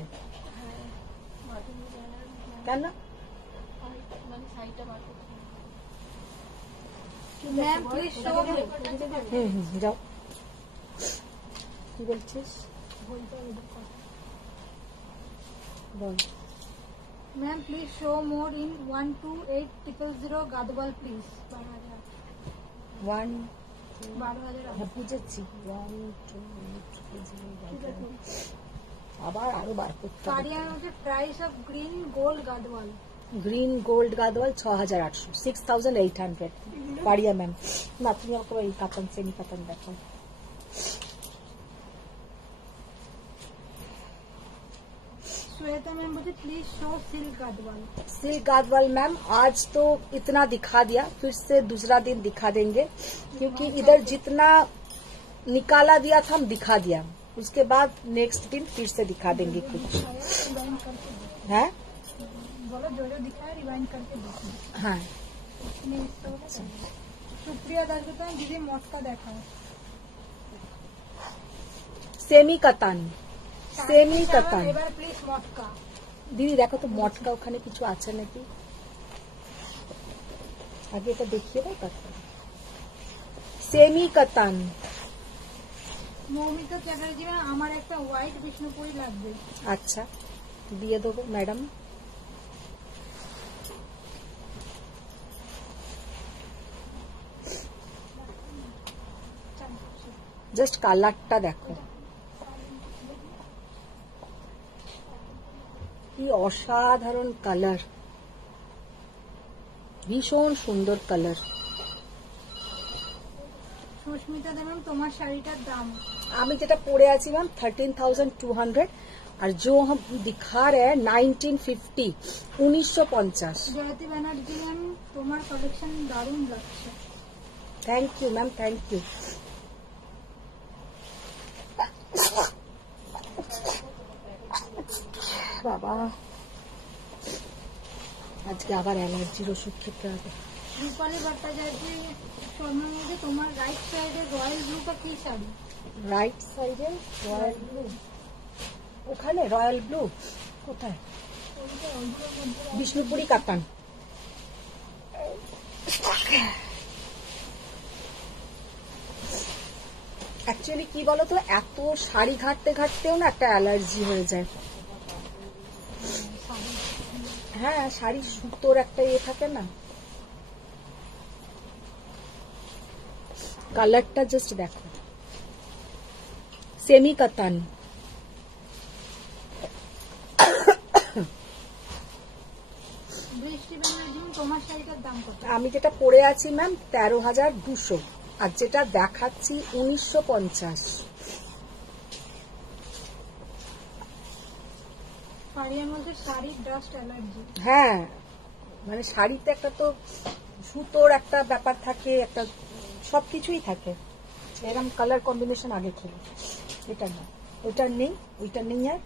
কেন? मैम प्लीज शो যাও, কি বলছিস বল। Ma'am please show more in 12800 Gadwal please. 1 12,000 হ্যাঁ বুঝেছি, 1 2 আবার আরো বার করতে হবে। कारिया में price of green gold Gadwal. Green gold Gadwal 6800, 6800 Pariya ma'am. না তুমি আমাকে এই কাতান সেমি কাতান দেখো। श्वेता मैम बोलते please show silk Gadwal. Silk Gadwal ma'am आज तो इतना दिखा दिया, फिर से दूसरा दिन दिखा देंगे, क्योंकि इधर जितना निकाला दिया था हम दिखा दिया, उसके बाद नेक्स्ट दिन फिर से दिखा देंगे कुछ है। बोलो जो जो दिखाया रिवाइंड करके देखो। हाँ सुप्रिया दासगुप्ता दीदी मटका देखा সেমি কাতান, সেমি কাতান। এবার প্লিজ মটকা দিদি দেখো তো মটকা ওখানে কিছু আছে নাকি, আগে এটা দেখিয়ে দাও তারপরে। সেমি কাতান। মৌমিতা চ্যাটার্জি আমার একটা হোয়াইট বিষ্ণুপুরি লাগবে। আচ্ছা দিয়ে দেবো ম্যাডাম। জাস্ট কালারটা দেখো কি অসাধারণ কালার, ভীষণ সুন্দর কালার। সুস্মিতা দেব তোমার শাড়িটার দাম আমি যেটা পরে আছি ম্যাম 13,200 और जो हम दिखा रहे हैं 1950 1950। জয়তী ব্যানার্জি ম্যাম তোমার কালেকশন দারুণ লাগছে। Thank you ma'am, thank you. বাবা আজকে আবার অ্যালার্জির ওষুধ খেতে হবে। রূপালী ভট্টাচার্য স্বর্ণের মধ্যে তোমার রাইট সাইডে রয়্যাল ব্লুটা কি শাড়ি? রাইট সাইডে রয়্যাল ব্লু, ওখানে রয়্যাল ব্লু কোথায়? বিষ্ণুপুরি কাতান। অ্যাকচুয়ালি কি বলতো, এত শাড়ি ঘাটতে ঘাটতেও না একটা অ্যালার্জি হয়ে যায়। হ্যাঁ শাড়ি সুতোর একটা ইয়ে থাকে না। কালারটা জাস্ট দেখো, সেমি কাতান। বৃষ্টি ব্যানার্জি তোমার শাড়িটার দাম কত? আমি যেটা পরে আছি ম্যাম 13,200 আর যেটা দেখাচ্ছি 1950। পাড়িয়ার মধ্যে শাড়ির ডাস্ট অ্যালার্জি। হ্যাঁ মানে শাড়িতে একটা তো সুতোর একটা ব্যাপার থাকে, একটা সবকিছুই থাকে। এরকম কালার কম্বিনেশন আগে ছিল, এটা না, ওইটা নেই, ওইটা নেই আর।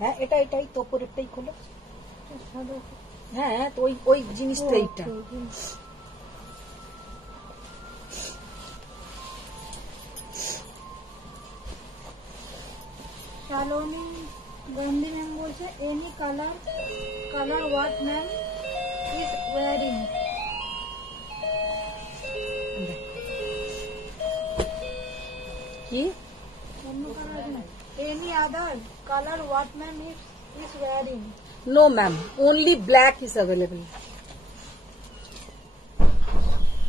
হ্যাঁ এটাই তো ওপরেরটাই খোলো। হ্যাঁ তো ওই জিনিসটা এইটা। শালোনি গান্ধী ম্যাম বলছে any colour what ma'am is wearing. কি অন্য কালার any other colour what ma'am is wearing? No ma'am, only black is available.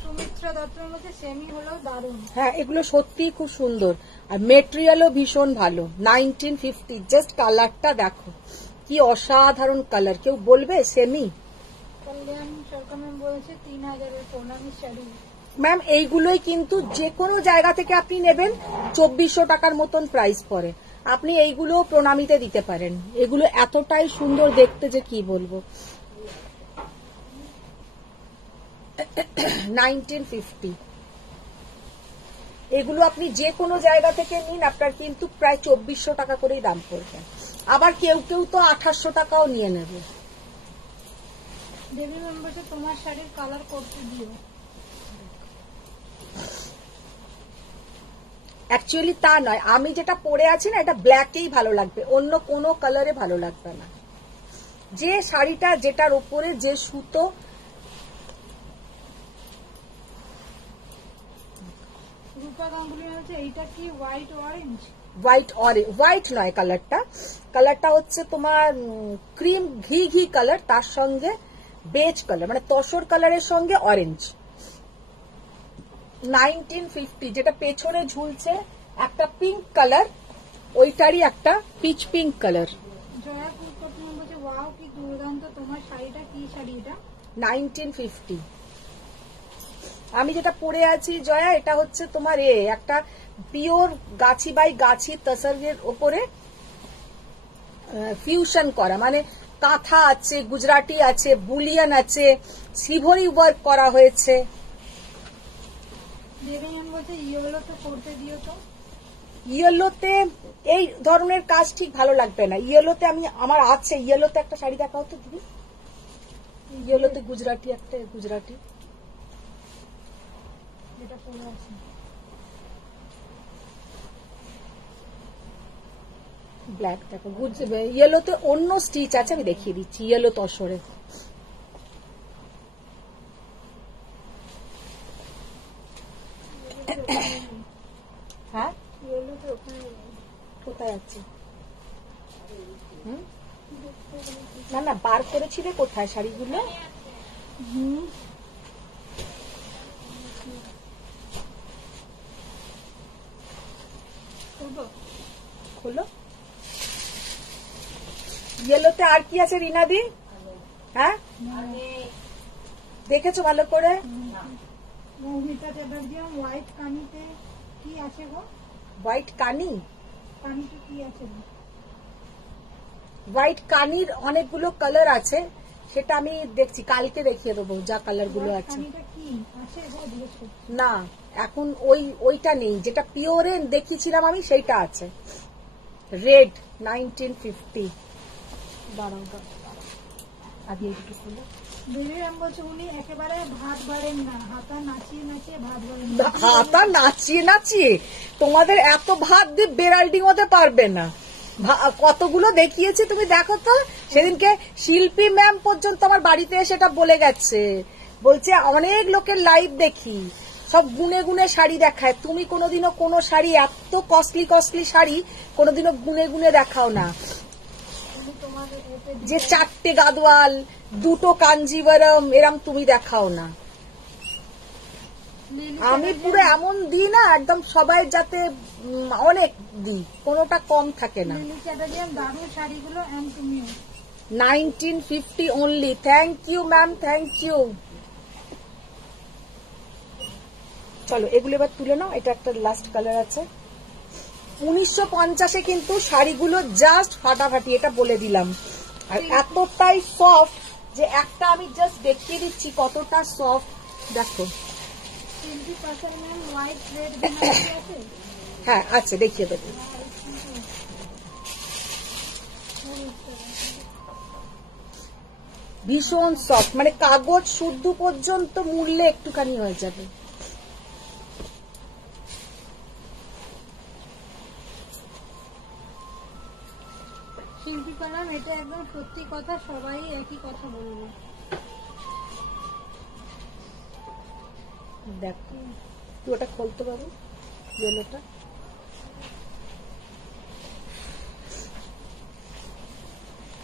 Sumitra দত্তের মধ্যে সেমি হলেও দারুণ। হ্যাঁ এগুলো সত্যিই খুব সুন্দর আর মেটেরিয়ালও ভীষণ ভালো। 1950, জাস্ট কালারটা দেখো কি অসাধারণ কালার। কেউ বলবে সেমি? কল্যাণ সরকার ম্যাম বলছে 3,000 প্রণামী শাড়ি। ম্যাম এইগুলোই কিন্তু যে কোনো জায়গা থেকে আপনি নেবেন 2400 টাকার মতন প্রাইস পড়ে। আপনি এইগুলো প্রণামীতে দিতে পারেন, এগুলো এতটাই সুন্দর দেখতে যে কি বলবো। 1950 এগুলো আপনি যে কোনো জায়গা থেকে নিন, আপনার কিন্তু প্রায় 2400 টাকা করেই দাম পড়বে। আবার কেউ কেউ তো 2800 টাকাও নিয়ে নেবে। দেবী ম্যাম বলছে তোমার শাড়ির কালার করতে দিও। অ্যাকচুয়ালি তা নয়, আমি যেটা পরে আছি না এটা ব্ল্যাকেই ভালো লাগবে, অন্য কোনো কালারে ভালো লাগবে না। যে শাড়িটা যেটার উপরে যে সুতো। রূপা গাঙ্গুলি বলছে এইটা কি হোয়াইট অরেঞ্জ? হোয়াইট নয় কালারটা, কালারটা হচ্ছে তোমার ক্রিম ঘি কালার, তার সঙ্গে বেজ কালার মানে তসর কালারের সঙ্গে অরেঞ্জ। 1950 যেটা পেছনে ঝুলছে একটা পিঙ্ক কালার, ওইটারই একটা pitch pink colour. Jaya Kulkarni বলছে ওয়াও কি দুর্দান্ত তোমার শাড়িটা, কি শাড়ি এটা? 1950। আমি যেটা পরে আছি জয়া এটা হচ্ছে তোমার একটা পিওর গাছি বাই গাছি তসরের ওপরে ফিউশন করা, মানে কাঁথা আছে, গুজরাটি আছে, বুলিয়ান আছে, সিভরি ওয়ার্ক করা হয়েছে। ইয়েলোতে এই ধরনের কাজ ঠিক ভালো লাগবে না। ইয়েলোতে আমার আছে, ইয়েলোতে একটা শাড়ি দেখা হতো দিদি, ইয়েলোতে গুজরাটি, একটা গুজরাটি ব্ল্যাক দেখো, ইয়েলোতে অন্য স্টিচ আছে, আমি দেখিয়ে দিচ্ছি। ইয়েলো তসরে হ্যাঁ, কোথায় আছে? না না, বার করেছিলে কোথায় শাড়িগুলো? খোলো। ইয়েলোতে আর কি আছে রিনাদি? হ্যাঁ, দেখেছো ভালো করে? মৌমিতা চ্যাটার্জি হোয়াইট কানিতে কি আছে গো? হোয়াইট কানি, কানিতে কি আছে? হোয়াইট কানির অনেকগুলো কালার আছে, সেটা আমি দেখছি, কালকে দেখিয়ে দেবো যা কালার গুলো আছে। না, এখন ওইটা নেই, যেটা পিওরে দেখিয়েছিলাম আমি সেইটা আছে। রেড 1950। দাঁড়াও আগে একটু খুলে। হাতা নাচিয়ে নাচিয়ে তোমাদের এত ভাত দিয়ে বেড়ালটি হতে পারবে না। কতগুলো দেখিয়েছি তুমি দেখো তো। সেদিনকে শিল্পী ম্যাম পর্যন্ত আমার বাড়িতে সেটা বলে গেছে, বলছে অনেক লোকের লাইভ দেখি, সব গুনে গুনে শাড়ি দেখায়, তুমি কোনোদিনও কোনো শাড়ি এত কস্টলি শাড়ি কোনোদিনও গুনে গুনে দেখাও না। যে 4টে গাদওয়াল, 2টো কাঞ্জিভারম এরম তুমি দেখাও না। আমি পুরো এমন দিই না, একদম সবাই যাতে অনেক দিই, কোনোটা কম থাকে না। 1950 only. Thank you ma'am, thank you. চলো এগুলো এবার তুলে নাও। এটা একটা লাস্ট কালার আছে। 1950-এ কিন্তু শাড়িগুলো জাস্ট ফাটাফাটি, এটা বলে দিলাম। আর এতটাই সফট যে একটা আমি জাস্ট দেখিয়ে দিচ্ছি কতটা সফট, দেখো। হ্যাঁ আছে, দেখিয়ে দেবো। ভীষণ সফট, মানে কাগজ শুদ্ধ পর্যন্ত মুড়লে একটুখানি হয়ে যাবে। শিল্পী কলাম, এটা একদম সত্যি কথা, সবাই একই কথা বলবে। দেখো তুই ওটা খুলতে পারো, ইয়েলোটা।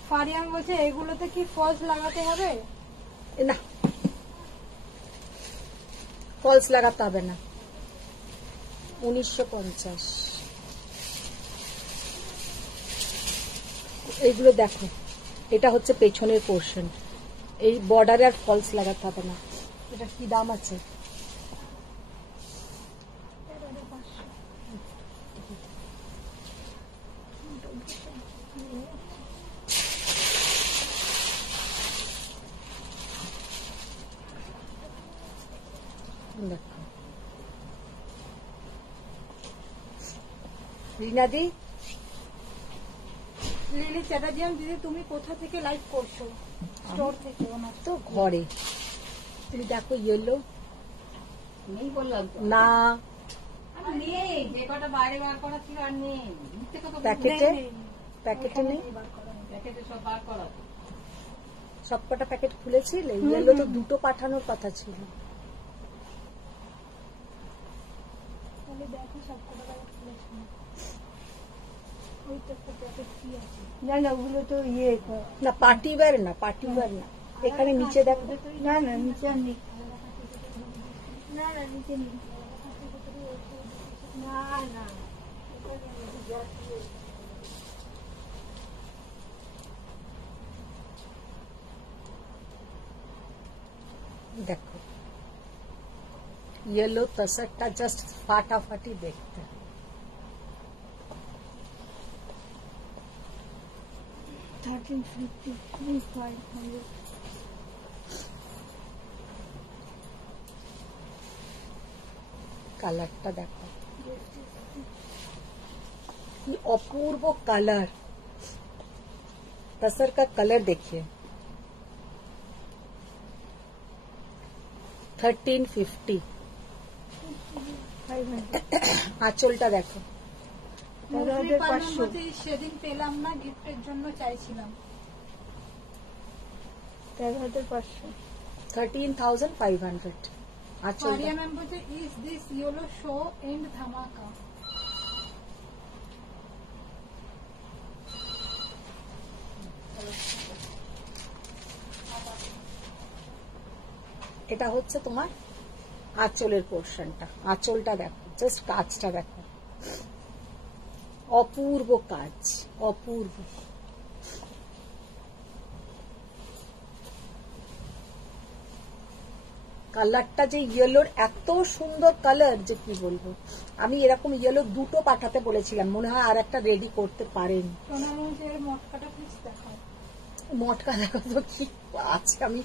ফারিয়ান বলছে এগুলোতে কি ফলস লাগাতে হবে? না, ফলস লাগাতে হবে না। 1950। এইগুলো দেখো, এটা হচ্ছে পেছনের পোর্শন, এই বর্ডারে আর ফলস লাগাতে হবে না। এটা কি দাম আছে? দেখো রিনাদি। লিলি চ্যাটার্জিয়ান দিদি, তুমি কোথা থেকে লাইভ করছো? স্টোর থেকে? তো ঘরে। তুমি দেখো ইয়েলো নেই বললাম না, নেই, যে কটা বাইরে বার করা ছিল আর নেই। প্যাকেটে নেই, প্যাকেটে সব বার করা। সবকটা প্যাকেট খুলেছিল। ইয়েলো তো 2টো পাঠানোর কথা ছিল। না না, ওগুলো তো ইয়ে না, পার্টি ওয়্যার না, পার্টি ওয়্যার না। এখানে নিচে দেখো। না না, নিচে আর নেই। না না, নিচে নেই। না না, দেখো येलो तसरটা জাস্ট ফাটাফাটি দেখতে। 1350 500 কালারটা দেখো কি অপূর্ব কালার। तसर का कलर देखिए 1350। আঁচলটা দেখো সেদিন পেলাম না, গিফটের জন্য চাইছিলাম 13,500 আঁচলটা। আরিয়া ম্যাম বলছে is this yellow show and ধামাকা। এটা হচ্ছে তোমার আঁচলের পোর্শনটা। আঁচলটা দেখো, জাস্ট কাজটা দেখো, অপূর্ব কাজ, অপূর্ব। কালারটা যে ইয়েলোর এত সুন্দর কালার যে কি বলবো। আমি এরকম ইয়েলো দুটো পাঠাতে বলেছিলাম, মনে হয় আর একটা রেডি করতে পারেন। মটকা দেখো তো কি আছে, আমি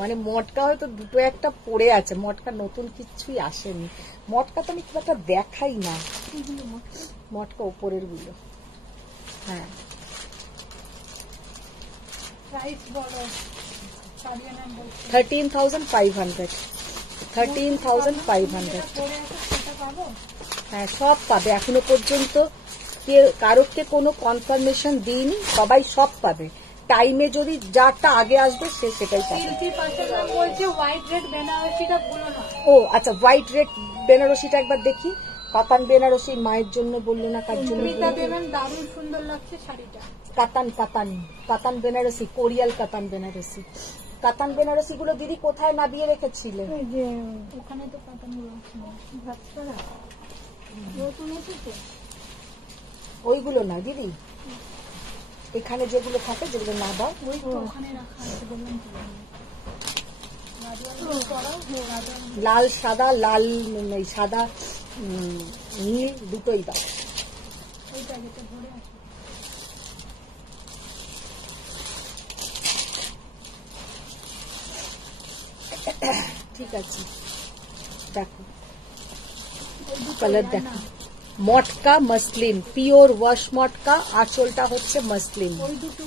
মানে মটকা হয়তো দুটো একটা পড়ে আছে, মটকা নতুন কিছুই আসেনি। মটকা তো আমি খুব একটা দেখাই না, মটকা ওপরের গুলো। হ্যাঁ প্রাইস বলো। 13,500 13,500। হ্যাঁ সব পাবে, এখনো পর্যন্ত কারোকে কোনো কনফার্মেশন দিইনি, সবাই সব পাবে। টাইমে যদি যারটা আগে আসবে সে সেটাই পাবে। ও আচ্ছা, হোয়াইট রেড বেনারসিটা একবার দেখি। কাতান বেনারসি মায়ের জন্য বললো না, কার জন্য? দারুণ সুন্দর লাগছে শাড়িটা। কাতান কাতান কাতান বেনারসি, কোরিয়াল কাতান বেনারসি। কাতান বেনারসি গুলো দিদি কোথায় নামিয়ে রেখেছিলে? ওখানে তো কাতান ওইগুলো না দিদি, এখানে যেগুলো থাকে, যেগুলো না দাও ওখানে রাখা আছে, বললাম লাল সাদা, লাল সাদা নীল দুটোই দাও। ওইটা যেটা ধরে আছে। ঠিক আছে দেখো কালার দেখো। মটকা মসলিন, পিওর ওয়াশ মটকা, আঁচলটা হচ্ছে মসলিন। ওই দুটো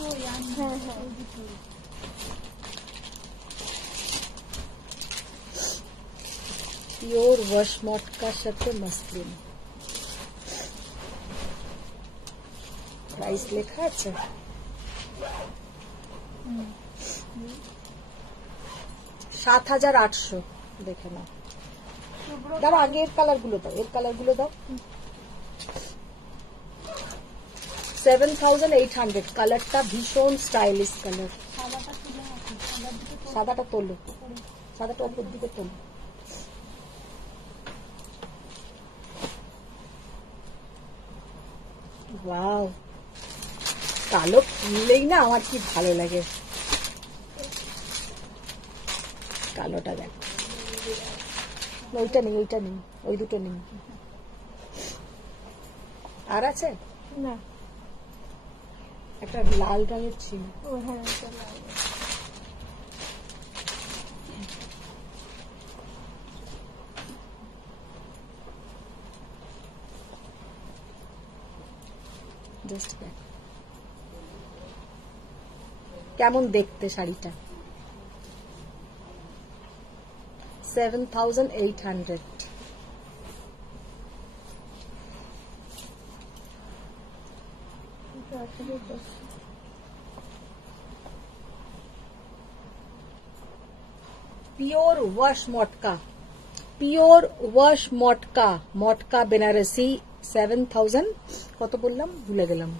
পিওর ওয়াশ মটকার সাথে মসলিন। প্রাইস লেখা আছে। $7,800 দেখে নাও। দাও আগে এর কালার গুলো দাও, এর কালার গুলো দাও। 7,800। কালারটা ভীষণ স্টাইলিশ কালার। সাদাটা তোলো, সাদাটা ওপর দিকে তোলো। ওয়াও, কালো কিনলেই না আমার কি ভালো লাগে। কালোটা দেখ, ওইটা নেই, ওইটা নেই, ওই দুটো নেই। আর আছে না, একটা লাল রঙের ছিল। জাস্ট দেখ কেমন দেখতে শাড়িটা। 7,800। Pure wash matka, pure wash matka, matka Banarasi 7,000 কত বললাম ভুলে গেলাম।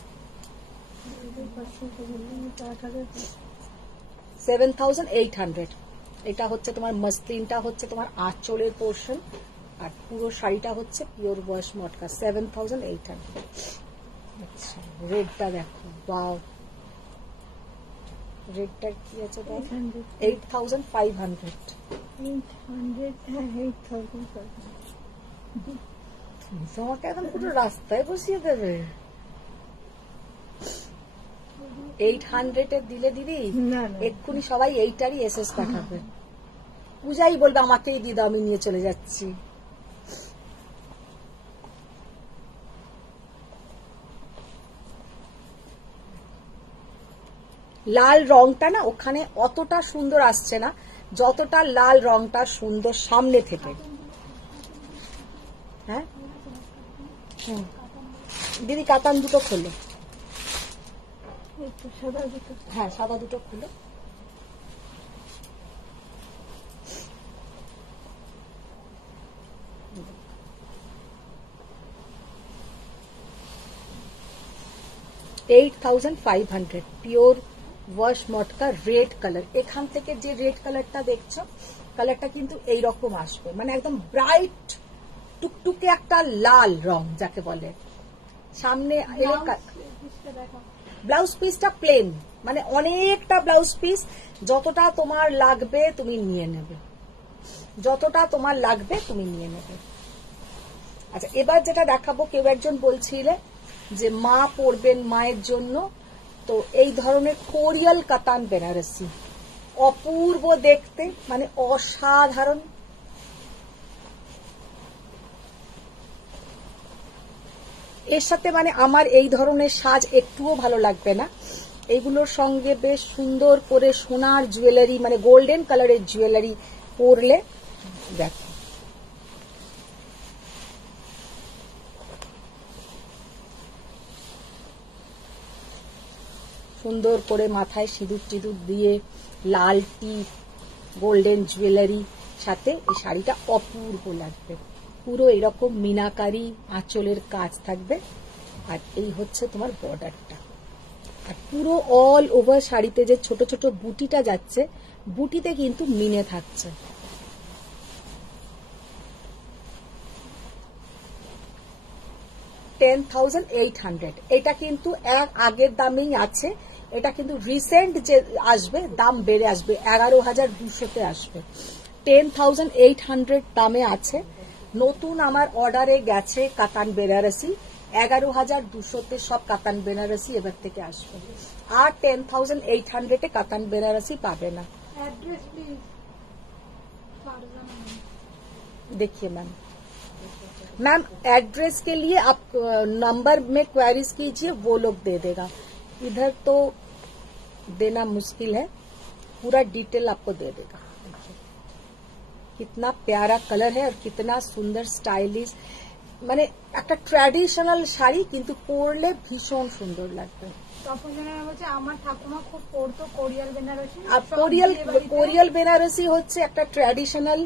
7,800। এটা হচ্ছে তোমার মসলিনটা হচ্ছে তোমার আঁচলের পোর্শন, আর পুরো শাড়িটা হচ্ছে পিওর ওয়াশ মটকা 7,800। আচ্ছা রেডটা দেখো, ওয়াও, রেডটা কি আছে? 8,500। তুমি তো আমাকে এখন পুরো রাস্তায় বসিয়ে দেবে। 800 দিলে দিদি এক্ষুনি সবাই এইটারই এসএস পাঠাবে। পূজাই বলবে আমাকেই দিয়ে দাও, আমি নিয়ে চলে যাচ্ছি। লাল রংটা না ওখানে অতটা সুন্দর আসছে না যতটা লাল রংটা সুন্দর সামনে থেকে। হ্যাঁ দিদি কাতান দুটো খোলো। হ্যাঁ সাদা দুটো খুলো। $8,500 পিওর ওয়াশ মটকা রেড কালার। এখান থেকে যে রেড কালারটা দেখছো কালারটা কিন্তু এইরকম আসবে, মানে একদম ব্রাইট টুকটুকে একটা লাল রং যাকে বলে। সামনে ব্লাউজ পিসটা প্লেন, মানে অনেকটা ব্লাউজ পিস, যতটা তোমার লাগবে তুমি নিয়ে নেবে, যতটা তোমার লাগবে তুমি নিয়ে নেবে। আচ্ছা এবার যেটা দেখাবো, কেউ একজন বলছিলে যে মা পরবেন মায়ের জন্য, তো এই ধরনের কোরিয়াল কাতান বেনারসি অপূর্ব দেখতে, মানে অসাধারণ। এর সাথে মানে আমার এই ধরনের সাজ একটুও ভালো লাগবে না, এইগুলোর সঙ্গে বেশ সুন্দর করে সোনার জুয়েলারি, মানে গোল্ডেন কালারের জুয়েলারি পরলে দেখো সুন্দর করে মাথায় সিঁদুর টিঁদুর দিয়ে লাল টিপ গোল্ডেন জুয়েলারি সাথে এই শাড়িটা অপূর্ব লাগবে। পুরো এরকম মিনাকারি আঁচলের কাজ থাকবে, আর এই হচ্ছে তোমার বর্ডারটা। আর পুরো অল ওভার শাড়িতে যে ছোট ছোট বুটিটা যাচ্ছে, বুটিতে কিন্তু মিনে থাকছে। $10,800 এটা কিন্তু এক আগের দামেই আছে, এটা কিন্তু রিসেন্ট যে আসবে দাম বেড়ে আসবে, 11,200-তে আসবে। 10,800 দামে আছে। নতুন আমার অর্ডারে গেছে কাতান বেনারসি, 11,200-তে সব কাতান বেনারসি এবার থেকে আসবে, আর 10,800-এ কাতান বেনারসি পাবে না। देखिए मैम एड्रेस के लिए आप नंबर में क्वेरीज कीजिए, वो लोग दे देगा। इधर तो देना मुश्किल है, पूरा डिटेल आपको दे देगा। कितना प्यारा कलर है और कितना सुंदर स्टाइलिश, মানে একটা ট্র্যাডিশনাল শাড়ি কিন্তু পরলে ভীষণ সুন্দর লাগবে। আমার ঠাকুমা খুব পরতো কোরিয়াল বেনারসি। আর কোরিয়াল বেনারসি হচ্ছে একটা ট্র্যাডিশনাল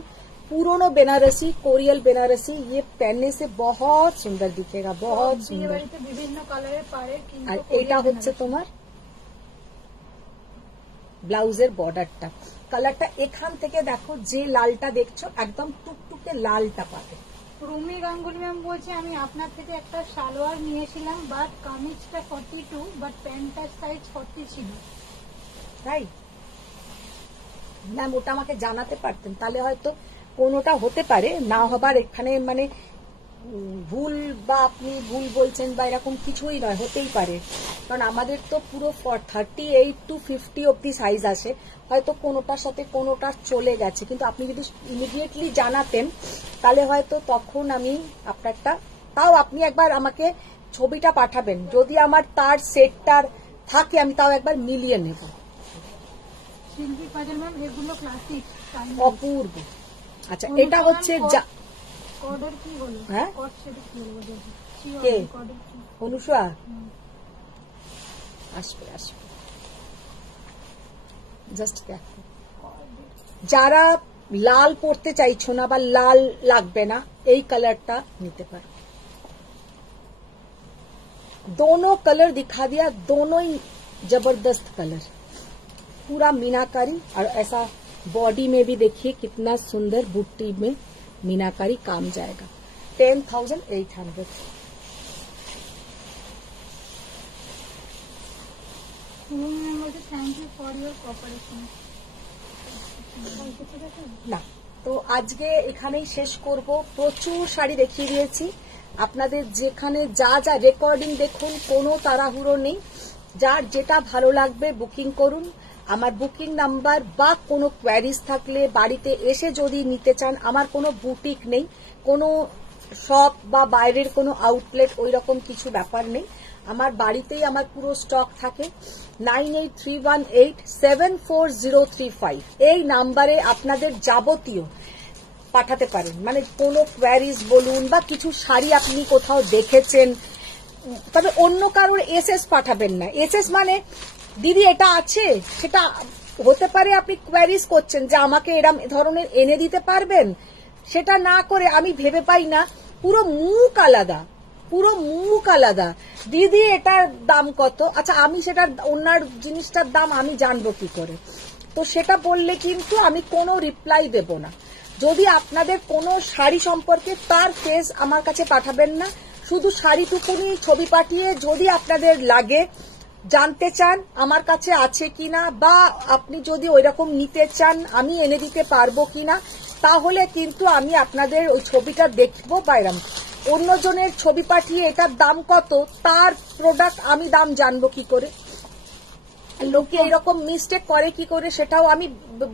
पुरानो बेनारसी कोरियल बेनारसी, ये पहनने से बहुत सुंदर दिखेगा, बहुत सुंदर। विभिन्न कलर पारे, আর এটা হচ্ছে তোমার ব্লাউজের বর্ডারটা, কালারটা এখান থেকে দেখো যে লালটা দেখছো একদম টুকটুকে লালটা পাবে। রুমি গাঙ্গুলি ম্যাম বলছে আমি আপনার থেকে একটা সালোয়ার নিয়েছিলাম, বাট কামিজটা 42, বাট প্যান্টটার সাইজ 40 ছিল। তাই ম্যাম ওটা আমাকে জানাতে পারতেন, তাহলে হয়তো কোনোটা হতে পারে না হবার, এখানে মানে ভুল বা আপনি ভুল বলছেন বা এরকম কিছুই নয়, হতেই পারে, কারণ আমাদের তো পুরো 38 to 50 অব্দি সাইজ আসে, হয়তো কোনোটার সাথে কোনোটা চলে গেছে, কিন্তু আপনি যদি ইমিডিয়েটলি জানাতেন তাহলে হয়তো তখন আমি আপনারটা, তাও আপনি একবার আমাকে ছবিটা পাঠাবেন, যদি আমার তার সেটটার থাকে আমি তাও একবার মিলিয়ে নেব। শিল্পী কাজল ম্যাম এগুলো ক্লাসিক অপূর্ব। আচ্ছা এটা হচ্ছে হ্যাঁ কে অনুষা আসবে আসবে, জাস্ট দেখো যারা লাল পরতে চাইছো না বা লাল লাগবে না এই কালারটা নিতে পারো। दोनों कलर दिखा दिया, दोनों ही जबरदस्त कलर, पूरा मीनाकारी, और ऐसा बॉडी में भी देखिए कितना सुंदर बुट्टी में मीनाकारी काम जाएगा। 10,800। Thank you for your cooperation. না তো আজকে এখানেই শেষ করব, প্রচুর শাড়ি দেখিয়ে দিয়েছি আপনাদের, যেখানে যা যা রেকর্ডিং দেখুন, কোনো তাড়াহুড়ো নেই, যার যেটা ভালো লাগবে বুকিং করুন। আমার বুকিং নাম্বার বা কোনো কোয়ারিজ থাকলে বাড়িতে এসে যদি নিতে চান, আমার কোনো বুটিক নেই, কোনো শপ বা বাইরের কোনো আউটলেট ওই রকম কিছু ব্যাপার নেই। আমার বাড়িতেই আমার পুরো স্টক থাকে। 9831874035 এই নাম্বারে আপনাদের যাবতীয় পাঠাতে পারেন, মানে কোনো কোয়ারিজ বলুন বা কিছু শাড়ি আপনি কোথাও দেখেছেন, তবে অন্য কারোর এসএস পাঠাবেন না। এসএস মানে দিদি এটা আছে, সেটা হতে পারে আপনি কোয়ারিজ করছেন যে আমাকে এরম ধরনের এনে দিতে পারবেন, সেটা না করে আমি ভেবে পাই না পুরো মুখ আলাদা, পুরো মুখ আলাদা, দিদি এটার দাম কত, আচ্ছা আমি সেটা ওনার জিনিসটার দাম আমি জানবো কি করে? তো সেটা বললে কিন্তু আমি কোনো রিপ্লাই দেব না। যদি আপনাদের কোনো শাড়ি সম্পর্কে তার ফেস আমার কাছে পাঠাবেন না, শুধু শাড়িটুকুনি ছবি পাঠিয়ে যদি আপনাদের লাগে, জানতে চান আমার কাছে আছে কিনা, বা আপনি যদি ওইরকম নিতে চান আমি এনে দিতে পারবো কিনা, তাহলে কিন্তু আমি আপনাদের ওই ছবিটা দেখবো। বাইরাম অন্যজনের ছবি পাঠিয়ে এটার দাম কত, তার প্রোডাক্ট আমি দাম জানবো কি করে? লোকে এরকম মিস্টেক করে কি করে সেটাও আমি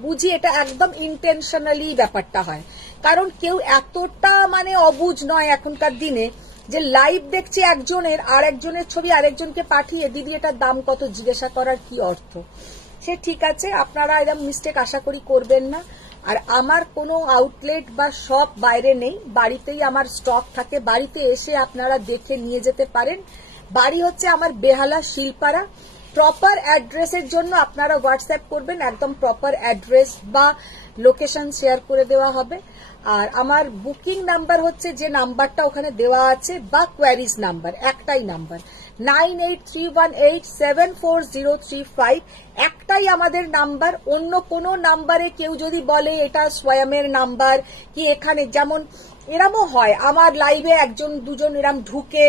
বুঝি। এটা একদম ইন্টেনশনালি ব্যাপারটা হয়, কারণ কেউ এতটা মানে অবুঝ নয় এখনকার দিনে যে লাইভ দেখছে একজনের আর একজনের ছবি আরেকজনকে পাঠিয়ে দিদি এটার দাম কত জিজ্ঞাসা করার কি অর্থ? সে ঠিক আছে, আপনারা এরকম মিস্টেক আশা করি করবেন না। আর আমার কোনো আউটলেট বা শপ বাইরে নেই, বাড়িতেই আমার স্টক থাকে, বাড়িতে এসে আপনারা দেখে নিয়ে যেতে পারেন। বাড়ি হচ্ছে আমার বেহালা শিলপাড়া। প্রপার অ্যাড্রেসের জন্য আপনারা হোয়াটসঅ্যাপ করবেন, একদম প্রপার অ্যাড্রেস বা লোকেশন শেয়ার করে দেওয়া হবে। আর আমার বুকিং নাম্বার হচ্ছে যে নাম্বারটা ওখানে দেওয়া আছে, বা কোয়ারিজ নাম্বার, একটাই নাম্বার 9831874035, একটাই আমাদের নাম্বার। অন্য কোনো নাম্বারে কেউ যদি বলে এটা স্বয়মের নাম্বার কি, এখানে যেমন এরমও হয় আমার লাইভে একজন দুজন এরম ঢুকে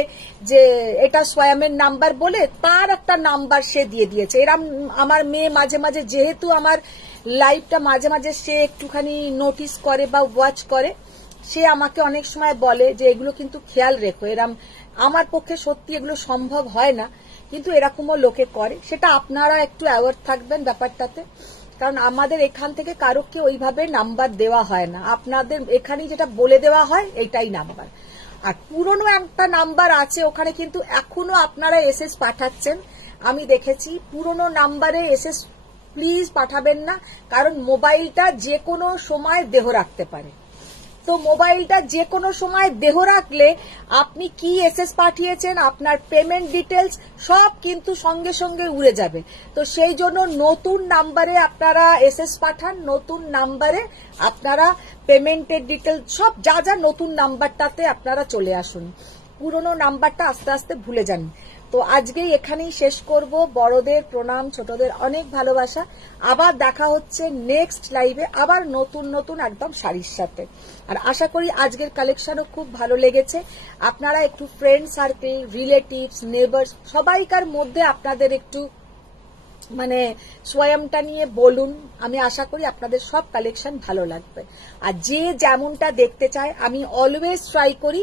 যে এটা স্বয়মের নাম্বার বলে তার একটা নাম্বার সে দিয়ে দিয়েছে। এরম আমার মেয়ে মাঝে মাঝে, যেহেতু আমার লাইভটা মাঝে মাঝে সে একটুখানি নোটিস করে বা ওয়াচ করে, সে আমাকে অনেক সময় বলে যে এগুলো কিন্তু খেয়াল রেখো, এরম আমার পক্ষে সত্যি এগুলো সম্ভব হয় না, কিন্তু এরকমও লোকে করে। সেটা আপনারা একটু অ্যাওয়ার থাকবেন ব্যাপারটাতে, কারণ আমাদের এখান থেকে কারোকে ওইভাবে নাম্বার দেওয়া হয় না, আপনাদের এখানে যেটা বলে দেওয়া হয় এইটাই নাম্বার। আর পুরনো একটা নাম্বার আছে ওখানে কিন্তু এখনো আপনারা এসএস পাঠাচ্ছেন, আমি দেখেছি। পুরনো নাম্বারে এসএস প্লিজ পাঠাবেন না, কারণ মোবাইলটা যে কোনো সময় দেহ রাখতে পারে। তো মোবাইলটা যে কোনো সময় দেহ রাখলে আপনি কি এসএস পাঠিয়েছেন, আপনার পেমেন্ট ডিটেলস সব কিন্তু সঙ্গে সঙ্গে উড়ে যাবে। তো সেই জন্য নতুন নাম্বারে আপনারা এসএস পাঠান, নতুন নাম্বারে আপনারা পেমেন্টের ডিটেলস সব যা যা নতুন নাম্বারটাতে আপনারা চলে আসুন, পুরনো নাম্বারটা আস্তে আস্তে ভুলে যান। তো আজকেই এখানেই শেষ করব। বড়দের প্রণাম, ছোটদের অনেক ভালোবাসা। আবার দেখা হচ্ছে নেক্সট লাইভে, আবার নতুন নতুন একদম শাড়ির সাথে। আর আশা করি আজকের কালেকশনও খুব ভালো লেগেছে। আপনারা একটু ফ্রেন্ড সার্কেল, রিলেটিভস, নেবার্স সবাইকার মধ্যে আপনাদের একটু মানে স্বয়ংটা নিয়ে বলুন, আমি আশা করি আপনাদের সব কালেকশন ভালো লাগবে। আর যে যেমনটা দেখতে চায় আমি অলওয়েজ ট্রাই করি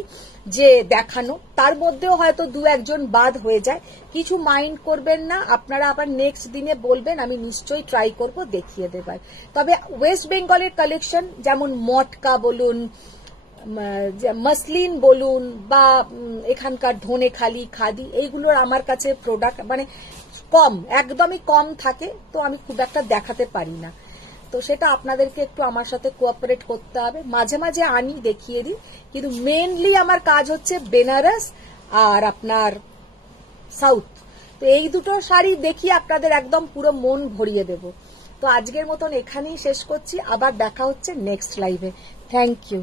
যে দেখানো, তার মধ্যেও হয়তো দু একজন বাদ হয়ে যায়, কিছু মাইন্ড করবেন না। আপনারা আবার নেক্সট দিনে বলবেন, আমি নিশ্চয়ই ট্রাই করব দেখিয়ে দেবার। তবে ওয়েস্ট বেঙ্গলের কালেকশন যেমন মটকা বলুন, মসলিন বলুন, বা এখানকার ধনেখালি, খাদি, এইগুলোর আমার কাছে প্রোডাক্ট মানে কম, একদমই কম থাকে, তো আমি খুব একটা দেখাতে পারি না। তো সেটা আপনাদেরকে একটু আমার সাথে কোঅপারেট করতে হবে। মাঝে মাঝে আনি, দেখিয়ে দিই, কিন্তু মেনলি আমার কাজ হচ্ছে বেনারস আর আপনার সাউথ। তো এই দুটো শাড়ি দেখিয়ে আপনাদের একদম পুরো মন ভরিয়ে দেব। তো আজকের মতন এখানেই শেষ করছি, আবার দেখা হচ্ছে নেক্সট লাইভে। Thank you.